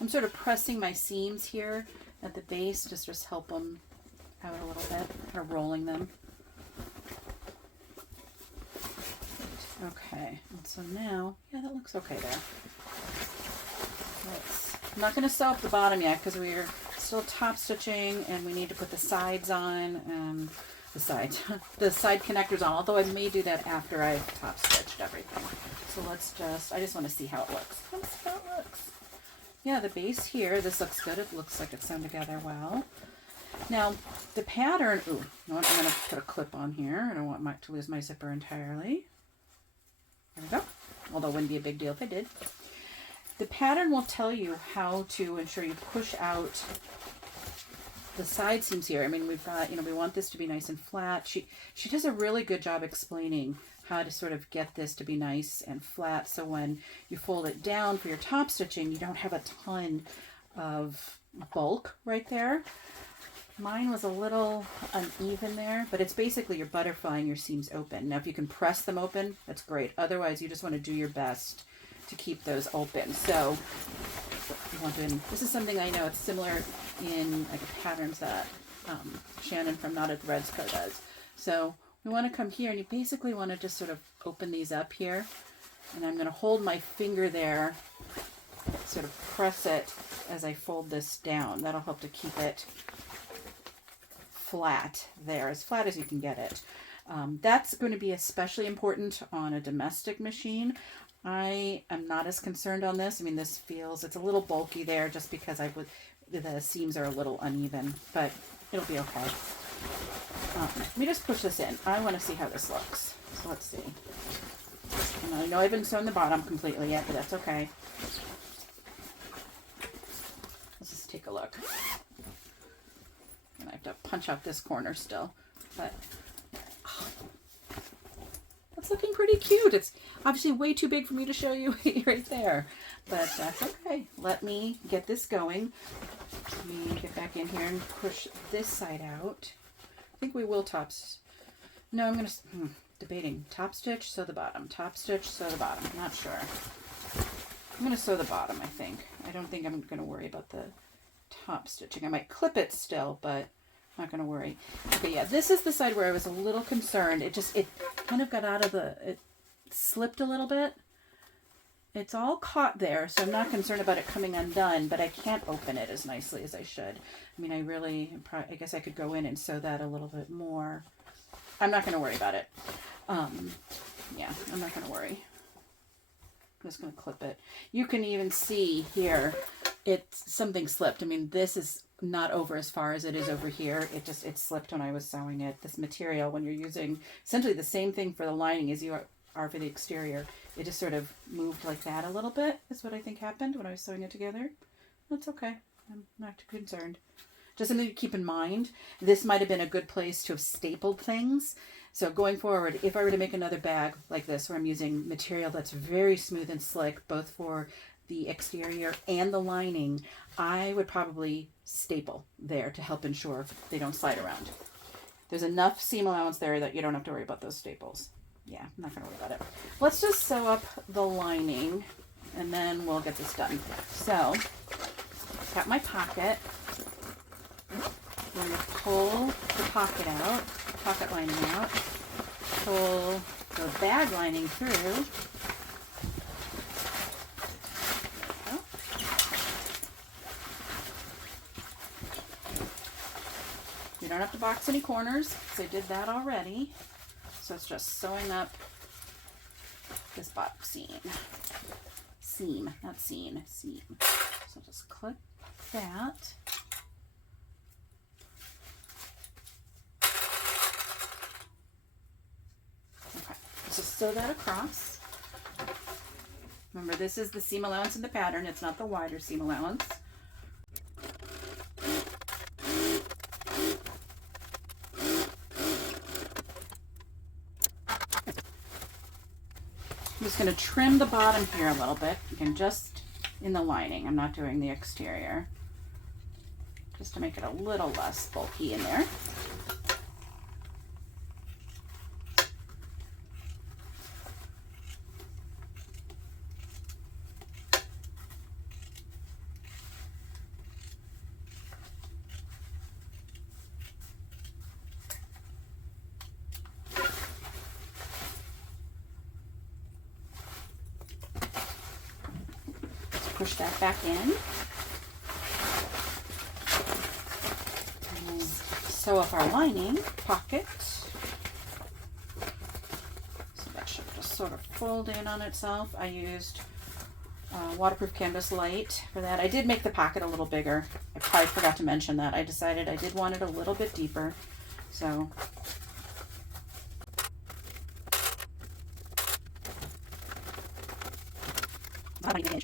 I'm sort of pressing my seams here at the base, just help them out a little bit, kind of rolling them. Okay, and so now, yeah, that looks okay there. I'm not going to sew up the bottom yet because we're still top stitching and we need to put the sides on and the side connectors on, although I may do that after I've top stitched everything. So I just want to see how it looks. Let's see how it looks. Yeah, the base here, this looks good. It looks like it's sewn together well. Now, the pattern, ooh, you know what? I'm going to put a clip on here. I don't want to lose my zipper entirely. There we go. Although it wouldn't be a big deal if I did. The pattern will tell you how to ensure you push out the side seams here. I mean, we've got, you know, we want this to be nice and flat. She does a really good job explaining how to sort of get this to be nice and flat. So when you fold it down for your top stitching, you don't have a ton of bulk right there. Mine was a little uneven there, but it's basically you're butterflying your seams open. Now, if you can press them open, that's great. Otherwise, you just want to do your best to keep those open. So this is something I know it's similar in like the patterns that Shannon from Knotted Threads Co does. So we want to come here and you basically want to just sort of open these up here. And I'm going to hold my finger there, sort of press it as I fold this down. That'll help to keep it flat there, as flat as you can get it. That's going to be especially important on a domestic machine. I am not as concerned on this. I mean, it's a little bulky there just because the seams are a little uneven, but it'll be okay. Let me just push this in. I want to see how this looks. So let's see. And I know I haven't sewn the bottom completely yet, but that's okay. Let's just take a look. And I have to punch out this corner still, but that's looking pretty cute. It's obviously way too big for me to show you right there, but that's okay. Let me get this going. Let me get back in here and push this side out. I think we will tops. No, I'm going to, debating. Top stitch, sew the bottom. Top stitch, sew the bottom. Not sure. I'm going to sew the bottom, I think. I don't think I'm going to worry about the top stitching. I might clip it still, but I'm not going to worry. Okay, yeah, this is the side where I was a little concerned. It kind of got out of it slipped a little bit. It's all caught there, so I'm not concerned about it coming undone, but I can't open it as nicely as I should. I mean, I guess I could go in and sew that a little bit more. I'm not going to worry about it. Yeah, I'm not going to worry. I'm just going to clip it. You can even see here something slipped. I mean, this is not over as far as it is over here. It slipped when I was sewing it. This material, when you're using essentially the same thing for the lining as you are for the exterior, it just sort of moved like that a little bit, is what I think happened when I was sewing it together. That's okay. I'm not too concerned. Just something to keep in mind. This might have been a good place to have stapled things. So going forward, if I were to make another bag like this, where I'm using material that's very smooth and slick, both for the exterior and the lining, I would probably staple there to help ensure they don't slide around. There's enough seam allowance there that you don't have to worry about those staples. Yeah, I'm not going to worry about it. Let's just sew up the lining and then we'll get this done. So, got my pocket. I'm going to pull the pocket out, pocket lining out, pull the bag lining through. You don't have to box any corners because I did that already. So it's just sewing up this bottom seam. Seam, not seam, seam. So just clip that. Okay, so sew that across. Remember, this is the seam allowance in the pattern. It's not the wider seam allowance. I'm just going to trim the bottom here a little bit. Again, just in the lining. I'm not doing the exterior. Just to make it a little less bulky in there. Push that back in. And then sew up our lining pocket. So that should just sort of fold in on itself. I used waterproof canvas light for that. I did make the pocket a little bigger. I probably forgot to mention that. I decided I did want it a little bit deeper. So okay.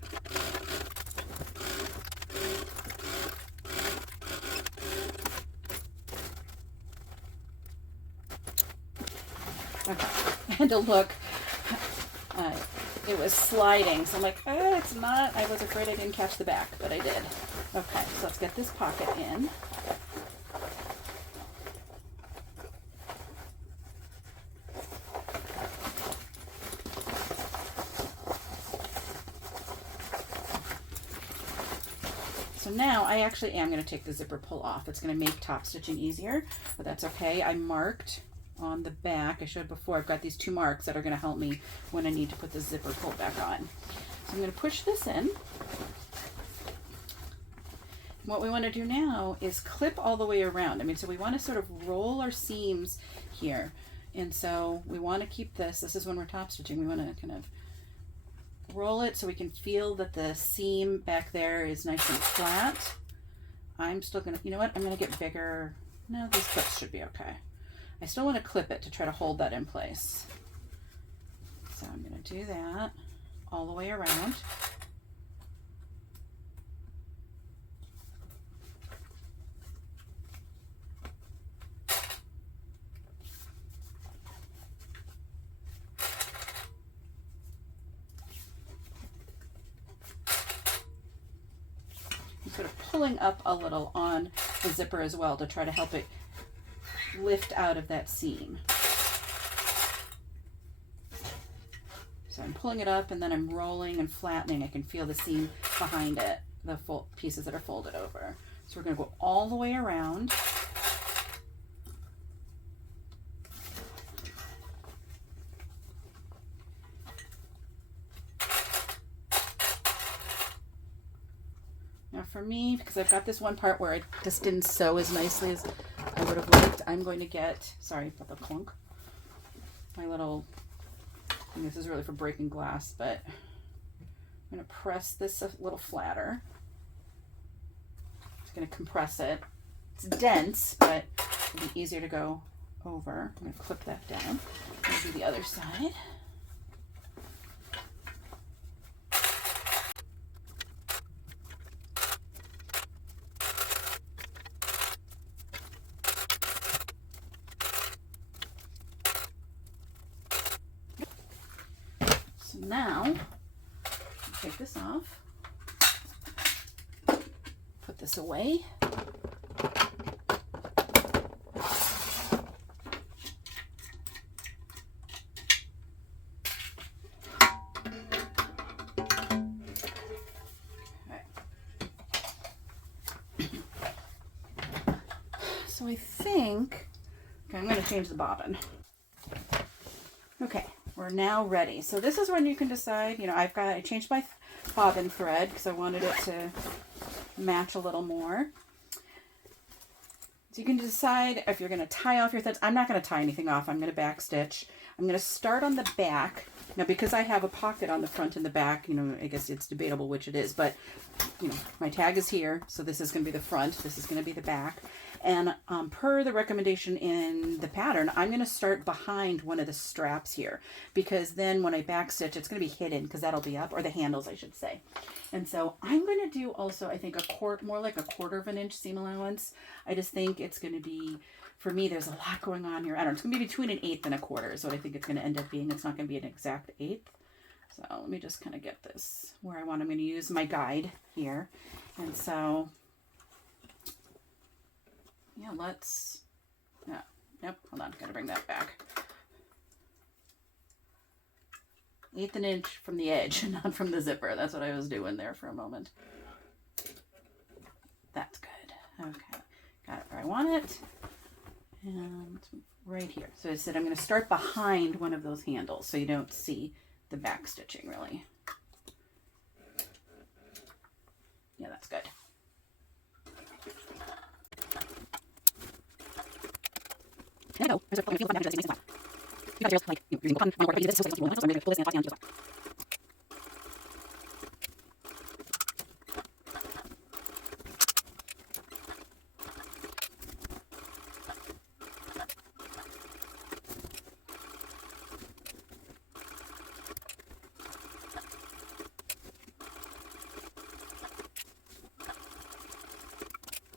And to look, it was sliding, so I'm like, it's not. I was afraid I didn't catch the back, but I did. Okay, so let's get this pocket in. So now I actually am going to take the zipper pull off. It's going to make top stitching easier, but that's okay. I marked on the back, I showed before, I've got these 2 marks that are going to help me when I need to put the zipper pull back on. So I'm going to push this in. What we want to do now is clip all the way around. I mean, so we want to sort of roll our seams here. And so we want to keep this is when we're top stitching, we want to kind of roll it so we can feel that the seam back there is nice and flat. I'm still going to, you know what, I'm going to get bigger. No, these clips should be okay. I still want to clip it to try to hold that in place. So I'm going to do that all the way around. I'm sort of pulling up a little on the zipper as well to try to help it lift out of that seam. So I'm pulling it up and then I'm rolling and flattening. I can feel the seam behind it, the full pieces that are folded over. So we're going to go all the way around. Now for me, because I've got this one part where I just didn't sew as nicely as I would have liked, I'm going to get, sorry about the clunk, my little, and this is really for breaking glass, but I'm going to press this a little flatter. going to compress it. It's dense, but it'll be easier to go over. I'm going to clip that down. I'll do the other side. So now, take this off, put this away. So I think, okay, I'm going to change the bobbin. Okay, we're now ready. So this is when you can decide, you know, I changed my bobbin thread because I wanted it to match a little more. So you can decide if you're going to tie off your threads. I'm not going to tie anything off. I'm going to back stitch. I'm going to start on the back. Now, because I have a pocket on the front and the back, you know, I guess it's debatable which it is, but, you know, my tag is here. So this is going to be the front. This is going to be the back. And per the recommendation in the pattern, I'm going to start behind one of the straps here, because then when I back stitch, it's going to be hidden because that'll be up, or the handles, I should say. And so I'm going to do also, I think, more like a 1/4 of an inch seam allowance. I just think it's going to be, for me, there's a lot going on here. I don't know, it's going to be between an 1/8 and a 1/4 is what I think it's going to end up being. It's not going to be an exact 1/8. So let me just kind of get this where I want. I'm going to use my guide here. And so, yeah, hold on, got to bring that back. 1/8 an inch from the edge, not from the zipper. That's what I was doing there for a moment. That's good. Okay, got it where I want it. And right here. So I said I'm going to start behind one of those handles so you don't see the back stitching really. Yeah, that's good. There we go. There's a feel like you got yours like using the button on the this so I'm going to pull this and down to the top.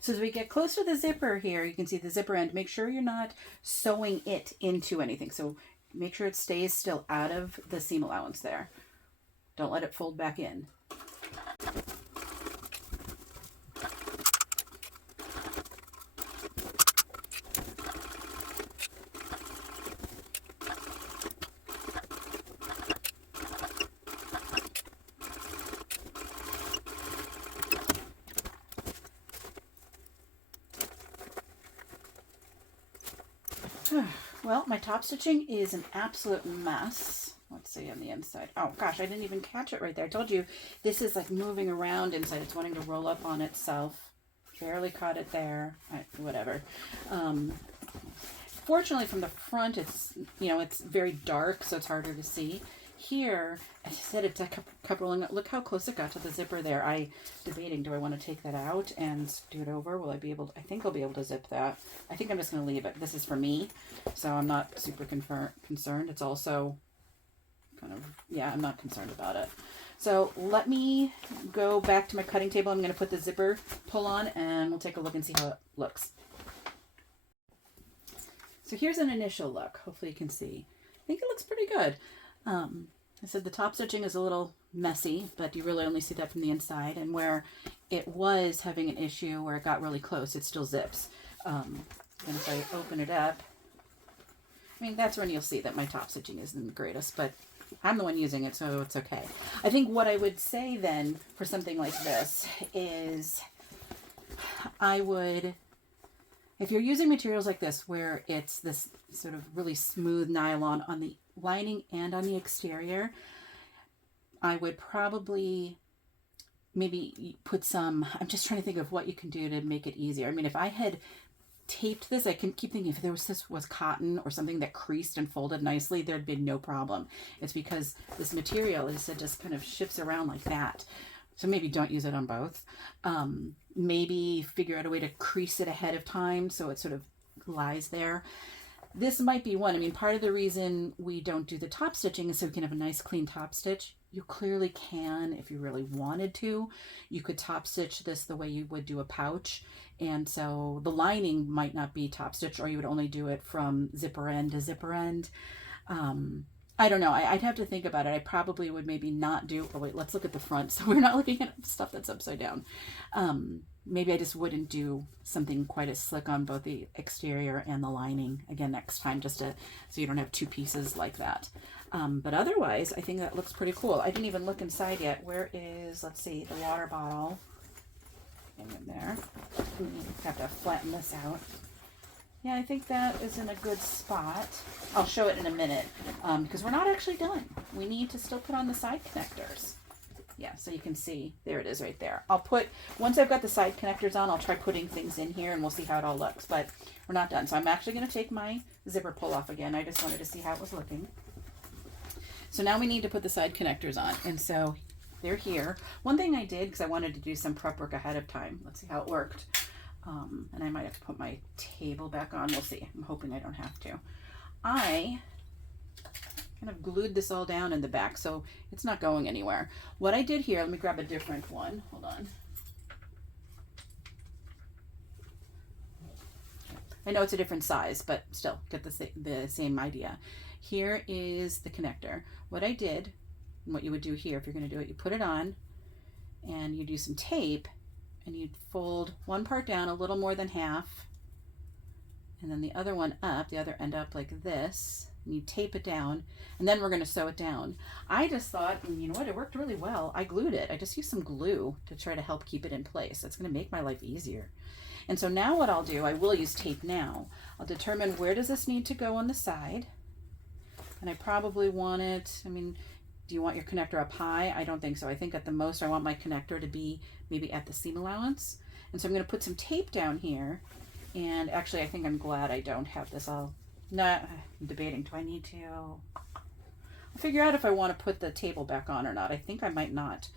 So as we get close to the zipper here, you can see the zipper end. Make sure you're not sewing it into anything. So make sure it stays still out of the seam allowance there. Don't let it fold back in. Well, my top stitching is an absolute mess. Let's see on the inside. Oh gosh, I didn't even catch it right there. I told you this is like moving around inside. It's wanting to roll up on itself. Barely caught it there. Whatever. Fortunately, from the front, it's, you know, it's very dark, so it's harder to see. Here, as I said, it's a couple. Look how close it got to the zipper there. I debating, do I want to take that out and do it over? Will I be able to, I think I'll be able to zip that. I think I'm just going to leave it. This is for me, so I'm not super concerned. It's also kind of, yeah, I'm not concerned about it. So let me go back to my cutting table. I'm going to put the zipper pull on and we'll take a look and see how it looks. So here's an initial look. Hopefully you can see. I think it looks pretty good. I said the top stitching is a little messy, but you really only see that from the inside. And where it was having an issue where it got really close, it still zips. And if I open it up, I mean, that's when you'll see that my top stitching isn't the greatest, but I'm the one using it, so it's okay. I think what I would say then for something like this is I would, if you're using materials like this where it's this sort of really smooth nylon on the lining and on the exterior, I would probably maybe put some, I'm just trying to think of what you can do to make it easier. I mean, if I had taped this, I can keep thinking if this was cotton or something that creased and folded nicely, there'd be no problem. It's because this material, as I said, just kind of shifts around like that. So maybe don't use it on both. Maybe figure out a way to crease it ahead of time so it sort of lies there. This might be one. I mean, part of the reason we don't do the top stitching is so we can have a nice clean top stitch. You clearly can, if you really wanted to. You could top stitch this the way you would do a pouch. And so the lining might not be top stitch, or you would only do it from zipper end to zipper end. I don't know. I'd have to think about it. I probably would maybe not do, oh wait, let's look at the front. So we're not looking at stuff that's upside down. Maybe I just wouldn't do something quite as slick on both the exterior and the lining again next time, just to, so you don't have two pieces like that. But otherwise, I think that looks pretty cool. I didn't even look inside yet. Where is, let's see, the water bottle in there. Have to flatten this out. Yeah, I think that is in a good spot. I'll show it in a minute because we're not actually done. We need to still put on the side connectors. Yeah, so you can see, there it is right there. I'll put, once I've got the side connectors on, I'll try putting things in here and we'll see how it all looks, but we're not done. So I'm actually going to take my zipper pull off again. I just wanted to see how it was looking. So now we need to put the side connectors on. And so they're here. One thing I did, because I wanted to do some prep work ahead of time. Let's see how it worked. And I might have to put my table back on. We'll see. I'm hoping I don't have to. I kind of glued this all down in the back, so it's not going anywhere. What I did here, let me grab a different one. Hold on. I know it's a different size, but still get the same idea. Here is the connector. What I did, and what you would do here if you're going to do it, you put it on and you do some tape and you'd fold one part down a little more than half and then the other one up, the other end up like this, and you tape it down, and then we're going to sew it down. I just thought, and you know what, it worked really well. I glued it. I just used some glue to try to help keep it in place. That's going to make my life easier. And so now what I'll do, I will use tape now. I'll determine where does this need to go on the side. And I probably want it, I mean, do you want your connector up high? I don't think so. I think at the most I want my connector to be maybe at the seam allowance. And so I'm going to put some tape down here. And actually, I think I'm glad I don't have this all. I'm debating, do I need to? I'll figure out if I want to put the table back on or not. I think I might not.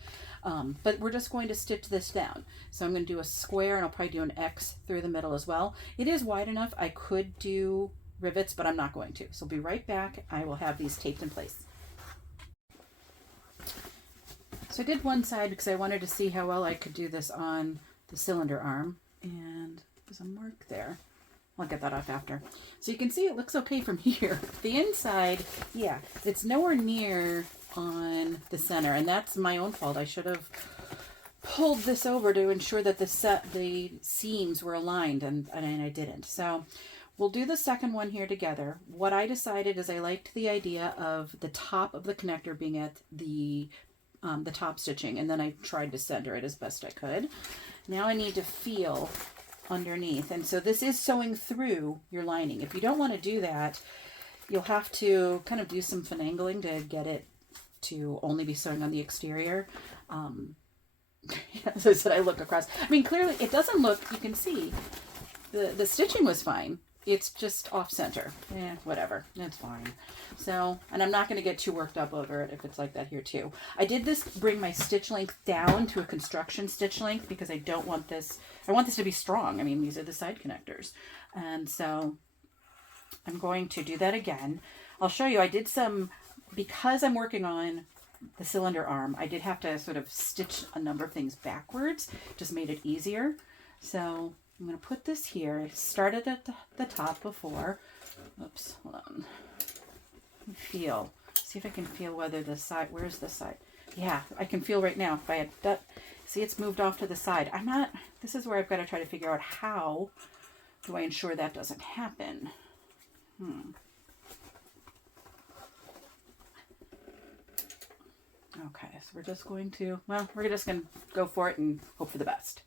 But we're just going to stitch this down. So I'm going to do a square, and I'll probably do an X through the middle as well. It is wide enough. I could do rivets, but I'm not going to. So I'll be right back. I will have these taped in place. So I did one side because I wanted to see how well I could do this on the cylinder arm. And there's a mark there. I'll get that off after. So you can see it looks okay from here. The inside, yeah, it's nowhere near on the center, and that's my own fault. I should have pulled this over to ensure that the seams were aligned, and I didn't. So we'll do the second one here together. What I decided is I liked the idea of the top of the connector being at the top stitching, and then I tried to center it as best I could. Now I need to feel underneath, and so this is sewing through your lining. If you don't want to do that, you'll have to kind of do some finagling to get it to only be sewing on the exterior. As I said, I look across. I mean, clearly it doesn't look, you can see the stitching was fine. It's just off center. Whatever, it's fine. So, and I'm not going to get too worked up over it if it's like that here too. I did this, bring my stitch length down to a construction stitch length because I don't want this, I want this to be strong. I mean, these are the side connectors. And so I'm going to do that again. I'll show you, I did some, because I'm working on the cylinder arm, I did have to sort of stitch a number of things backwards, just made it easier. So I'm going to put this here. I started at the top before. Oops, hold on. Feel. See if I can feel whether the side, where's the side? Yeah, I can feel right now. If I had that, see it's moved off to the side. I'm not, this is where I've got to try to figure out how do I ensure that doesn't happen. Okay, so we're just going to, well, we're just going to go for it and hope for the best.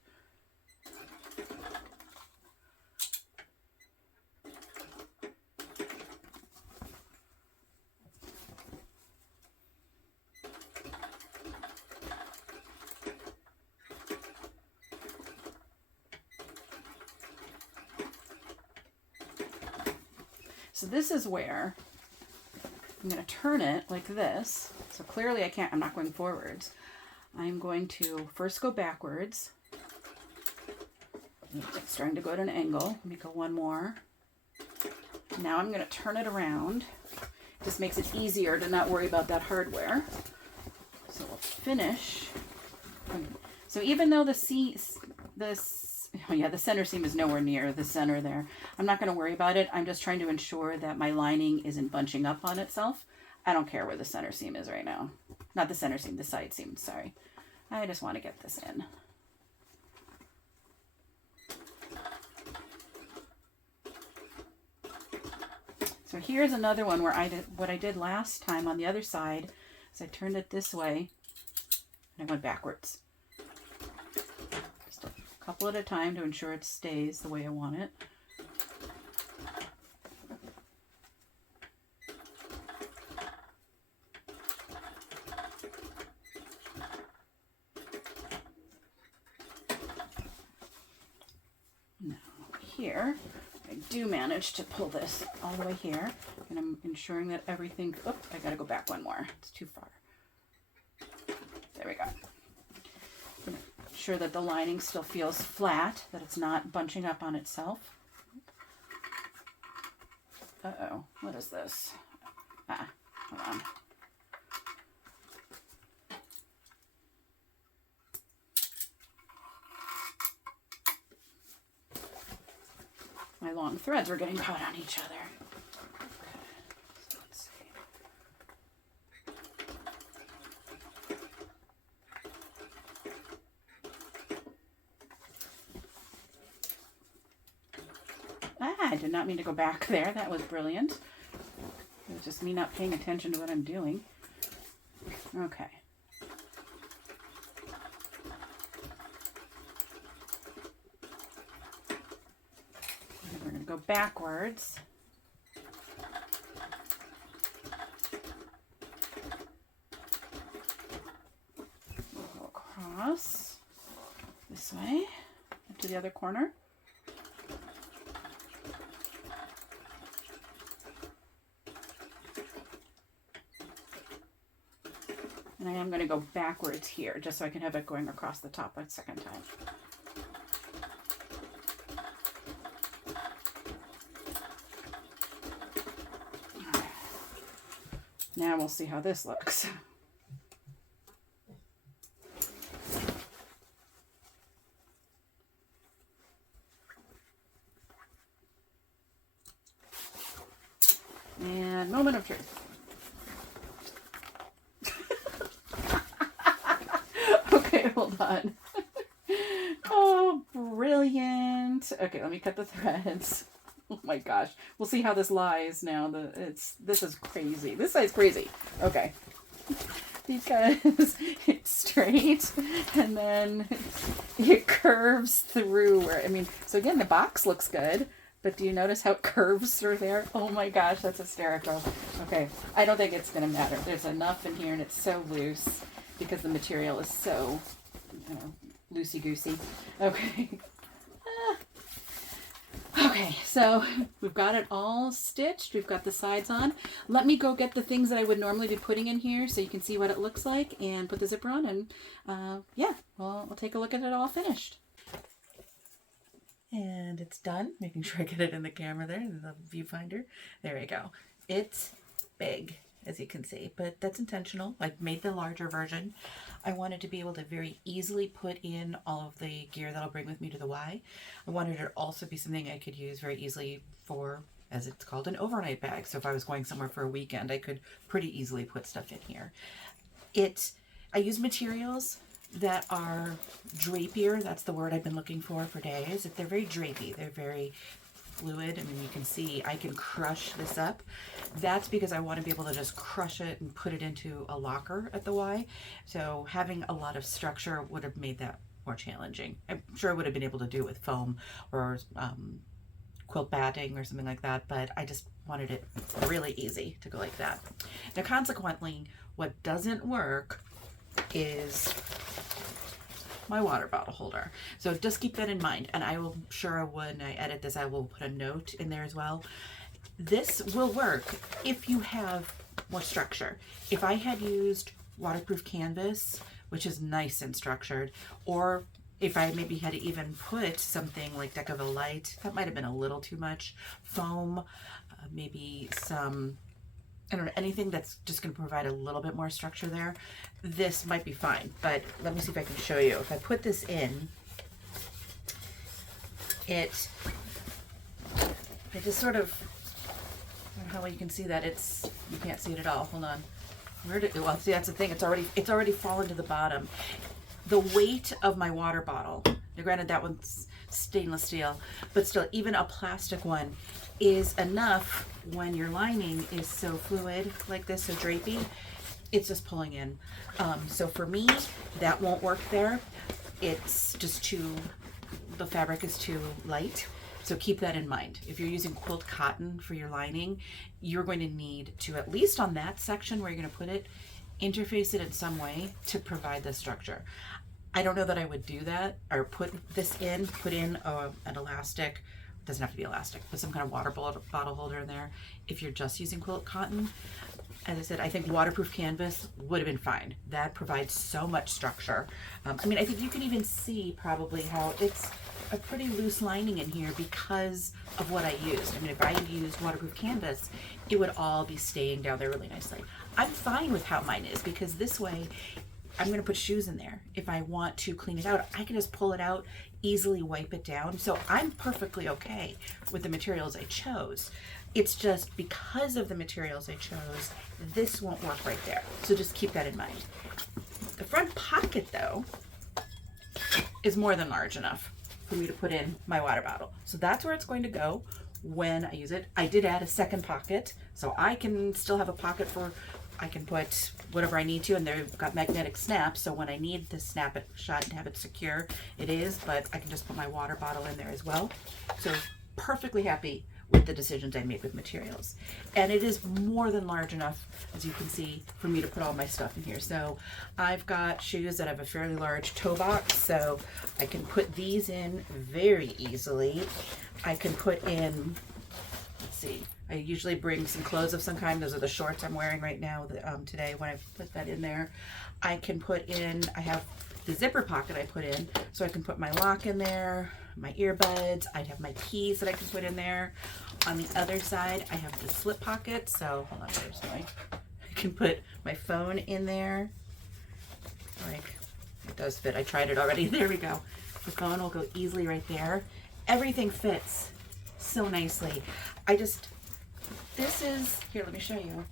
So this is where I'm going to turn it like this. So clearly I can't, I'm not going forwards. I'm going to first go backwards. It's starting to go at an angle. Let me go one more. Now I'm going to turn it around. Just makes it easier to not worry about that hardware. So we'll finish. So even though the center seam is nowhere near the center there, I'm not going to worry about it. I'm just trying to ensure that my lining isn't bunching up on itself. I don't care where the center seam is right now. Not the center seam, the side seam, sorry. I just want to get this in. So here's another one where I did what I did last time on the other side. Is I turned it this way and I went backwards. Just a couple at a time to ensure it stays the way I want it. Now here, I do manage to pull this all the way here, and I'm ensuring that everything, oh, I gotta go back one more, it's too far. There we go. Ensure that the lining still feels flat, that it's not bunching up on itself. Uh-oh, what is this? Ah, hold on. My long threads were getting caught on each other. So let's see. I did not mean to go back there. That was brilliant. It was just me not paying attention to what I'm doing. Okay. We're going to go backwards. We'll go across this way up to the other corner. And I am going to go backwards here just so I can have it going across the top a second time. Now we'll see how this looks. And moment of truth. Okay, hold on. Oh, brilliant. Okay, let me cut the threads. Oh my gosh. We'll see how this lies now. This is crazy. This side's crazy. Okay. Because it's straight and then it curves through where, I mean, so again, the box looks good, but do you notice how it curves through there? Oh my gosh, that's hysterical. Okay. I don't think it's going to matter. There's enough in here and it's so loose because the material is so, you know, loosey-goosey. Okay. Okay, so we've got it all stitched. We've got the sides on. Let me go get the things that I would normally be putting in here so you can see what it looks like and put the zipper on and yeah, we'll take a look at it all finished. And it's done. Making sure I get it in the camera there, in the viewfinder. There we go. It's big, as you can see, but that's intentional. I made the larger version. I wanted to be able to very easily put in all of the gear that I'll bring with me to the Y. I wanted it to also be something I could use very easily for, as it's called, an overnight bag. So if I was going somewhere for a weekend, I could pretty easily put stuff in here. I use materials that are drapier. That's the word I've been looking for days. They're very drapey. They're very fluid. I mean, you can see I can crush this up. That's because I want to be able to just crush it and put it into a locker at the Y. So having a lot of structure would have made that more challenging. I'm sure I would have been able to do it with foam or quilt batting or something like that, but I just wanted it really easy to go like that. Now, consequently, what doesn't work is my water bottle holder. So just keep that in mind. And I will, sure when I edit this, I will put a note in there as well. This will work if you have more structure. If I had used waterproof canvas which is nice and structured. Or if I maybe had to even put something like Decaville Light, that might have been a little too much. Foam, maybe some, I don't know, anything that's just going to provide a little bit more structure there. This might be fine, but let me see if I can show you. If I put this in, it just sort of, I don't know how well you can see that. You can't see it at all. Hold on. Well, see, that's the thing. It's already fallen to the bottom. The weight of my water bottle, now granted that one's stainless steel, but still, even a plastic one is enough when your lining is so fluid like this, so drapey, it's just pulling in. So for me, that won't work there. It's just the fabric is too light. So keep that in mind. If you're using quilt cotton for your lining, you're going to need to, at least on that section where you're going to put it, interface it in some way to provide the structure. I don't know that I would do that, or put in an elastic. It doesn't have to be elastic, but some kind of water bottle holder in there if you're just using quilt cotton. As I said, I think waterproof canvas would have been fine. That provides so much structure. I mean, I think you can even see probably how it's a pretty loose lining in here because of what I used. I mean, if I had used waterproof canvas, it would all be staying down there really nicely. I'm fine with how mine is because this way I'm going to put shoes in there. If I want to clean it out, I can just pull it out, easily wipe it down. So I'm perfectly okay with the materials I chose. It's just because of the materials I chose, this won't work right there. So just keep that in mind. The front pocket though is more than large enough for me to put in my water bottle. So that's where it's going to go when I use it. I did add a second pocket, so I can still have a pocket I can put whatever I need to, and they've got magnetic snaps, so when I need to snap it shut and have it secure, it is, but I can just put my water bottle in there as well. So perfectly happy with the decisions I made with materials. And it is more than large enough, as you can see, for me to put all my stuff in here. So I've got shoes that have a fairly large toe box, so I can put these in very easily. I can put in, let's see, I usually bring some clothes of some kind. Those are the shorts I'm wearing right now today when I put that in there. I can put in, I have the zipper pocket I put in, so I can put my lock in there, my earbuds, I'd have my keys that I can put in there. On the other side, I have the slip pocket, so hold on, there's my, I can put my phone in there. Like, it does fit, I tried it already, there we go. The phone will go easily right there. Everything fits so nicely. This is, here, let me show you.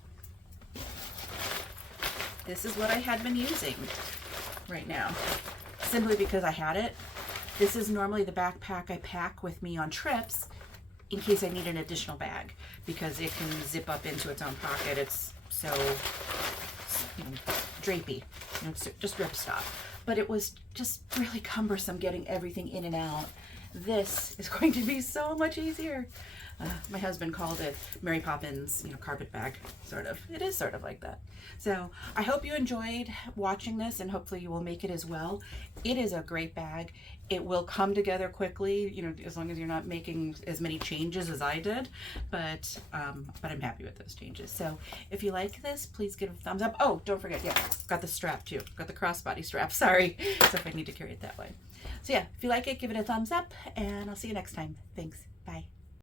This is what I had been using right now, simply because I had it. This is normally the backpack I pack with me on trips in case I need an additional bag, because it can zip up into its own pocket. It's so, drapey, it's just ripstop. But it was just really cumbersome getting everything in and out. This is going to be so much easier. My husband called it Mary Poppins, carpet bag, sort of. It is sort of like that. So I hope you enjoyed watching this, and hopefully you will make it as well. It is a great bag. It will come together quickly, as long as you're not making as many changes as I did, but I'm happy with those changes. So if you like this, please give it a thumbs up. Oh, don't forget, yeah, got the strap too. Got the crossbody strap, sorry. So if I need to carry it that way. So yeah, if you like it, give it a thumbs up, and I'll see you next time. Thanks.